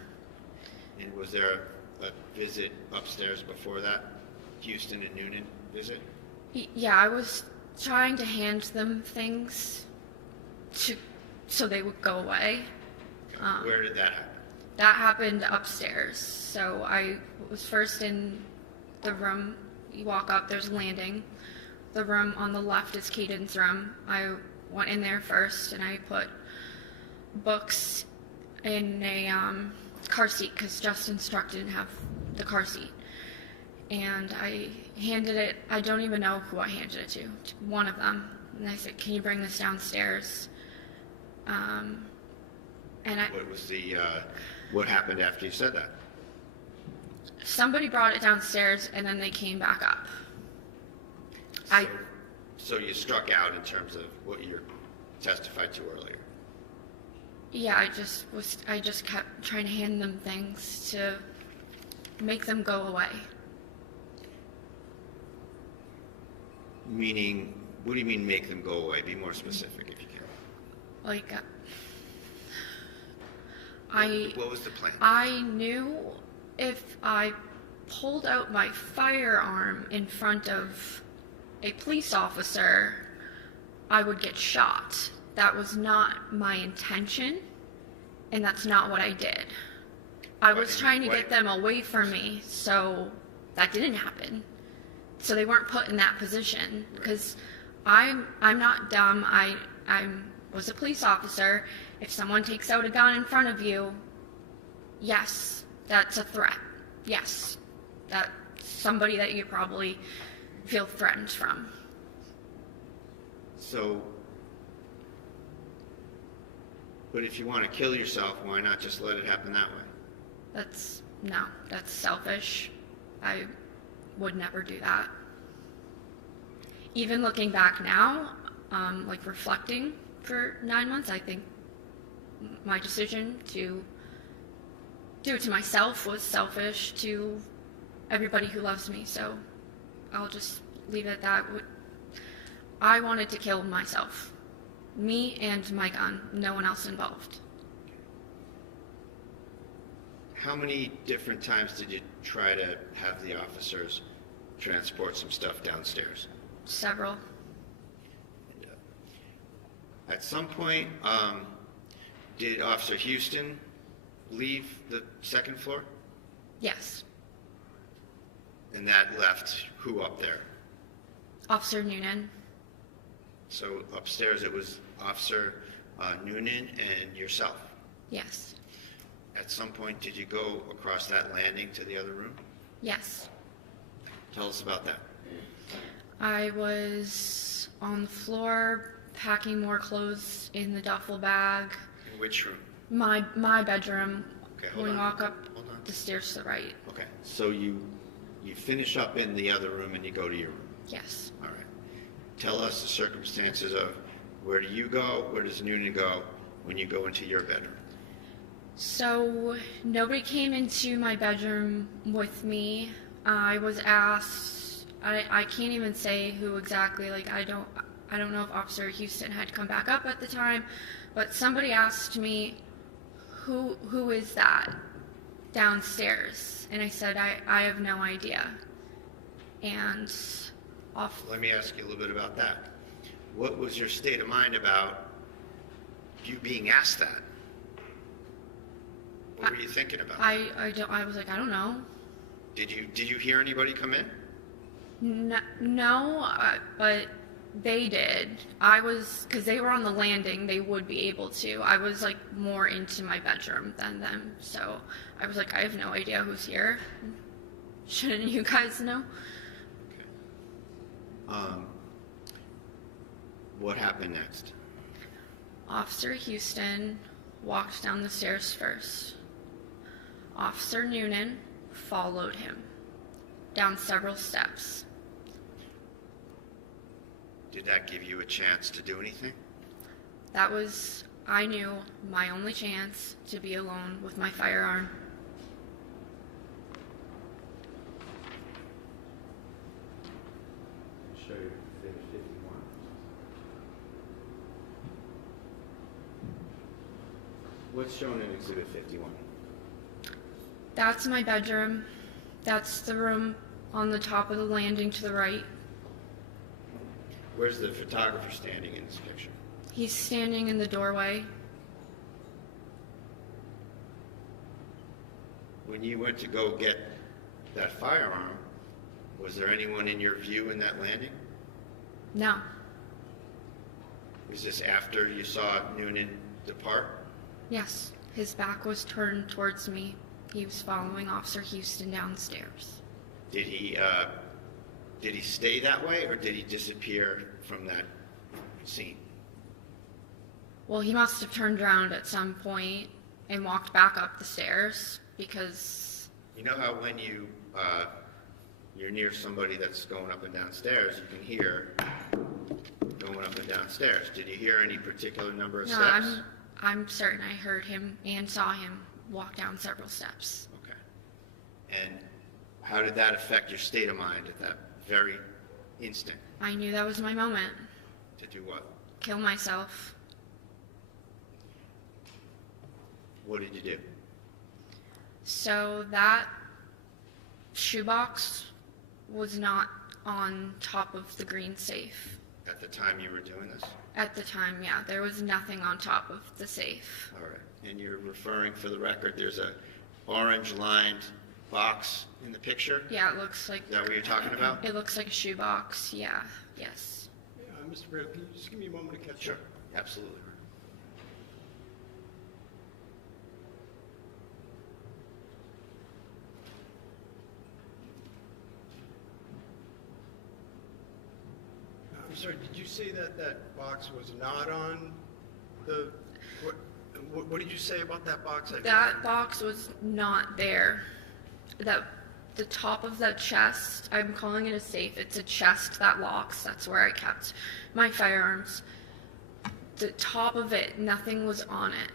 And was there a visit upstairs before that? Houston and Noonan visit? Yeah, I was trying to hand them things so they would go away. Where did that happen? That happened upstairs. So I was first in the room. You walk up, there's a landing. The room on the left is Caden's room. I went in there first and I put books in a car seat because Justin instructed didn't have the car seat. And I handed it, I don't even know who I handed it to one of them. And I said, "Can you bring this downstairs?" What happened after you said that? Somebody brought it downstairs and then they came back up. So you struck out in terms of what you testified to earlier? Yeah, I just kept trying to hand them things to make them go away. Meaning, what do you mean make them go away? Be more specific if you can. Like, What was the plan? I knew if I pulled out my firearm in front of a police officer, I would get shot. That was not my intention, and that's not what I did. I was trying to get them away from me, so that didn't happen. So they weren't put in that position, because I'm not dumb. I'm was a police officer, if someone takes out a gun in front of you, yes, that's a threat. Yes, that's somebody that you probably feel threatened from. So, but if you want to kill yourself, why not just let it happen that way? That's selfish. I would never do that. Even looking back now, like reflecting for 9 months, I think my decision to do it to myself was selfish to everybody who loves me. So I'll just leave it at that. I wanted to kill myself. Me and my gun. No one else involved. How many different times did you try to have the officers transport some stuff downstairs? Several. At some point, did Officer Houston leave the second floor? Yes. And that left who up there? Officer Noonan. So upstairs it was Officer Noonan and yourself. Yes. At some point, did you go across that landing to the other room? Yes. Tell us about that. I was on the floor packing more clothes in the duffel bag. In which room? My bedroom. Okay, When we walk up Hold on. the stairs to the right. Okay, so you finish up in the other room and you go to your room. Yes. All right. Tell us the circumstances of where do you go, where does Noonan go when you go into your bedroom? So nobody came into my bedroom with me. I was asked, I can't even say who exactly, like I don't know if Officer Houston had come back up at the time, but somebody asked me, who is that downstairs? And I said, I have no idea. And Let me ask you a little bit about that. What was your state of mind about you being asked that? What were you thinking about? I was like, I don't know. Did you hear anybody come in? No, but they did. Because they were on the landing, they would be able to. I was like more into my bedroom than them, so I was like, I have no idea who's here. Shouldn't you guys know? Okay. What happened next? Officer Houston walked down the stairs first. Officer Noonan followed him down several steps. Did that give you a chance to do anything? That was, I knew, my only chance to be alone with my firearm. Show you Exhibit 51. What's shown in Exhibit 51? That's my bedroom. That's the room on the top of the landing to the right. Where's the photographer standing in this picture? He's standing in the doorway. When you went to go get that firearm, was there anyone in your view in that landing? No. Was this after you saw Noonan depart? Yes. His back was turned towards me. He was following Officer Houston downstairs. Did he stay that way, or did he disappear from that scene? Well, he must have turned around at some point and walked back up the stairs because... You know how when you're near somebody that's going up and downstairs, you can hear going up and downstairs. Did you hear any particular number of steps? No, I'm certain I heard him and saw him walk down several steps. Okay. And how did that affect your state of mind at that very instant? I knew that was my moment. To do what? Kill myself. What did you do? So that shoebox was not on top of the green safe. At the time you were doing this? At the time, yeah. There was nothing on top of the safe. All right. And you're referring, for the record, there's a orange-lined box in the picture? Yeah, it looks like... Is that what you're talking about? It looks like a shoebox, yeah. Yes. Mr. Brady, can you just give me a moment to catch up? Sure. Absolutely. sorry, did you say that that box was not on the, what did you say about that box? That box was not there. The top of the chest, I'm calling it a safe. It's a chest that locks. That's where I kept my firearms. The top of it, nothing was on it.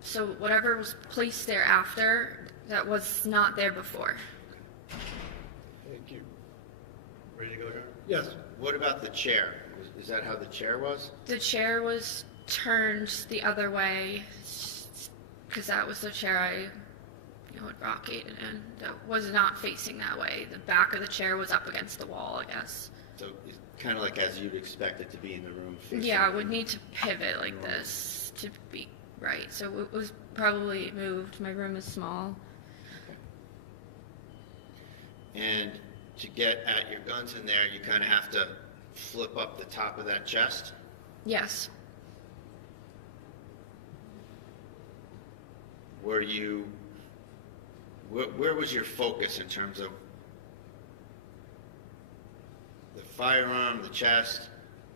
So whatever was placed there after, that was not there before. Thank you. Ready to go, John? Yes. What about the chair? Is that how the chair was? The chair was turned the other way, because that was the chair I had rocked in. That was not facing that way. The back of the chair was up against the wall, I guess. So it's kind of like as you'd expect it to be in the room. Yeah, I would need to pivot like this to be right. So it was probably moved. My room is small. And to get at your guns in there, you kind of have to flip up the top of that chest. Yes. Where was your focus in terms of the firearm, the chest,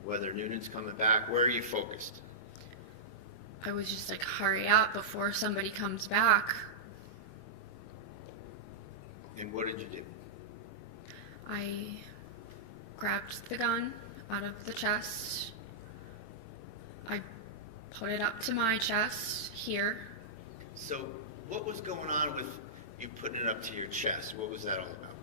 whether Noonan's coming back? Where are you focused? I was just like, hurry up before somebody comes back. And what did you do? I grabbed the gun out of the chest. I put it up to my chest here. So what was going on with you putting it up to your chest? What was that all about?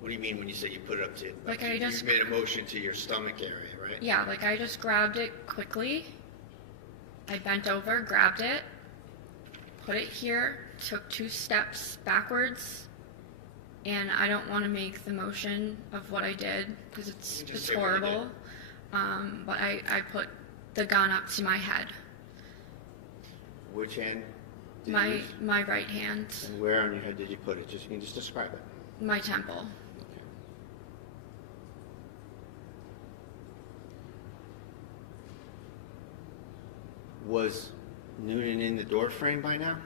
What do you mean when you say you put it up to Like you I just made a motion to your stomach area, right? Yeah, like I just grabbed it quickly. I bent over, grabbed it, put it here, took 2 steps backwards, and I don't want to make the motion of what I did because it's horrible. But I put the gun up to my head. Which hand? Did you use? My right hand. And where on your head did you put it? You can just describe it. My temple. Okay. Was Noonan in the door frame by now?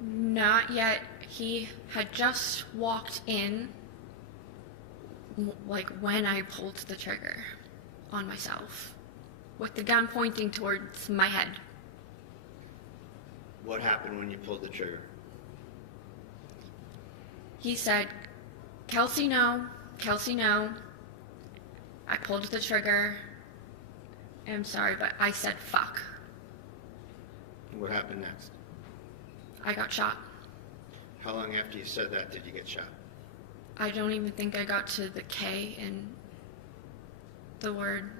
Not yet. He had just walked in, like when I pulled the trigger on myself, with the gun pointing towards my head. What happened when you pulled the trigger? He said, Kelsey, no. Kelsey, no. I pulled the trigger. I'm sorry, but I said fuck. What happened next? I got shot. How long after you said that did you get shot? I don't even think I got to the K in the word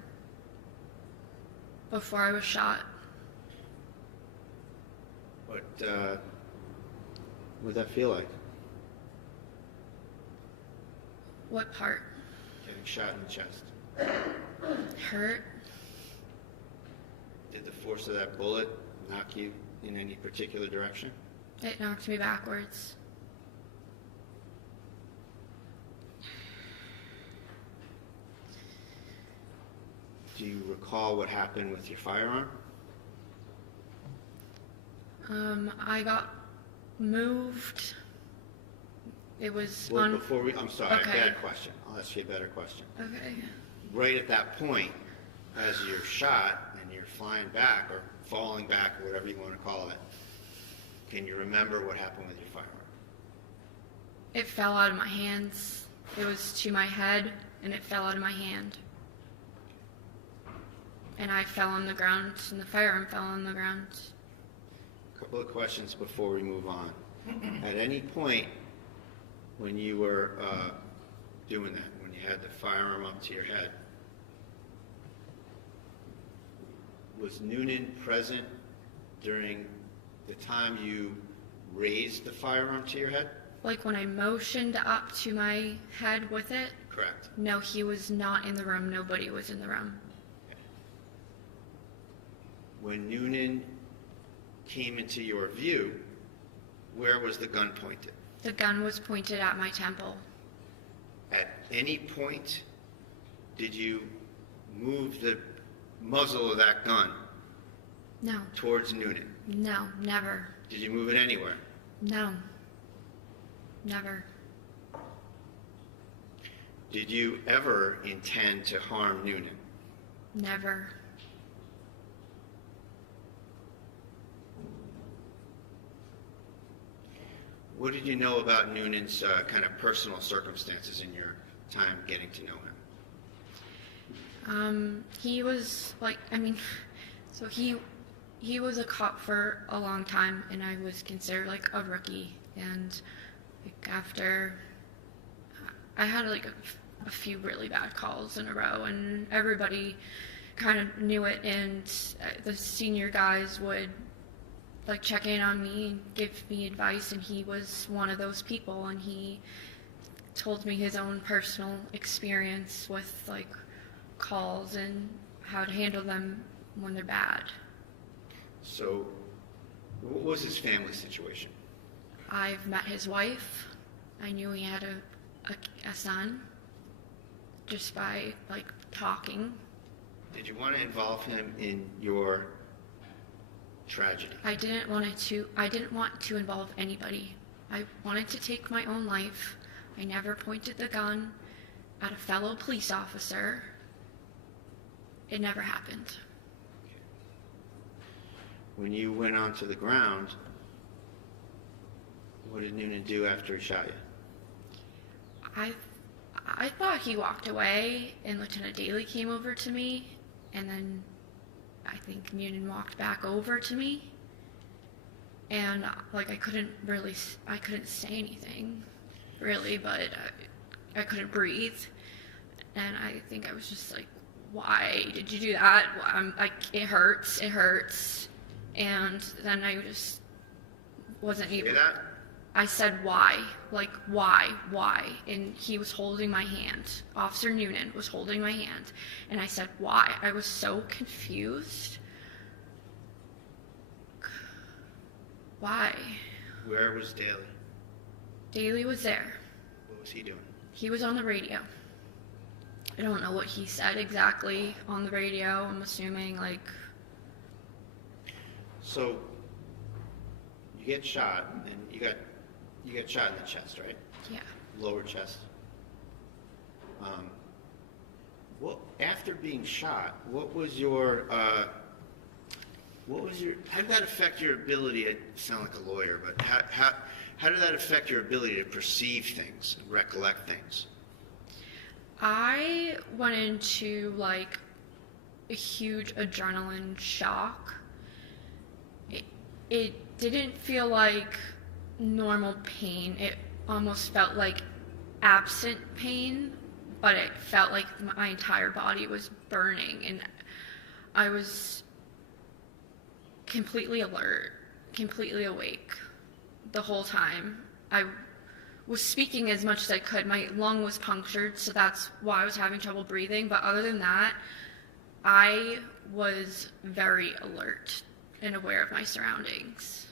before I was shot. What would that feel like? What part? Getting shot in the chest. Hurt. Did the force of that bullet knock you in any particular direction? It knocked me backwards. Do you recall what happened with your firearm? I got moved. It was Well, on. I'm sorry, Okay. bad question. I'll ask you a better question. Okay. Right at that point, as you're shot and you're flying back or falling back, or whatever you want to call it, can you remember what happened with your firearm? It fell out of my hands. It was to my head, and it fell out of my hand. And I fell on the ground, and the firearm fell on the ground. A couple of questions before we move on. At any point when you were doing that, when you had the firearm up to your head, was Noonan present during the time you raised the firearm to your head? Like when I motioned up to my head with it? Correct. No, he was not in the room. Nobody was in the room. When Noonan came into your view, where was the gun pointed? The gun was pointed at my temple. At any point, did you move the muzzle of that gun No. towards Noonan? No, never. Did you move it anywhere? No. Never. Did you ever intend to harm Noonan? Never. What did you know about Noonan's kind of personal circumstances in your time getting to know him? He was like, so he was a cop for a long time, and I was considered like a rookie. And like after, I had like a few really bad calls in a row, and everybody kind of knew it. And the senior guys would like check in on me and give me advice, and he was one of those people. And he told me his own personal experience with like calls and how to handle them when they're bad. So, what was his family situation? I've met his wife. I knew he had a son just by like talking. Did you want to involve him in your tragedy? I didn't want to involve anybody. I wanted to take my own life. I never pointed the gun at a fellow police officer. It never happened. When you went onto the ground, what did Noonan do after he shot you? I thought he walked away, and Lieutenant Daly came over to me, and then I think Noonan walked back over to me, and like I couldn't say anything, really, but I couldn't breathe, and I think I was just like, why did you do that? I'm like, it hurts, and then I just wasn't able. Say that? I said, why? Like, why? And he was holding my hand. Officer Noonan was holding my hand. And I said, why? I was so confused. Why? Where was Daly? Daly was there. What was he doing? He was on the radio. I don't know what he said exactly on the radio. I'm assuming, like... So, you get shot, and you got shot in the chest, right? Yeah. Lower chest. Well, after being shot, how did that affect your ability? I sound like a lawyer, but how did that affect your ability to perceive things and recollect things? I went into like a huge adrenaline shock. It didn't feel like normal pain. It almost felt like absent pain, but it felt like my entire body was burning, and I was completely alert, completely awake the whole time. I was speaking as much as I could. My lung was punctured, so that's why I was having trouble breathing, but other than that, I was very alert and aware of my surroundings.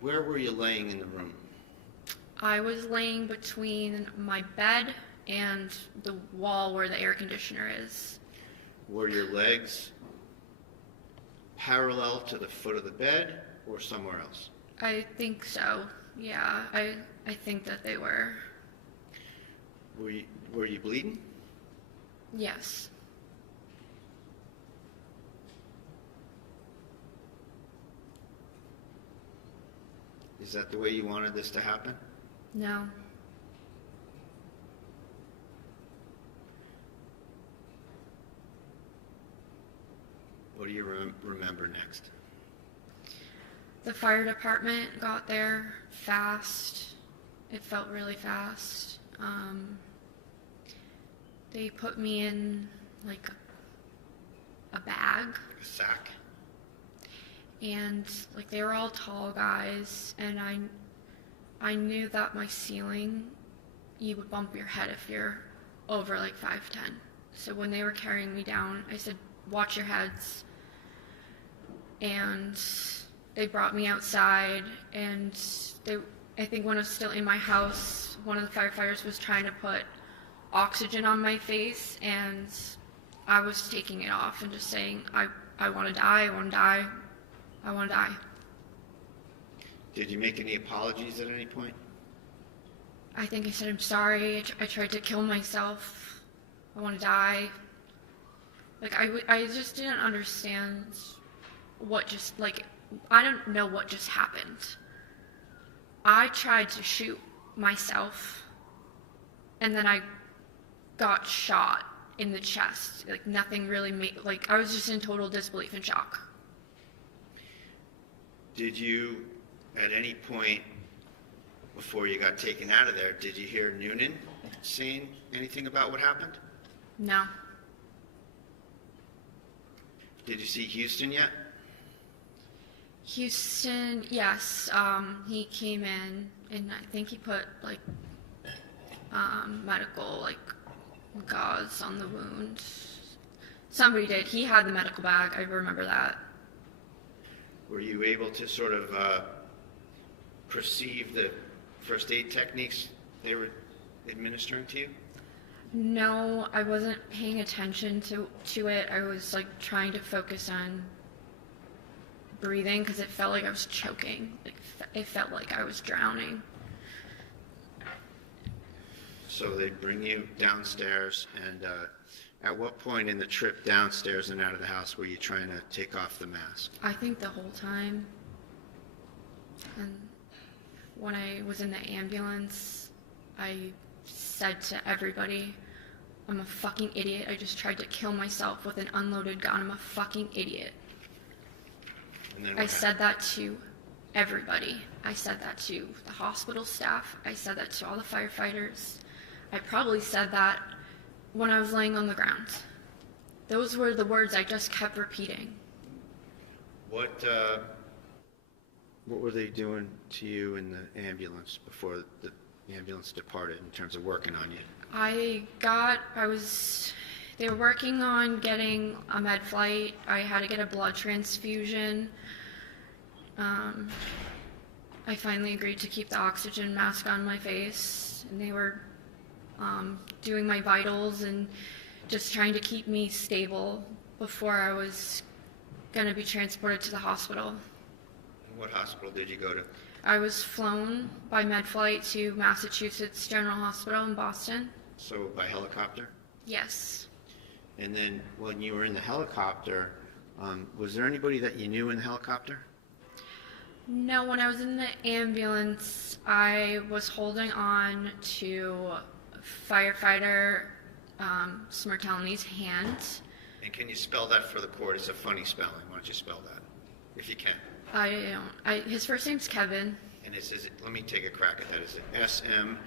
Where were you laying in the room? I was laying between my bed and the wall where the air conditioner is. Were your legs parallel to the foot of the bed or somewhere else? I think so. Yeah, I think that they were. Were you bleeding? Yes. Is that the way you wanted this to happen? No. What do you remember next? The fire department got there fast. It felt really fast. They put me in like a bag. A sack? And like they were all tall guys, and I knew that my ceiling, you would bump your head if you're over like 5'10". So when they were carrying me down, I said, watch your heads. And they brought me outside, and I think when I was still in my house, one of the firefighters was trying to put oxygen on my face, and I was taking it off and just saying, I want to die, I want to die, I want to die. Did you make any apologies at any point? I think I said, I'm sorry, I tried to kill myself, I want to die. Like, I just didn't understand what just, like, I don't know what just happened. I tried to shoot myself, and then I got shot in the chest. Like, nothing really made, like, I was just in total disbelief and shock. Did you, at any point before you got taken out of there, did you hear Noonan saying anything about what happened? No. Did you see Houston yet? Houston, yes, he came in, and I think he put, like, medical, like, gauze on the wound. Somebody did. He had the medical bag. I remember that. Were you able to sort of perceive the first aid techniques they were administering to you? No, I wasn't paying attention to it. I was, like, trying to focus on breathing because it felt like I was choking. Like, it felt like I was drowning. So they bring you downstairs, and at what point in the trip downstairs and out of the house were you trying to take off the mask? I think the whole time. And when I was in the ambulance, I said to everybody, I'm a fucking idiot. I just tried to kill myself with an unloaded gun. I'm a fucking idiot. And then I said that to everybody. I said that to the hospital staff. I said that to all the firefighters. I probably said that when I was laying on the ground. Those were the words I just kept repeating. What were they doing to you in the ambulance before the ambulance departed in terms of working on you? They were working on getting a med flight. I had to get a blood transfusion. I finally agreed to keep the oxygen mask on my face, and they were doing my vitals and just trying to keep me stable before I was going to be transported to the hospital. What hospital did you go to? I was flown by med flight to Massachusetts General Hospital in Boston. So by helicopter? Yes. And then when you were in the helicopter, was there anybody that you knew in the helicopter? No, when I was in the ambulance, I was holding on to firefighter Smirtelni's hand. And can you spell that for the court? It's a funny spelling. Why don't you spell that, if you can? His first name's Kevin. And is it, let me take a crack at that. Is it Smirtelny?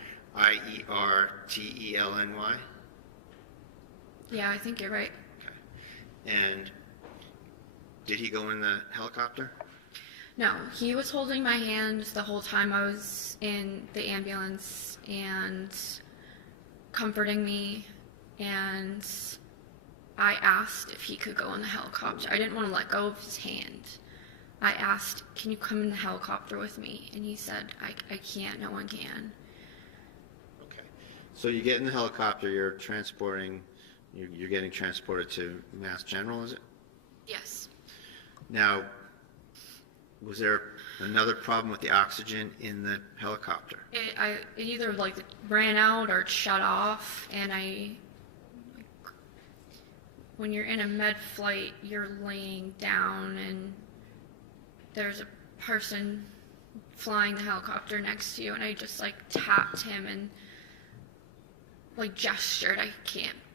Yeah, I think you're right. Okay. And did he go in the helicopter? No, he was holding my hand the whole time I was in the ambulance and comforting me, and I asked if he could go in the helicopter. I didn't want to let go of his hand. I asked, can you come in the helicopter with me? And he said, I can't, no one can. Okay. So you get in the helicopter, you're getting transported to Mass General, is it? Yes. Now, was there another problem with the oxygen in the helicopter? It either like ran out or it shut off, and when you're in a med flight, you're laying down and there's a person flying the helicopter next to you, and I just like tapped him and like gestured.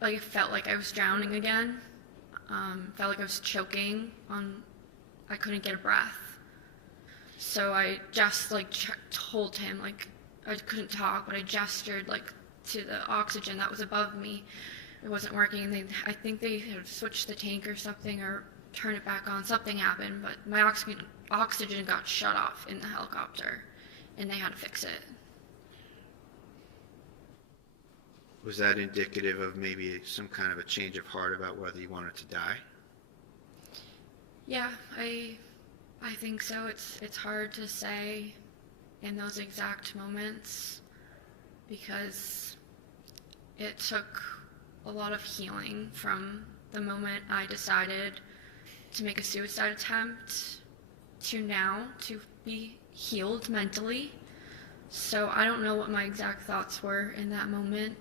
I felt like I was drowning again. Felt like I was choking I couldn't get a breath. So I just like told him, like, I couldn't talk, but I gestured like to the oxygen that was above me. It wasn't working. I think they had switched the tank or something, or turned it back on. Something happened, but my oxygen got shut off in the helicopter, and they had to fix it. Was that indicative of maybe some kind of a change of heart about whether you wanted to die? Yeah, I think so. It's hard to say in those exact moments because it took a lot of healing from the moment I decided to make a suicide attempt to now to be healed mentally. So I don't know what my exact thoughts were in that moment.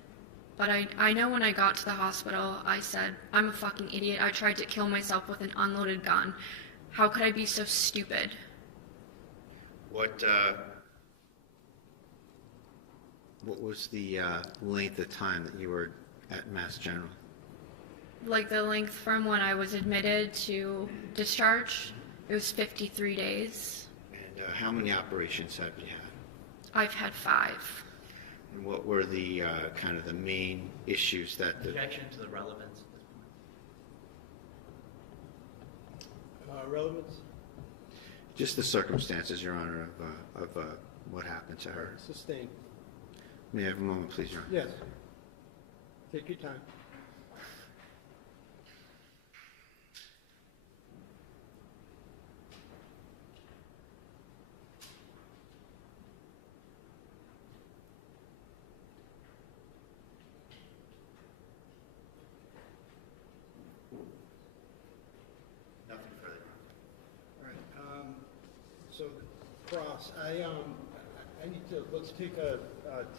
But I know when I got to the hospital, I said, I'm a fucking idiot. I tried to kill myself with an unloaded gun. How could I be so stupid? What was the length of time that you were at Mass General? Like the length from when I was admitted to discharge, it was 53 days. And how many operations have you had? I've had 5. And what were the kind of the main issues that the... Objection to the relevance at this point. Relevance? Just the circumstances, Your Honor, of what happened to her. Sustained. May I have a moment, please, Your Honor? Yes. Take your time. Nothing further. All right. So, Cross, I need to, let's take a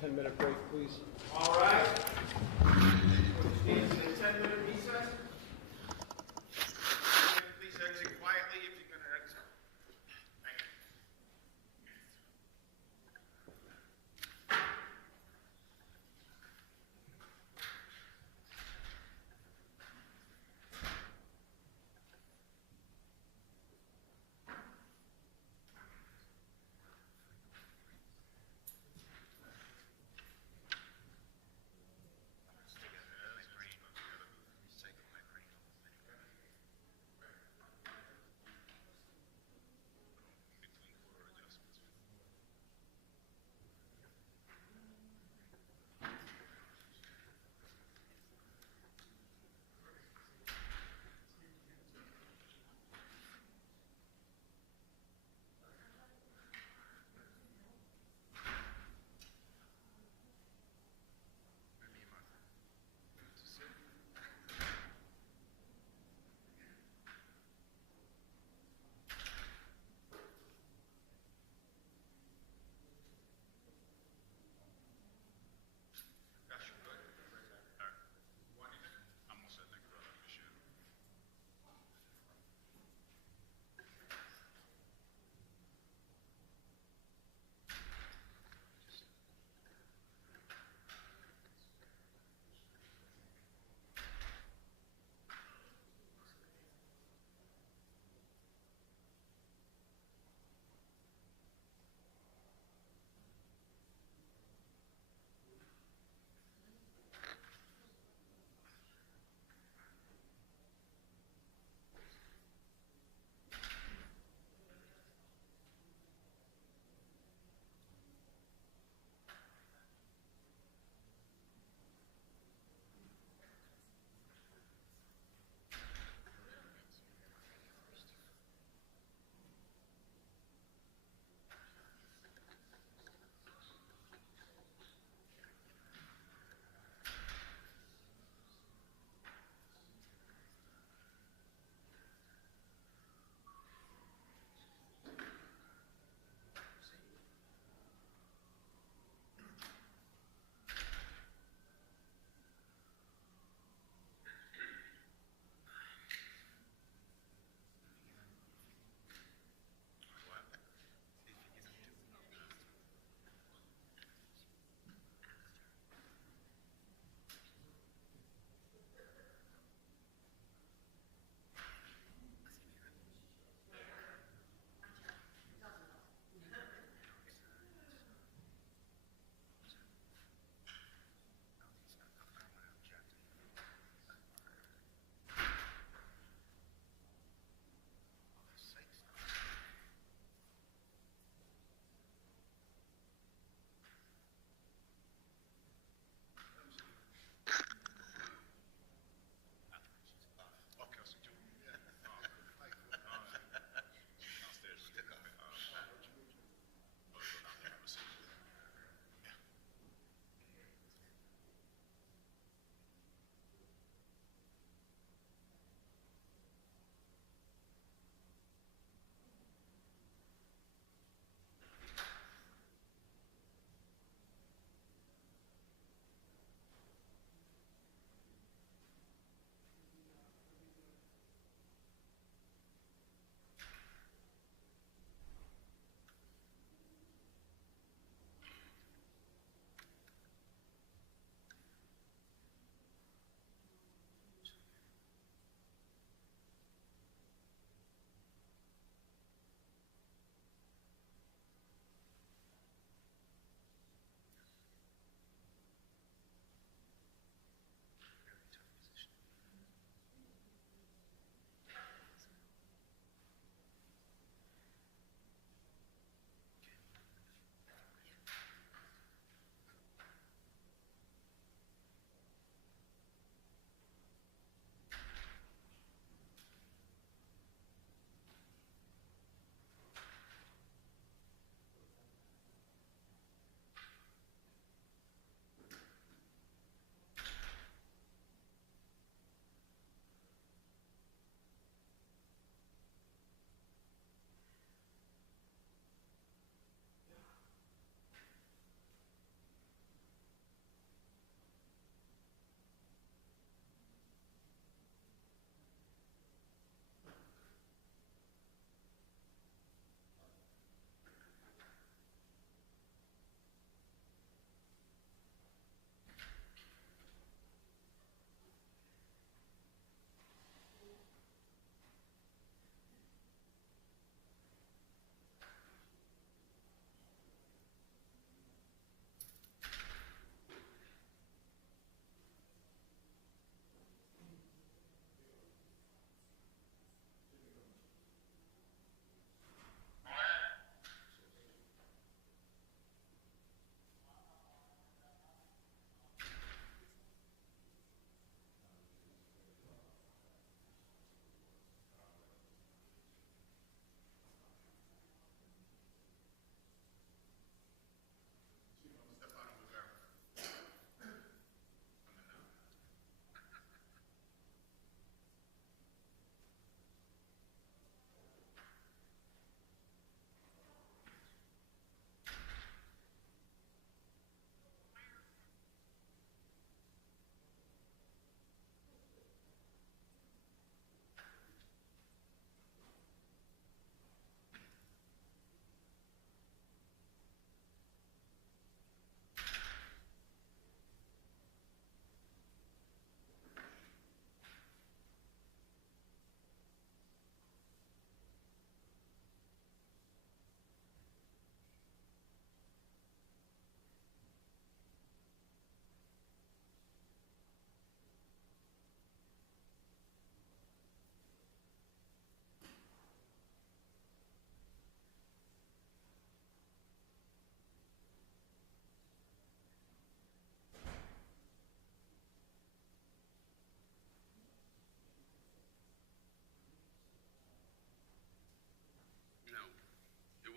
10-minute break, please. All right. Court stands in a 10-minute recess. Please exit quietly if you're going to exit. Thank you. Take a nice break.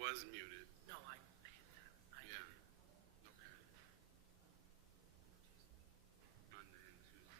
was muted. No, I hit that. Yeah. Okay. Monday and Tuesday.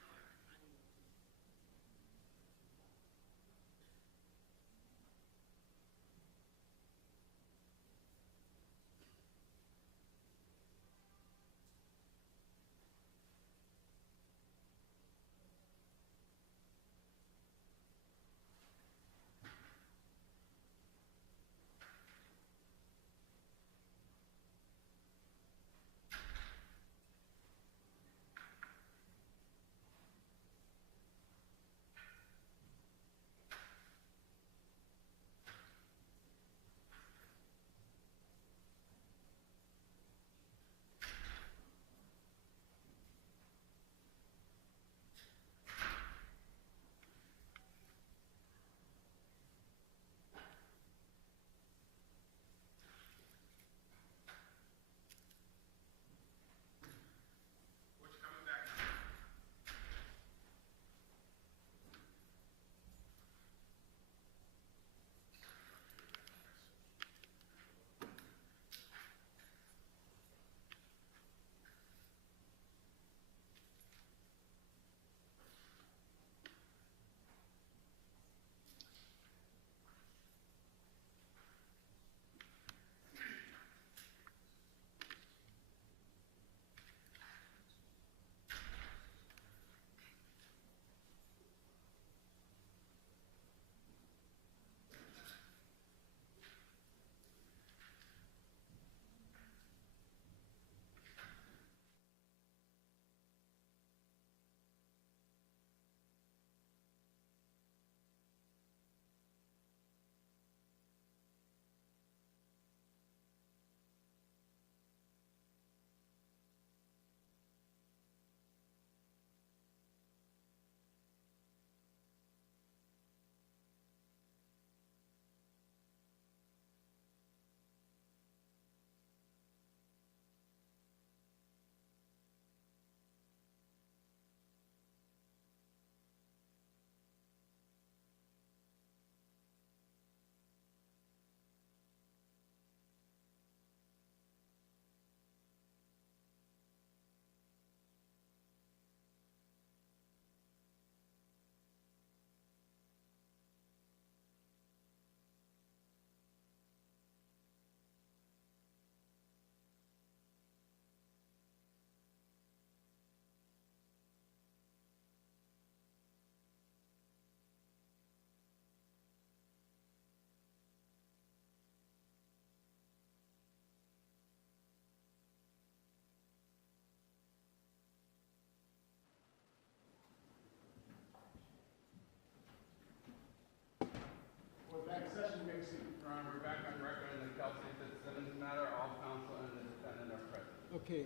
We're back, session makes it. We're back on record in the Kelsey Fitzsimmons matter. All counsel and the defendant are present. Okay,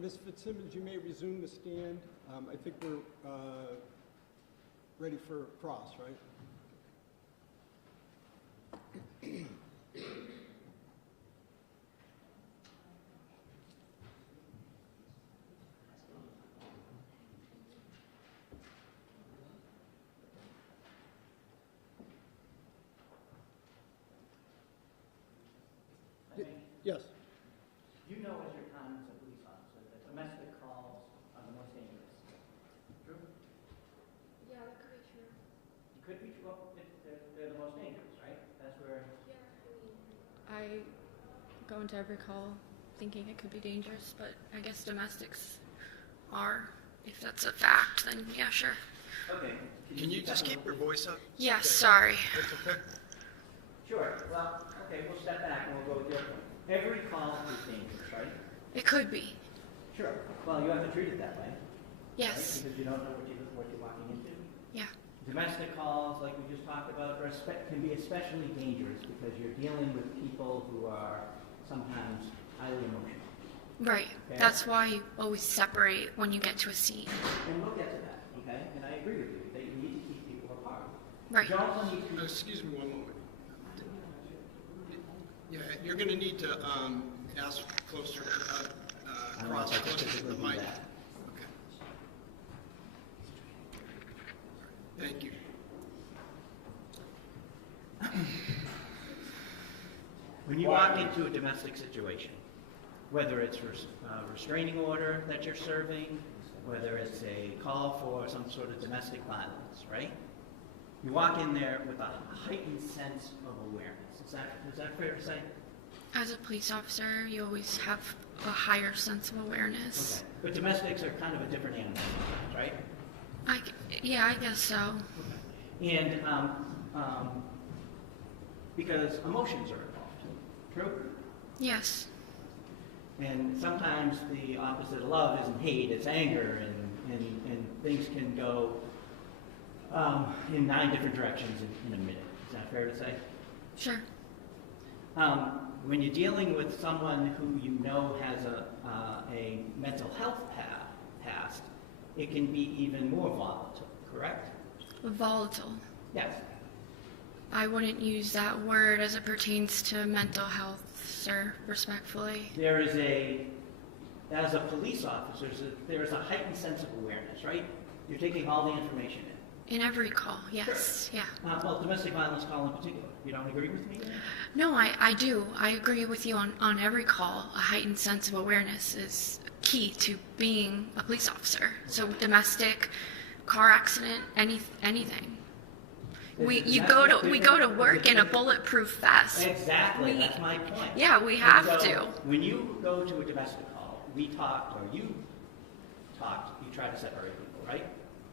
Ms. Fitzsimmons, you may resume the stand. I think we're ready for cross, right? Yes. You know as your time as a police officer that domestic calls are the most dangerous. True? Yeah, that could be true. It could be true. Well, they're the most dangerous, right? That's where. Yeah, I go into every call thinking it could be dangerous, but I guess domestics are. If that's a fact, then yeah, sure. Okay. Can you just keep your voice up? Yes, sorry. That's okay. Sure. Well, okay, we'll step back and we'll go with your point. Every call is dangerous, right? It could be. Sure. Well, you have to treat it that way. Yes. Right? Because you don't know what you're walking into. Yeah. Domestic calls, like we just talked about, can be especially dangerous because you're dealing with people who are sometimes highly emotional. Right. Okay. That's why you always separate when you get to a scene. And we'll get to that, okay? And I agree with you that you need to keep people apart. Right. You also need to. Excuse me one moment. Yeah, you're going to need to ask closer, cross closer to the mic. Okay. Thank you. When you walk into a domestic situation, whether it's a restraining order that you're serving, whether it's a call for some sort of domestic violence, right? You walk in there with a heightened sense of awareness. Is that fair to say? As a police officer, you always have a higher sense of awareness. Okay. But domestics are kind of a different animal, right? Yeah, I guess so. Okay. And because emotions are involved, true? Yes. And sometimes the opposite of love isn't hate, it's anger, and things can go in 9 different directions in a minute. Is that fair to say? Sure. When you're dealing with someone who you know has a mental health past, it can be even more volatile, correct? Volatile. Yes. I wouldn't use that word as it pertains to mental health, sir, respectfully. There is as a police officer, there is a heightened sense of awareness, right? You're taking all the information in. In every call, yes, Sure. yeah. Well, domestic violence call in particular. You don't agree with me? No, I do. I agree with you on every call. A heightened sense of awareness is key to being a police officer. So domestic, car accident, anything. We go to work in a bulletproof vest. Exactly, that's my point. Yeah, we have And so, to. When you go to a domestic call, you try to separate people, right?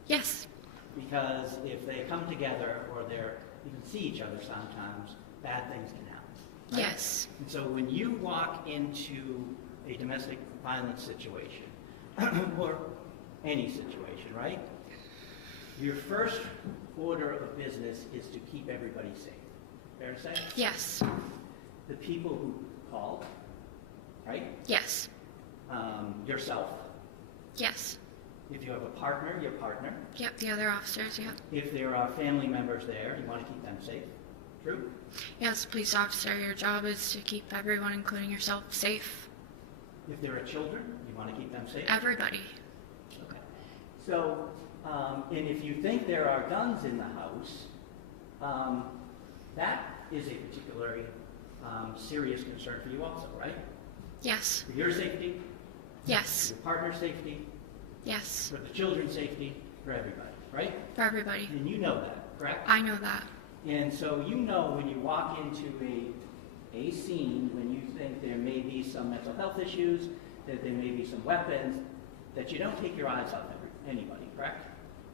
Yes. Because if they come together or they even see each other sometimes, bad things can happen. Right? Yes. And so when you walk into a domestic violence situation, or any situation, right? Your first order of business is to keep everybody safe. Fair to say? Yes. The people who called, right? Yes. Yourself. Yes. If you have a partner, your partner. Yep, the other officers, yep. If there are family members there, you want to keep them safe. True? Yes, police officer, your job is to keep everyone, including yourself, safe. If there are children, you want to keep them safe. Everybody. Okay. So, and if you think there are guns in the house, that is a particularly serious concern for you also, right? Yes. For your safety, Yes. for your partner's safety, Yes. for the children's safety, for everybody, right? For everybody. And you know that, correct? I know that. And so you know when you walk into a scene, when you think there may be some mental health issues, that there may be some weapons, that you don't take your eyes off anybody, correct?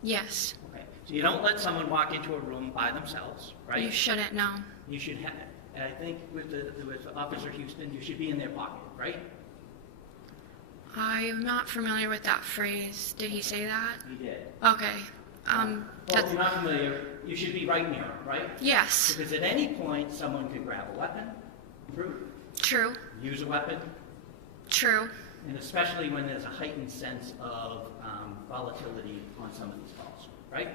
Yes. Okay. So you don't let someone walk into a room by themselves, right? You shouldn't know. You should have, I think with Officer Houston, you should be in their pocket, right? I'm not familiar with that phrase. Did he say that? He did. Okay. Well, if you're not familiar, you should be right near him, right? Yes. Because at any point, someone could grab a weapon, true? True. Use a weapon, True. and especially when there's a heightened sense of volatility on some of these calls, right?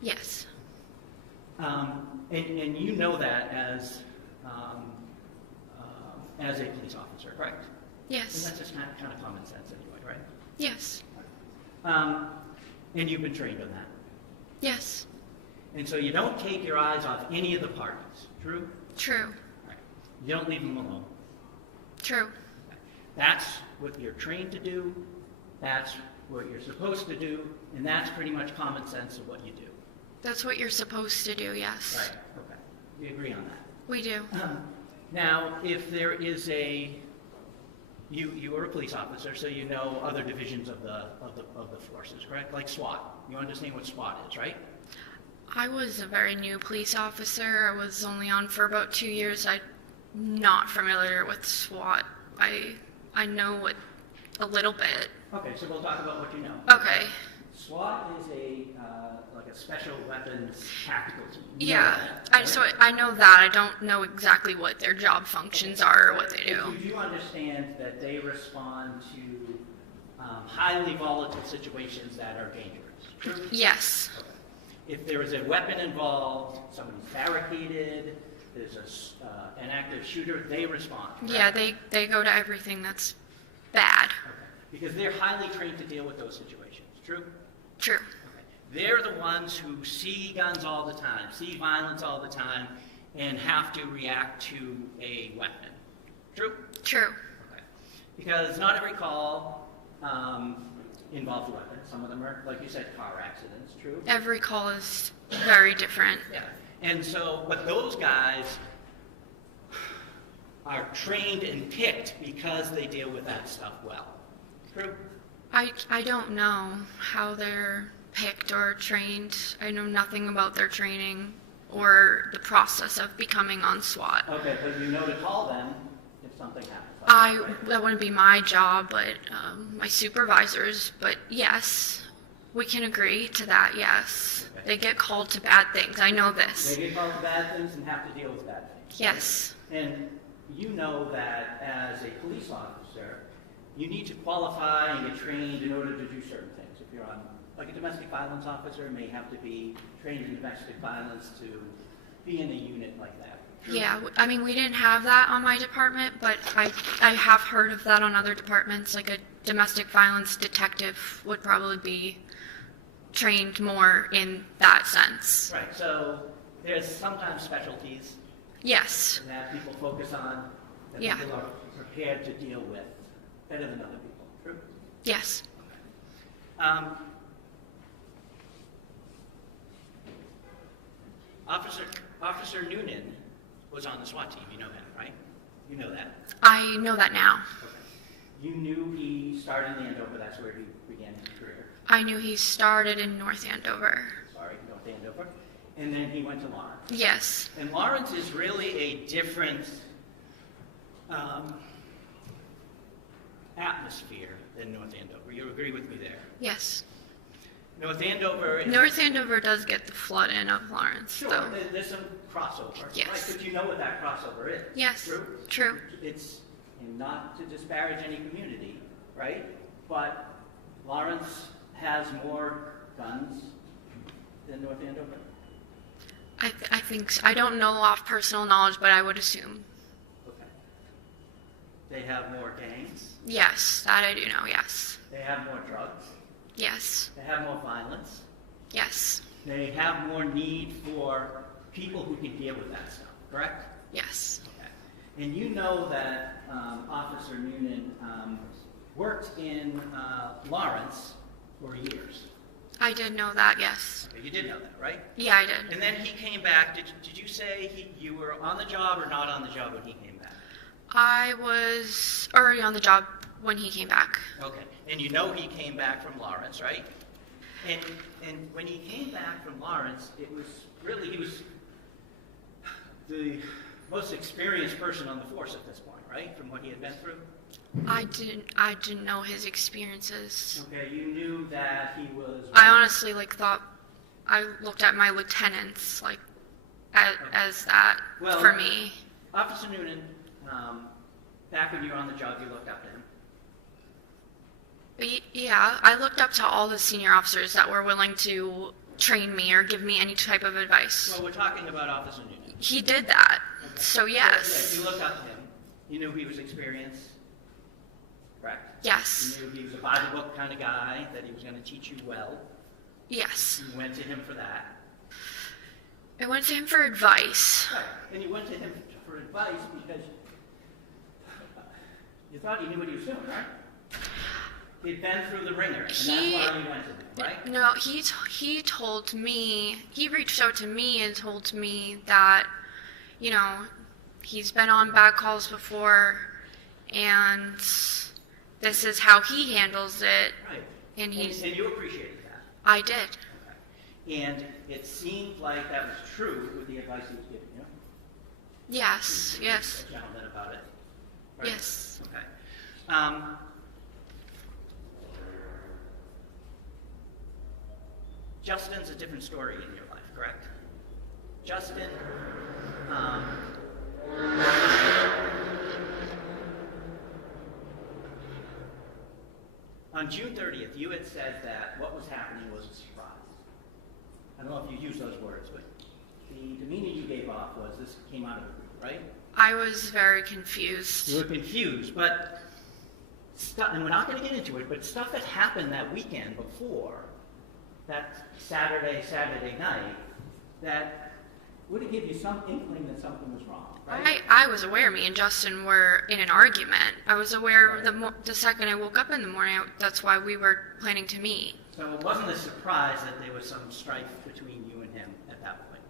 Yes. And you know that as a police officer, correct? And Yes. that's just kind of common sense anyway, right? Yes. And you've been trained on that. Yes. And so you don't take your eyes off any of the parties, true? True. Right. You don't leave them alone. True. That's what you're trained to do, that's what you're supposed to do, and that's pretty much common sense of what you do. That's what you're supposed to do, yes. Right, okay. We agree on that. We do. Now, if there is you are a police officer, so you know other divisions of the forces, correct? Like SWAT. You understand what SWAT is, right? I was a very new police officer. I was only on for about 2 years. I'm not familiar with SWAT. I know it a little bit. Okay, so we'll talk about what you know. Okay. SWAT is like a special weapons tactical team. You know Yeah. that, right? I know that. I don't know exactly what their job functions are or what they do. You do understand that they respond to highly volatile situations that are dangerous. True? Yes. Okay. If there is a weapon involved, somebody's barricaded, there's an active shooter, they respond. Correct? Yeah, they go to everything that's bad. Okay. Because they're highly trained to deal with those situations. True? True. Okay. They're the ones who see guns all the time, see violence all the time, and have to react to a weapon. True? True. Okay. Because not every call involves a weapon. Some of them are, like you said, car accidents. True? Every call is very different. Yeah. And so, but those guys are trained and picked because they deal with that stuff well. True? I don't know how they're picked or trained. I know nothing about their training or the process of becoming on SWAT. Okay, but you know to call them if something happens. That wouldn't be my job, but my supervisors. But yes, we can agree to that. Yes, Okay. they get called to bad things. I know this. They get called to bad things and have to deal with bad things. Yes. And you know that as a police officer, you need to qualify and get trained in order to do certain things. If you're on, like a domestic violence officer may have to be trained in domestic violence to be in a unit like that. True? Yeah, I mean, we didn't have that on my department, but I have heard of that on other departments. Like a domestic violence detective would probably be trained more in that sense. Right, so there's sometimes specialties Yes. that people focus on that Yeah. people are prepared to deal with better than other people. True? Yes. Officer Noonan was on the SWAT team. You know that, right? You know that. I know that now. Okay. You knew he started in Andover. That's where he began his career. I knew he started in North Andover. Sorry, North Andover. And then he went to Lawrence. Yes. And Lawrence is really a different atmosphere than North Andover. You agree with me there? Yes. North Andover is... North Andover does get the flood in of Lawrence, Sure, though. there's some crossover. Yes. Right, but you know what that crossover is. Yes. True? True. It's, and not to disparage any community, right? But Lawrence has more guns than North Andover. I think so. I don't know off personal knowledge, but I would assume. Okay. They have more gangs. Yes, that I do know, yes. They have more drugs. Yes. They have more violence. Yes. They have more need for people who can deal with that stuff, correct? Yes. Okay. And you know that Officer Noonan worked in Lawrence for years. I did know that, yes. Okay, you did know that, right? Yeah, I did. And then he came back. Did you say you were on the job or not on the job when he came back? I was already on the job when he came back. Okay. And you know he came back from Lawrence, right? And when he came back from Lawrence, it was really, he was the most experienced person on the force at this point, right? From what he had been through? I didn't know his experiences. Okay, you knew that he was... I honestly thought I looked at my lieutenants as that Well, for me. Officer Noonan, back when you were on the job, you looked up to him. Yeah, I looked up to all the senior officers that were willing to train me or give me any type of advice. Well, we're talking about Officer Noonan. He did that. Okay. So yes. So, yeah, you looked up to him. You knew he was experienced. Correct? Yes. You knew he was a by-the-book kind of guy, that he was going to teach you well. Yes. You went to him for that. I went to him for advice. Right. And you went to him for advice because you thought you knew what he was doing, right? He'd been through the ringer, and that's why you went to him, right? No, he told me, he reached out to me and told me that, he's been on bad calls before, and this is how he handles it. Right. And you appreciated that. I did. Okay. And it seemed like that was true with the advice he was giving you. Yes, yes. A gentleman about it. Right? Yes. Okay. Justin's a different story in your life, correct? Justin, on June 30th, you had said that what was happening was a surprise. I don't know if you used those words, but the demeanor you gave off was this came out of the blue, right? I was very confused. You were confused, but stuff, and we're not going to get into it, but stuff that happened that weekend before, that Saturday night, that would have given you some inkling that something was wrong, right? I was aware me and Justin were in an argument. I was aware the second I woke up in the morning. That's why we were planning to meet. So it wasn't a surprise that there was some strife between you and him at that point.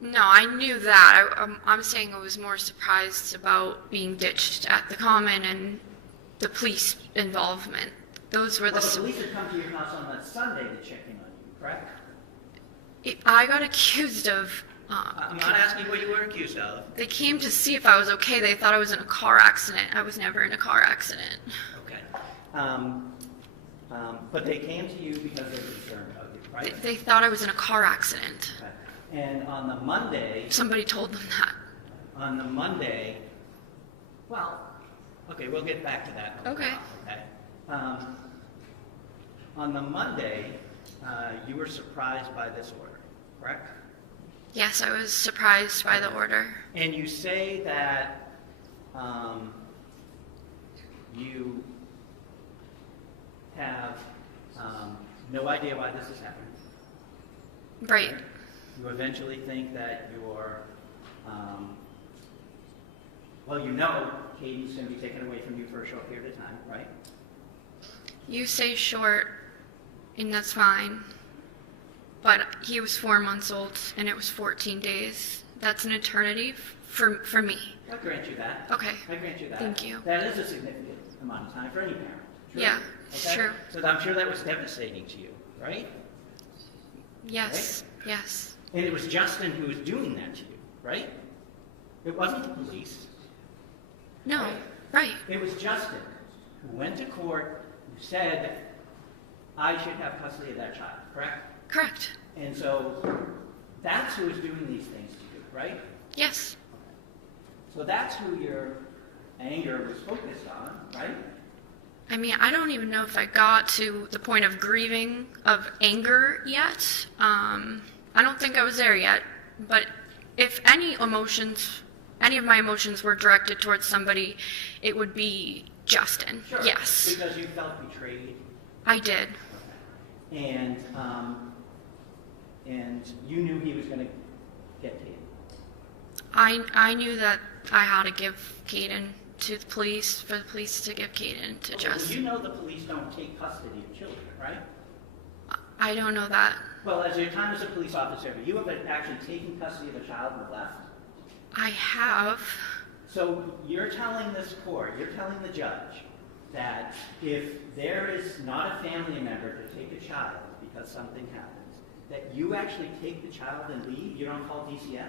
No, I knew that. I'm saying I was more surprised about being ditched at the Common and the police involvement. Those were Well, the police had come to your house on that Sunday to check in on you, correct? I got accused of. I'm not asking what you were accused of. They came to see if I was okay. They thought I was in a car accident. I was never in a car accident. Okay. But they came to you because they were concerned about you, right? They thought I was in a car accident. Okay. And on the Monday... Somebody told them that. On the Monday... Well, okay, we'll get back to that. Okay. Okay. On the Monday, you were surprised by this order, correct? Yes, I was surprised by the order. And you say that you have no idea why this is happening. Right. You eventually think that you're, well, you know Katie's going to be taken away from you for a short period of time, right? You say short, and that's fine. But he was 4 months old, and it was 14 days. That's an eternity for me. I grant you that. Okay. I grant you that. Thank you. That is a significant amount of time for any parent. True. Yeah, Okay? true. So I'm sure that was devastating to you, right? Yes, Right? yes. And it was Justin who was doing that to you, right? It wasn't the police. No, right. It was Justin who went to court, who said, I should have custody of that child, correct? Correct. And so that's who is doing these things to you, right? Yes. So that's who your anger was focused on, right? I mean, I don't even know if I got to the point of grieving, of anger yet. I don't think I was there yet. But if any of my emotions were directed towards somebody, it would be Justin. Sure. Yes. Because you felt betrayed. I did. And you knew he was going to get Kaden. I knew that I had to give Caden to the police, for the police to give Caden to Justin. You know the police don't take custody of children, right? I don't know that. Well, as your time as a police officer, have you ever actually taken custody of a child and left? I have. So you're telling this court, you're telling the judge, that if there is not a family member to take a child because something happens, that you actually take the child and leave? You don't call DCF?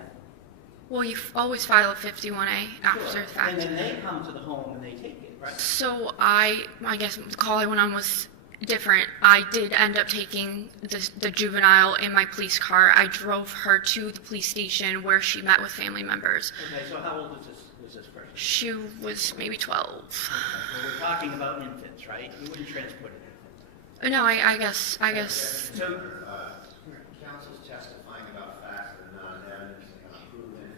Well, you always file a 51A after the fact. And then they come to the home and they take it, right? So I guess the call I went on was different. I did end up taking the juvenile in my police car. I drove her to the police station where she met with family members. Okay, so how old was this person? She was maybe 12. Okay, well, we're talking about infants, right? You wouldn't transport an infant. No, I guess. So, Counsel's testifying about facts that are not evidence and not proven.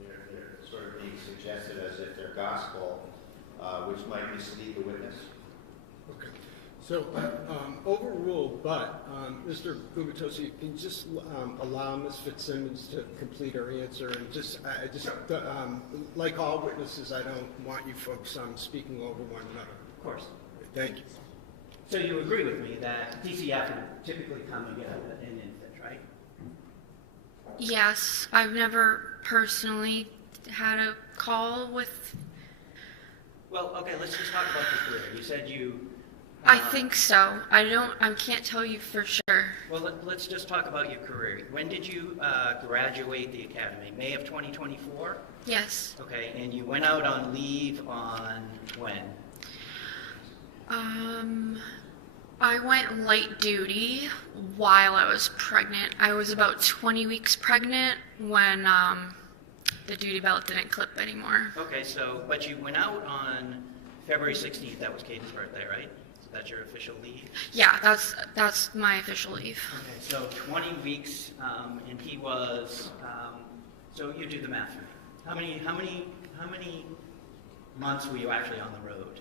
They're sort of being suggested as if they're gospel, which might mislead the witness. Okay. So, overruled, but Mr. Gubitosi, can you just allow Ms. Fitzsimmons to complete her answer? And like all witnesses, I don't want you folks speaking over one another. of course. Thank you. So you agree with me that DCF would typically come and get an infant, right? Yes, I've never personally had a call with. Well, okay, let's just talk about your career. You said you... I think so. I can't tell you for sure. Well, let's just talk about your career. When did you graduate the academy? May of 2024? Yes. Okay, and you went out on leave on when? I went light duty while I was pregnant. I was about 20 weeks pregnant when the duty belt didn't clip anymore. Okay, so, but you went out on February 16th. That was Katie's birthday, right? That's your official leave? Yeah, that's my official leave. Okay, so 20 weeks, and he was, so you do the math for me. How many months were you actually on the road?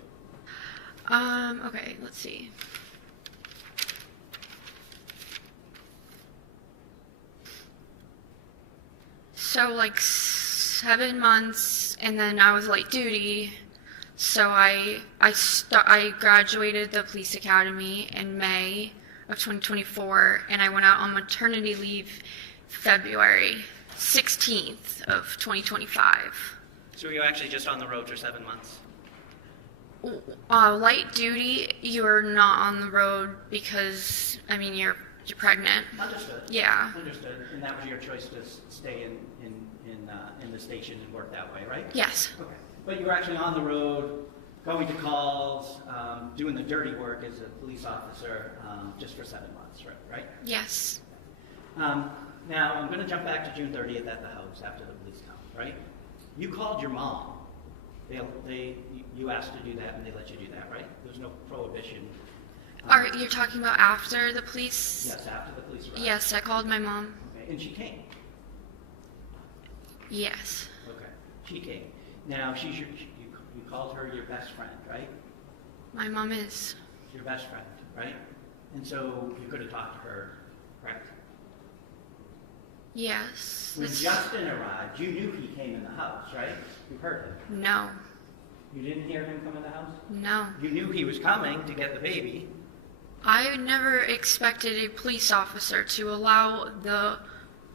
Okay, let's see. So like 7 months, and then I was light duty. So I graduated the police academy in May of 2024, and I went out on maternity leave February 16th of 2025. So were you actually just on the road for 7 months? Light duty, you're not on the road because, I mean, you're pregnant. Understood. Yeah. Understood. And that was your choice to stay in the station and work that way, right? Yes. Okay. But you were actually on the road, going to calls, doing the dirty work as a police officer, just for 7 months, right? Yes. Now, I'm going to jump back to June 30th at the house after the police come, right? You called your mom. You asked to do that, and they let you do that, right? There's no prohibition. You're talking about after the police? Yes, after the police arrived. Yes, I called my mom. Okay, and she came. Yes. Okay, she came. Now, you called her your best friend, right? My mom is. Your best friend, right? And so you could have talked to her, correct? Yes. When Justin arrived, you knew he came in the house, right? You heard him. No. You didn't hear him come in the house? No. You knew he was coming to get the baby. I never expected a police officer to allow the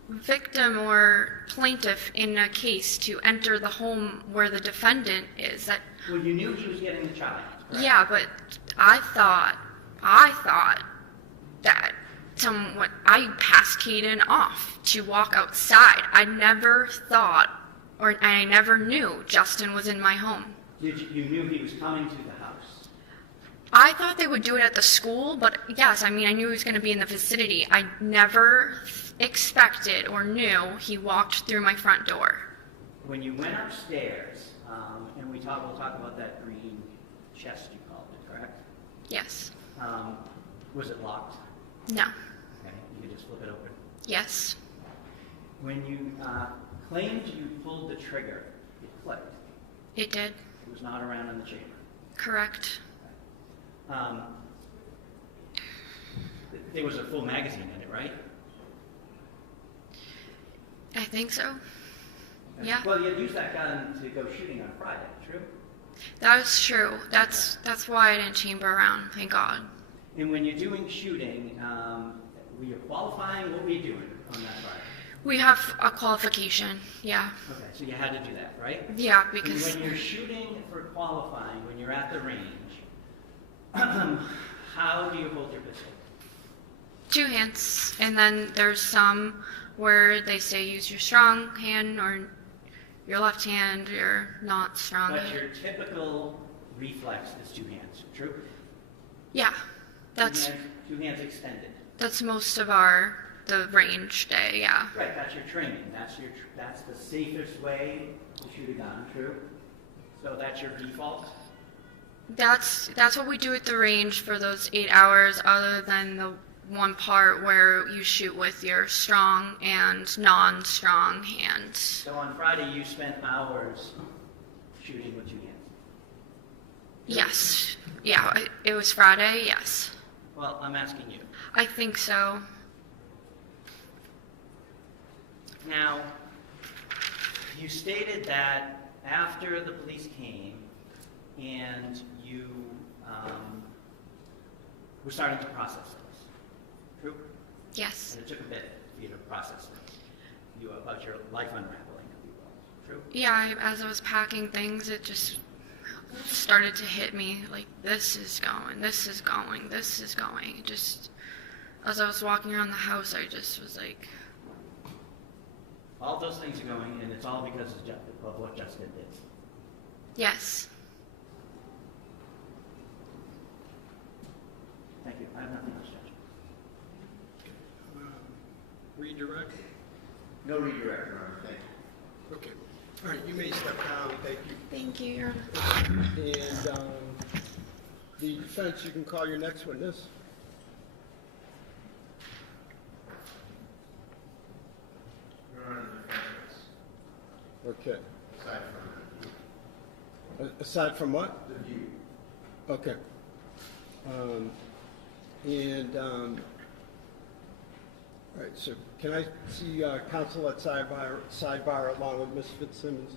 victim or plaintiff in a case to enter the home where the defendant is. Well, you knew he was getting the child, correct? Yeah, but I thought that I passed Kaden off to walk outside. I never thought, or I never knew Justin was in my home. You knew he was coming to the house? I thought they would do it at the school, but yes, I mean, I knew he was going to be in the vicinity. I never expected or knew he walked through my front door. When you went upstairs, and we'll talk about that green chest you called it, correct? Yes. Was it locked? No. Okay, you could just flip it open. Yes. When you claimed you pulled the trigger, it clicked. It did. It was not around in the chamber. Correct. There was a full magazine in it, right? I think so. Okay. Yeah. Well, you used that gun to go shooting on Friday, true? That was true. That's why I didn't chamber around, thank God. And when you're doing shooting, were you qualifying? What were you doing on that Friday? We have a qualification, yeah. Okay, so you had to do that, right? Yeah, because... And when you're shooting for qualifying, when you're at the range, how do you hold your pistol? 2 hands, and then there's some where they say use your strong hand or your left hand, you're not strong. But your typical reflex is 2 hands, true? Yeah, that's 2 hands extended. That's most of the range day, yeah. Right, that's your training. That's the safest way to shoot a gun, true? So that's your default? That's what we do at the range for those 8 hours, other than the one part where you shoot with your strong and non-strong hands. So on Friday you spent hours shooting with 2 hands? Yes. Yeah, it was Friday, yes. Well, I'm asking you. I think so. Now, you stated that after the police came and you were starting to process things, true? Yes. And it took a bit for you to process things, about your life unraveling, if you will, true? Yeah, as I was packing things, it just started to hit me, like, this is going, this is going, this is going. Just, as I was walking around the house, I just was like... All those things are going, and it's all because of what Justin did. Yes. Thank you. I have nothing else, Judge. Redirect? No redirect, Your Honor. Thank you. Okay. All right, you may step down. Thank you. Thank you, Your Honor. And the defense, you can call your next witness. Your Honor, the defense. Okay. Aside from Aside from what? the view. Okay. All right, so can I see counsel at sidebar along with Ms. Fitzsimmons?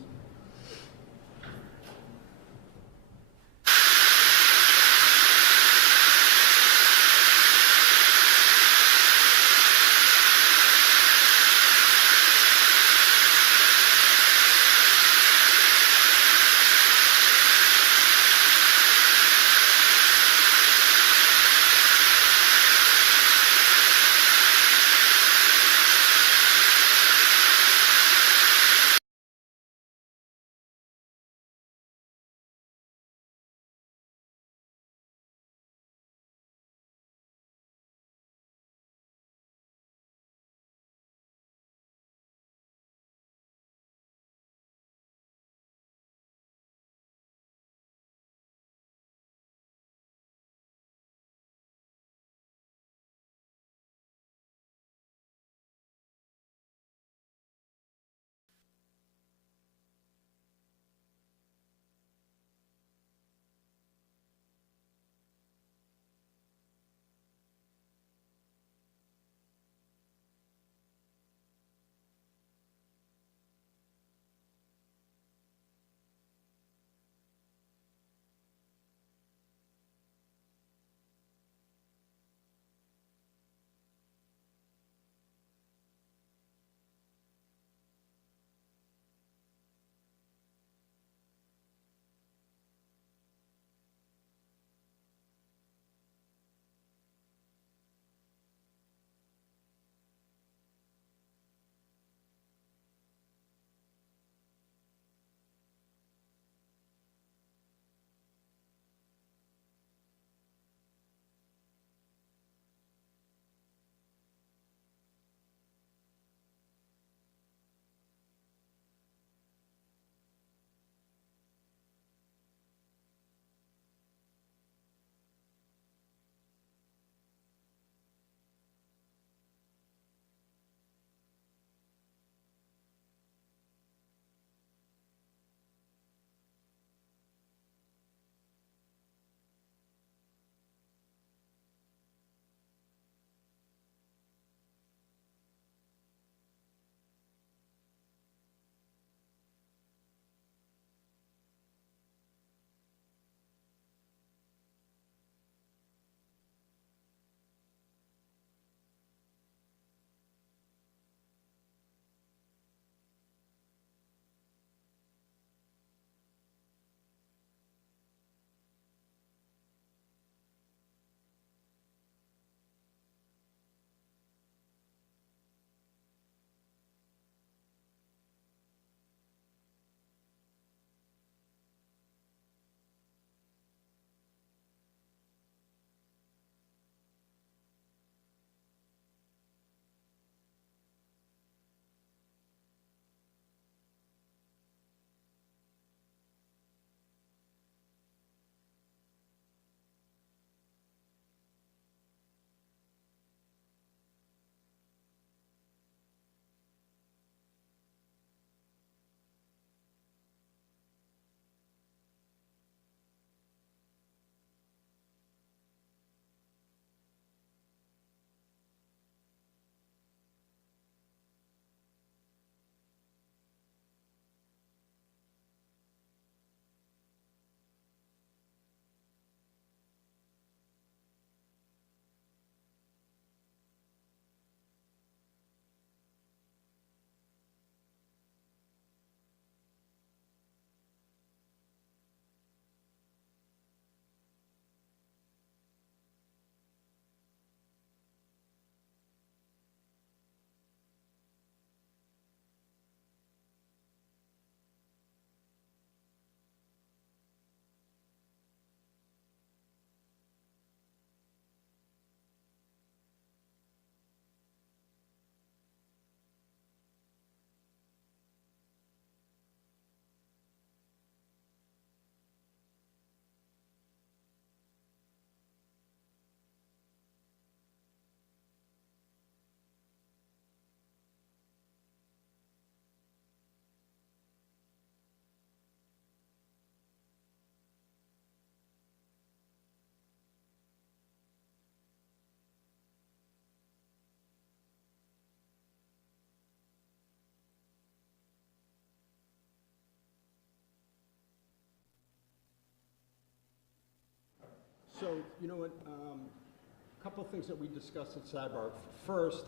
So, you know what, a couple of things that we discussed at sidebar. First,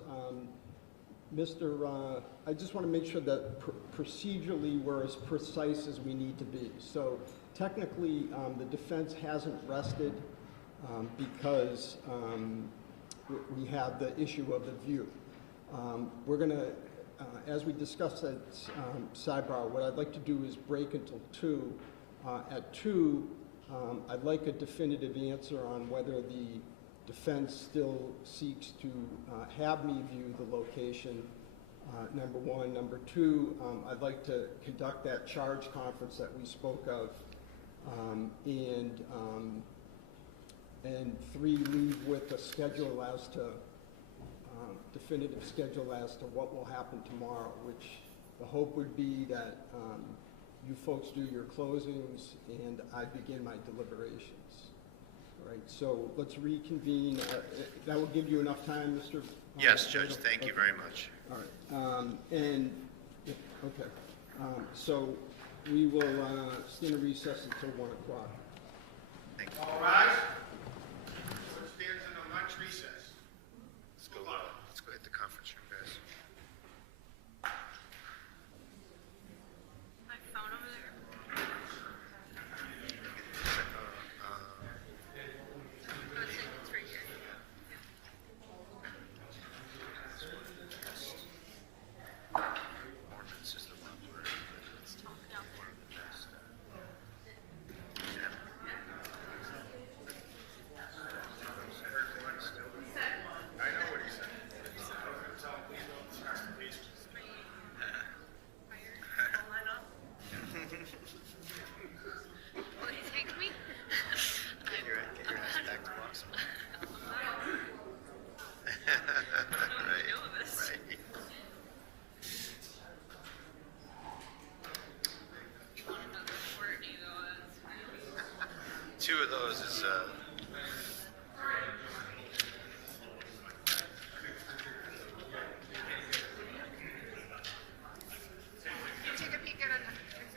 I just want to make sure that procedurally we're as precise as we need to be. So technically, the defense hasn't rested because we have the issue of the view. We're going to, as we discussed at sidebar, what I'd like to do is break until 2. At 2, I'd like a definitive answer on whether the defense still seeks to have me view the location, number one. Number two, I'd like to conduct that charge conference that we spoke of, and 3, leave with a schedule as to, definitive schedule as to what will happen tomorrow, which the hope would be that you folks do your closings and I begin my deliberations. All right, so let's reconvene. That will give you enough time, Mr. Yes, Judge, thank you very much. All right, okay. So we will stand in recess until 1 o'clock. Thank you. All rise. Court stands in a lunch recess. Let's go hit the conference room, guys. My phone over there. It's right here. Ordinance is the one where Let's talk about one of the best. I know what he said. Will he take me? Get your ass back to Boston. I know this. Right. You want another word? You go, 2 of those is You take a peek at an exhibit?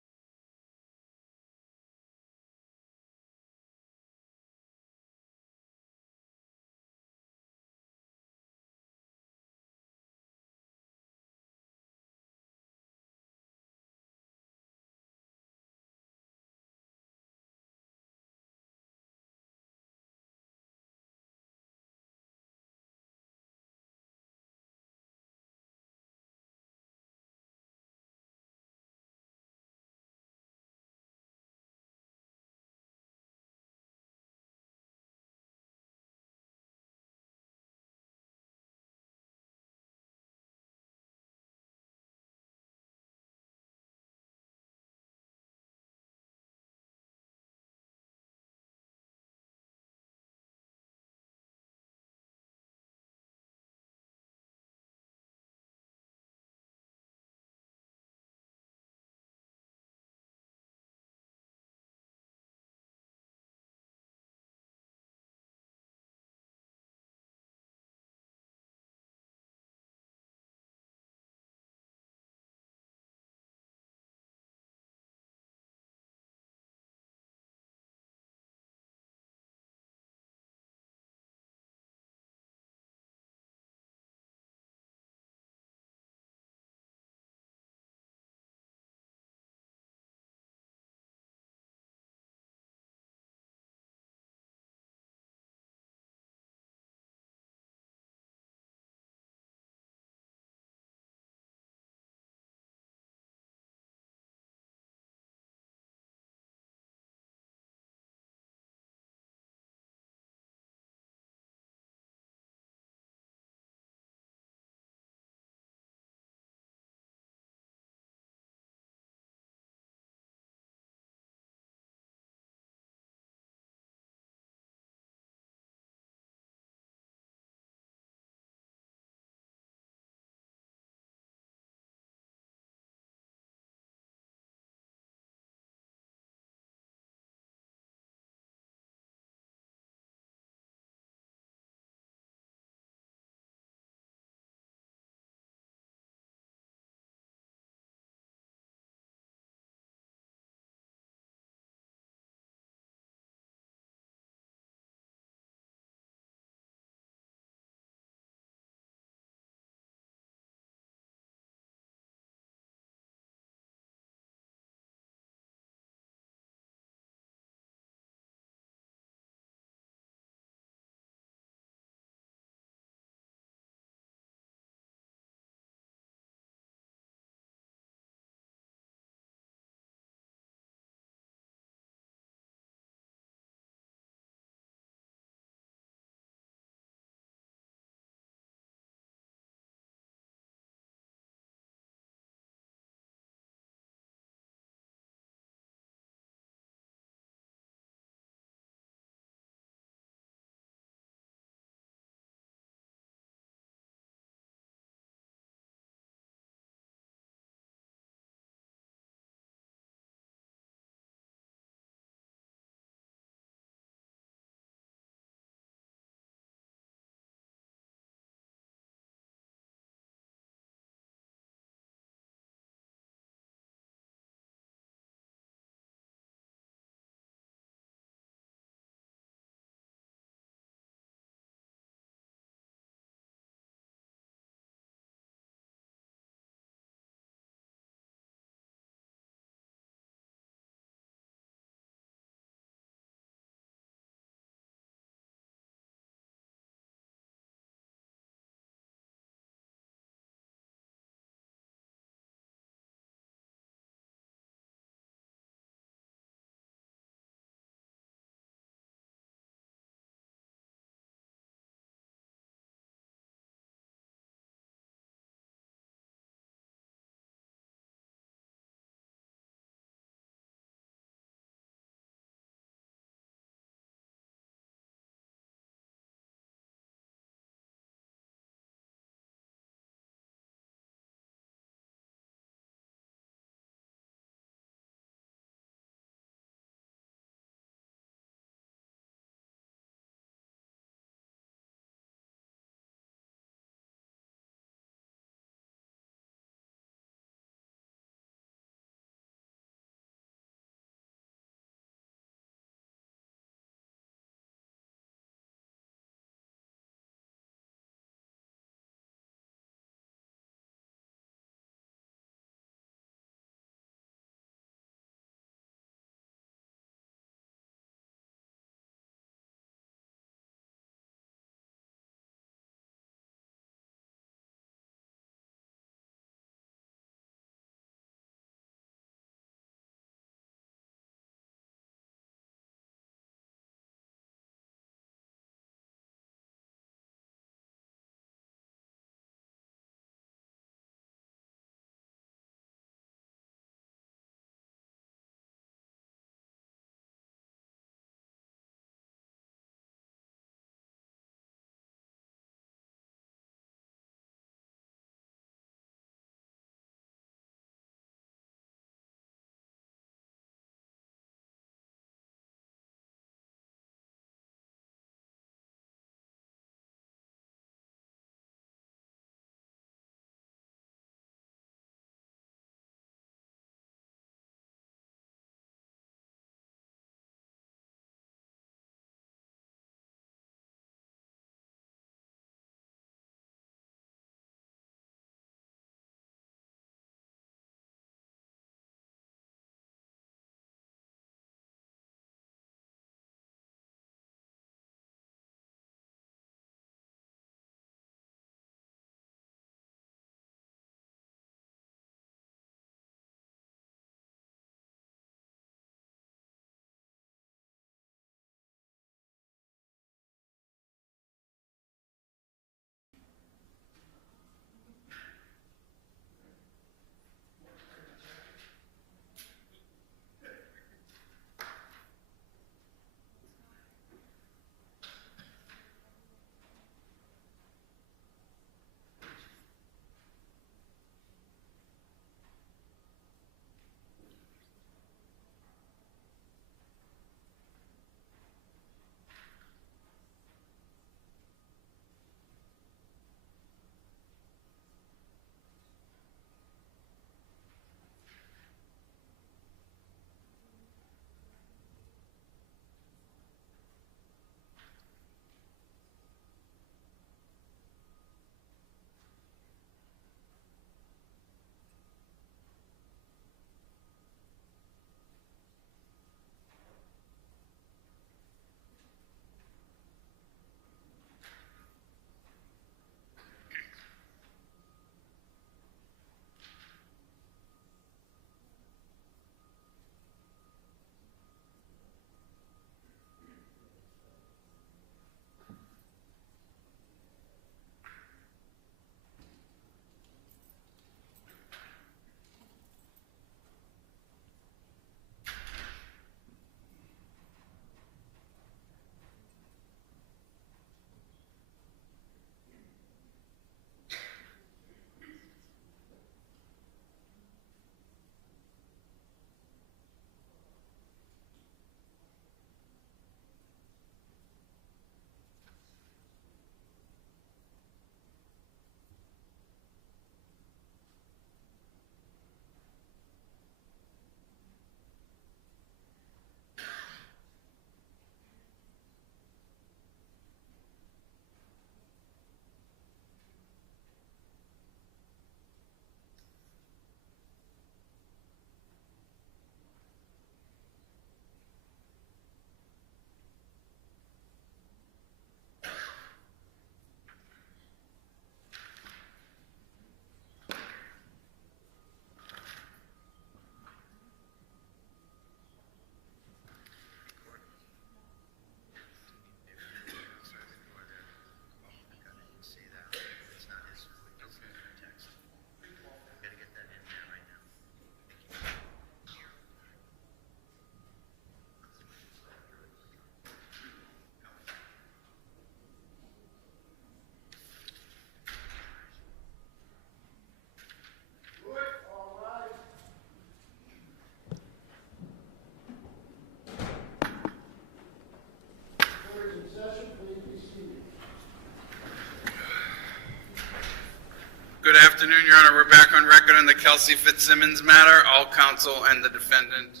afternoon, Your Honor. We're back on record on the Kelsey Fitzsimmons matter. All counsel and the defendant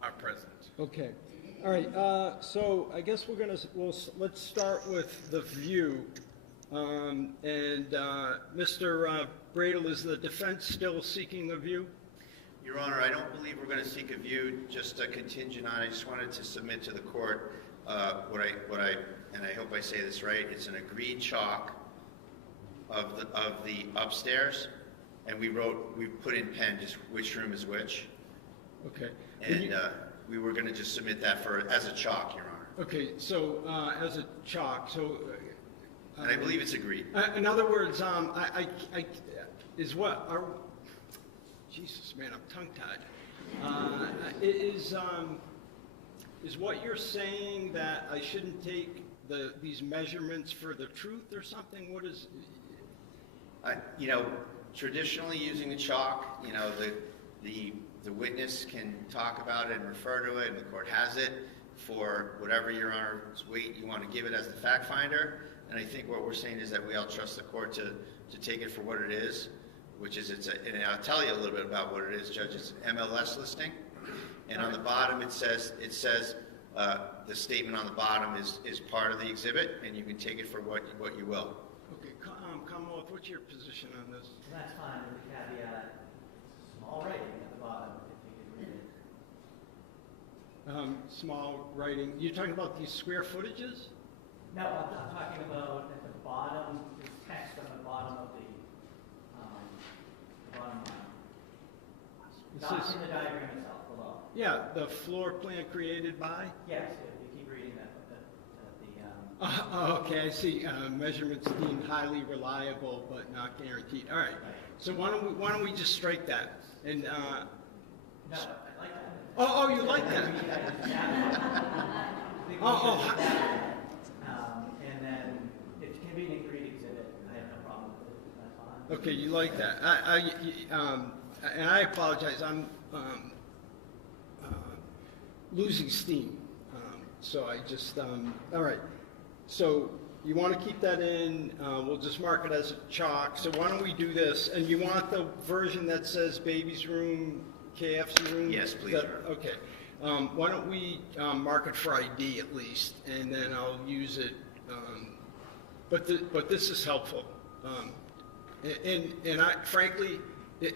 are present. Okay. All right. So I guess let's start with the view. Mr. Bradel, is the defense still seeking a view? Your Honor, I don't believe we're going to seek a view, just a contingent on. I just wanted to submit to the court and I hope I say this right. It's an agreed chalk of the upstairs, and we put in pen just which room is which. Okay. And we were going to just submit that as a chalk, Your Honor. Okay. So as a chalk. So. And I believe it's agreed. In other words, Jesus, man, I'm tongue-tied. Is what you're saying that I shouldn't take these measurements for the truth or something? What is? Traditionally using the chalk, the witness can talk about it and refer to it, and the court has it for whatever Your Honor's weight you want to give it as the fact finder. And I think what we're saying is that we all trust the court to take it for what it is, which is and I'll tell you a little bit about what it is, Judge. It's an MLS listing, and on the bottom it says the statement on the bottom is part of the exhibit, and you can take it for what you will. Okay, Commonwealth, what's your position on this? That's fine, with the caveat, small writing at the bottom, if you could read it. Small writing. You're talking about these square footages? No, I'm talking about at the bottom, the text on the bottom of the bottom line. Not in the diagram itself, below. Yeah, the floor plan created by? Yes, if you keep reading that. Okay, I see. Measurements deemed highly reliable but not guaranteed. All right. So why don't we just strike that? And no, I like that. Oh, you like that? And then it can be an agreed exhibit. I have no problem with it. That's fine. Okay, you like that. And I apologize. I'm losing steam. So I just, all right. So you want to keep that in. We'll just mark it as a chalk. So why don't we do this? And you want the version that says baby's room, KF's room? Yes, please, sir. Okay. Why don't we mark it for ID at least, and then I'll use it. But this is helpful. And frankly,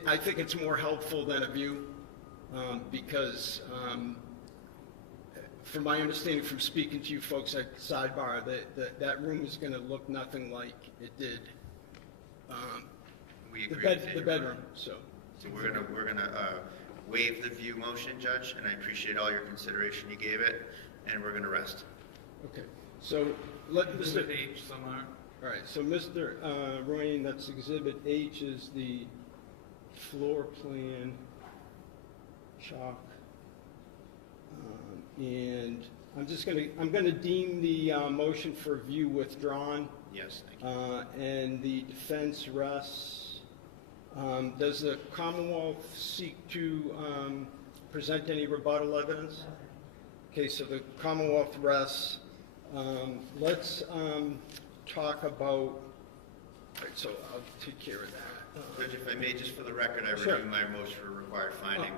I think it's more helpful than a view because from my understanding from speaking to you folks at Sidebar, that room is going to look nothing like it did. We agree with the bedroom. So we're gonna waive the view motion, Judge, and I appreciate all your consideration you gave it, and we're gonna rest. Okay. So let Mr. Exhibit H somewhere. All right. So Mr. Royan, that's Exhibit H is the floor plan chalk. And I'm gonna deem the motion for view withdrawn. Yes, thank you. And the defense rests. Does the Commonwealth seek to present any rebuttal evidence? Okay, so the Commonwealth rests. Let's talk about. All right, so I'll take care of that. Judge, if I may, just for the record, I Sure. renew my motion for required finding.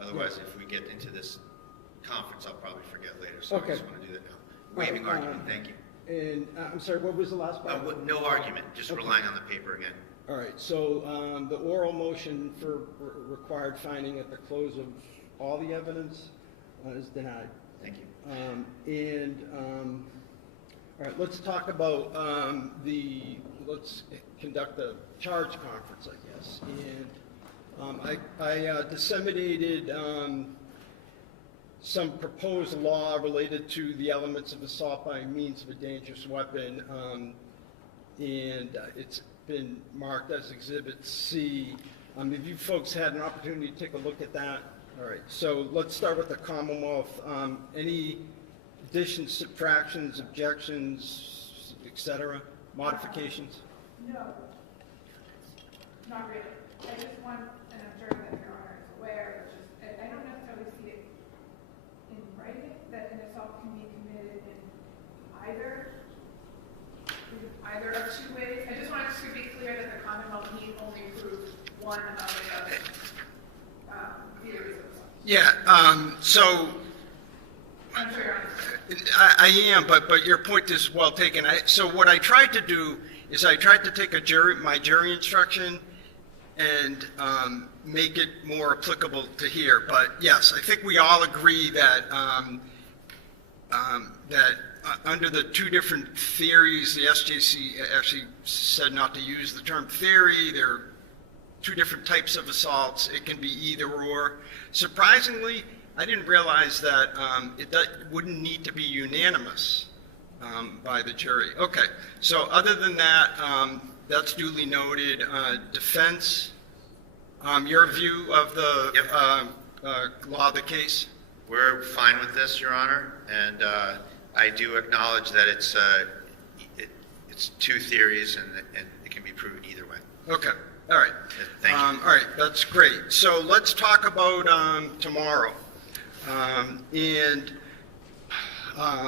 Otherwise, if we get into this conference, I'll probably forget later, so Okay. I just want to do that now. Waiving argument, thank you. And I'm sorry, what was the last part? No argument, just relying on the paper again. All right, so the oral motion for required finding at the close of all the evidence is denied. Thank you. All right, let's talk about let's conduct a charge conference, I guess. And I disseminated some proposed law related to the elements of assault by means of a dangerous weapon, and it's been marked as Exhibit C. Have you folks had an opportunity to take a look at that? All right, so let's start with the Commonwealth. Any additions, subtractions, objections, etc., modifications? No, not really. I just want, and I'm sure that Your Honor is aware, I don't necessarily see it in writing that an assault can be committed in either of two ways. I just wanted to be clear that the Commonwealth need only prove one about the other theories of assault. Yeah, so I'm sure you're understanding. I am, but your point is well taken. So what I tried to do is I tried to take my jury instruction and make it more applicable to here. But yes, I think we all agree that under the two different theories, the SJC actually said not to use the term theory. There are two different types of assaults. It can be either or. Surprisingly, I didn't realize that it wouldn't need to be unanimous by the jury. Okay, so other than that, that's duly noted. Defense, your view of the law of the case? We're fine with this, Your Honor, and I do acknowledge that it's two theories and it can be proven either way. Okay, all right. Thank you. All right, that's great. So let's talk about tomorrow.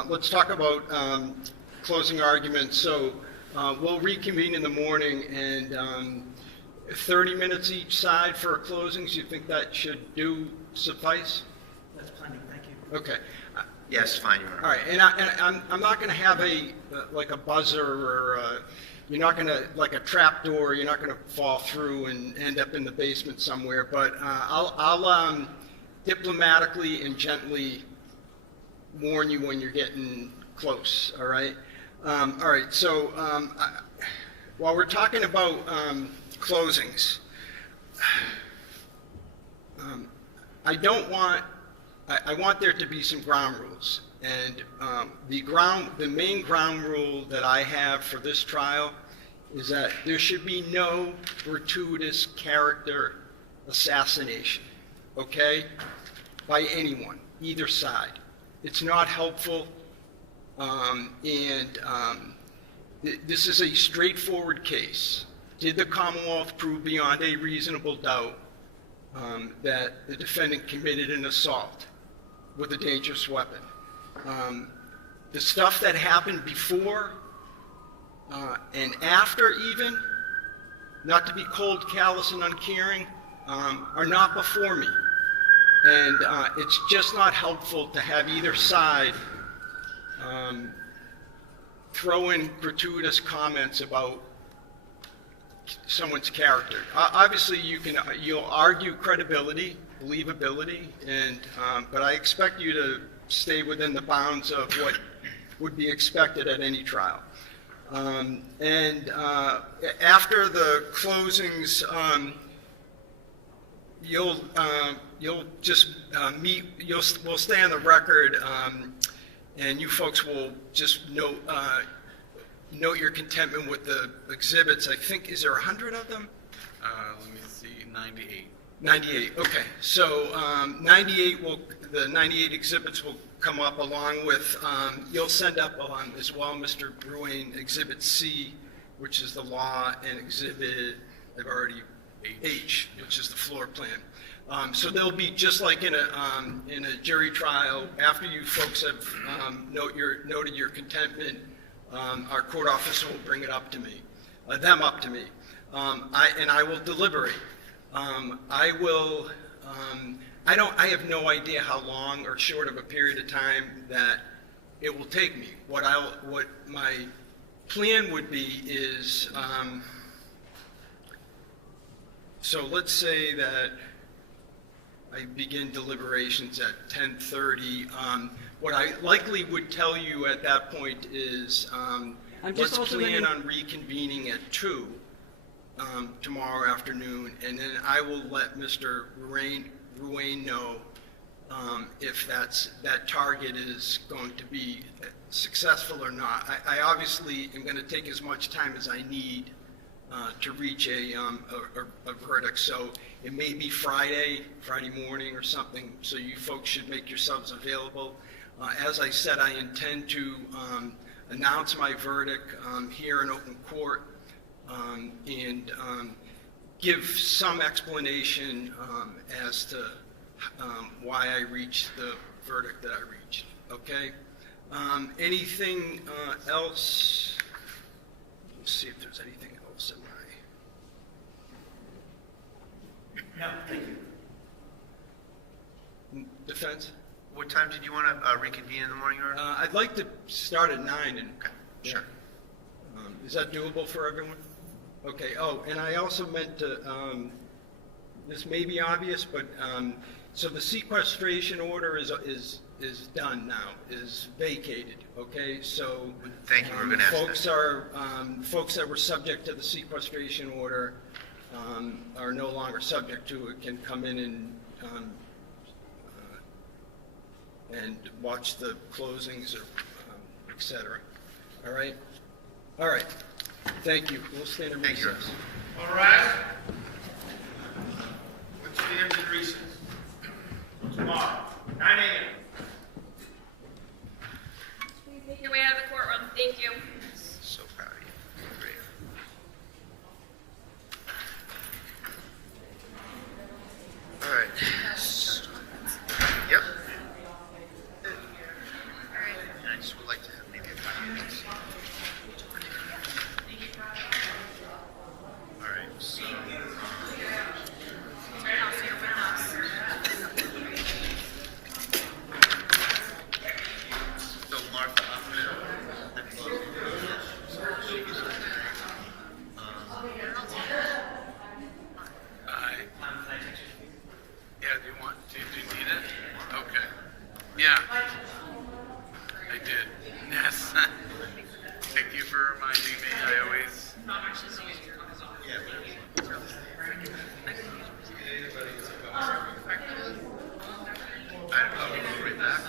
Let's talk about closing arguments. So we'll reconvene in the morning, and 30 minutes each side for closings. You think that should suffice? That's plenty, thank you. Okay. Yes, fine, Your Honor. All right, and I'm not going to have like a buzzer or you're not going to, like a trap door, you're not going to fall through and end up in the basement somewhere, but I'll diplomatically and gently warn you when you're getting close, all right? All right, so while we're talking about closings, I want there to be some ground rules, and the main ground rule that I have for this trial is that there should be no gratuitous character assassination, okay, by anyone, either side. It's not helpful, this is a straightforward case. Did the Commonwealth prove beyond a reasonable doubt that the defendant committed an assault with a dangerous weapon? The stuff that happened before and after even, not to be cold, callous, and uncaring, are not before me. And it's just not helpful to have either side throw in gratuitous comments about someone's character. Obviously, you'll argue credibility, believability, and but I expect you to stay within the bounds of what would be expected at any trial. After the closings, you'll just meet. We'll stay on the record, and you folks will just note your contentment with the exhibits. I think, is there 100 of them? Let me see, 98. 98, okay. So the 98 exhibits will come up along with, you'll send up as well, Mr. Ruane, Exhibit C, which is the law, and Exhibit, I've already, H, which is the floor plan. So they'll be just like in a jury trial. After you folks have noted your contentment, our court officer will bring it up to me, them up to me, and I will deliberate. I have no idea how long or short of a period of time that it will take me. What my plan would be is, so let's say that I begin deliberations at 10:30. What I likely would tell you at that point is, let's plan on reconvening at 2 tomorrow afternoon, and then I will let Mr. Ruane know if that target is going to be successful or not. I obviously am going to take as much time as I need to reach a verdict, so it may be Friday morning or something, so you folks should make yourselves available. As I said, I intend to announce my verdict here in open court and give some explanation as to why I reached the verdict that I reached, okay? Anything else? Let's see if there's anything else in my... No, thank you. Defense? What time did you want to reconvene in the morning, Your Honor? I'd like to start at 9 and. Okay, sure. Is that doable for everyone? Okay, oh, and I also meant to, this may be obvious, but, so the sequestration order is done now, is vacated, okay? So. Thank you, we're gonna ask folks are, folks that were subject to the sequestration order, are no longer subject to it, can come in and watch the closings or, et cetera. All right? All right. Thank you. We'll stand in Thank you. recess. All rise. Let's stand in recess. Tomorrow, 9 a.m. Your way out of the courtroom. Thank you. So proud of you. Great. All right. Yep. I just would like to have maybe a couple minutes. All right, so. So Martha, I'm gonna. Yeah, do you need it? Okay. Yeah. I did. Yes. Thank you for reminding me. I always. I'll go right back.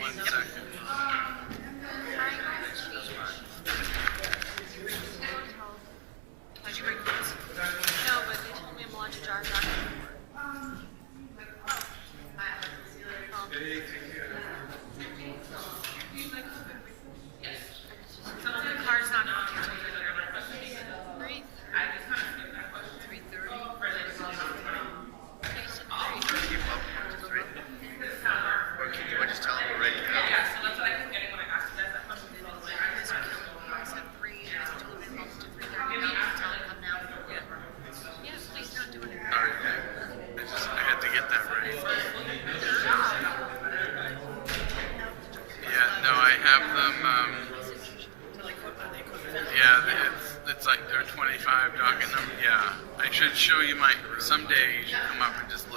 One second. Did you bring those? No, but they told me I'm allowed to jar jar. The car's not on until 3:30. Breathe. 3:30. Keep up. Right. Or can you just tell them we're ready? Yeah, so that's what I was getting when I asked you guys that question. I said 3, and I told them it's to 3:30. Tell them come now. Yeah, please don't do it. All right. I had to get that right. Yeah, no, I have them, yeah, it's like they're 25 docket number, yeah. I should show you some day you should come up and just look.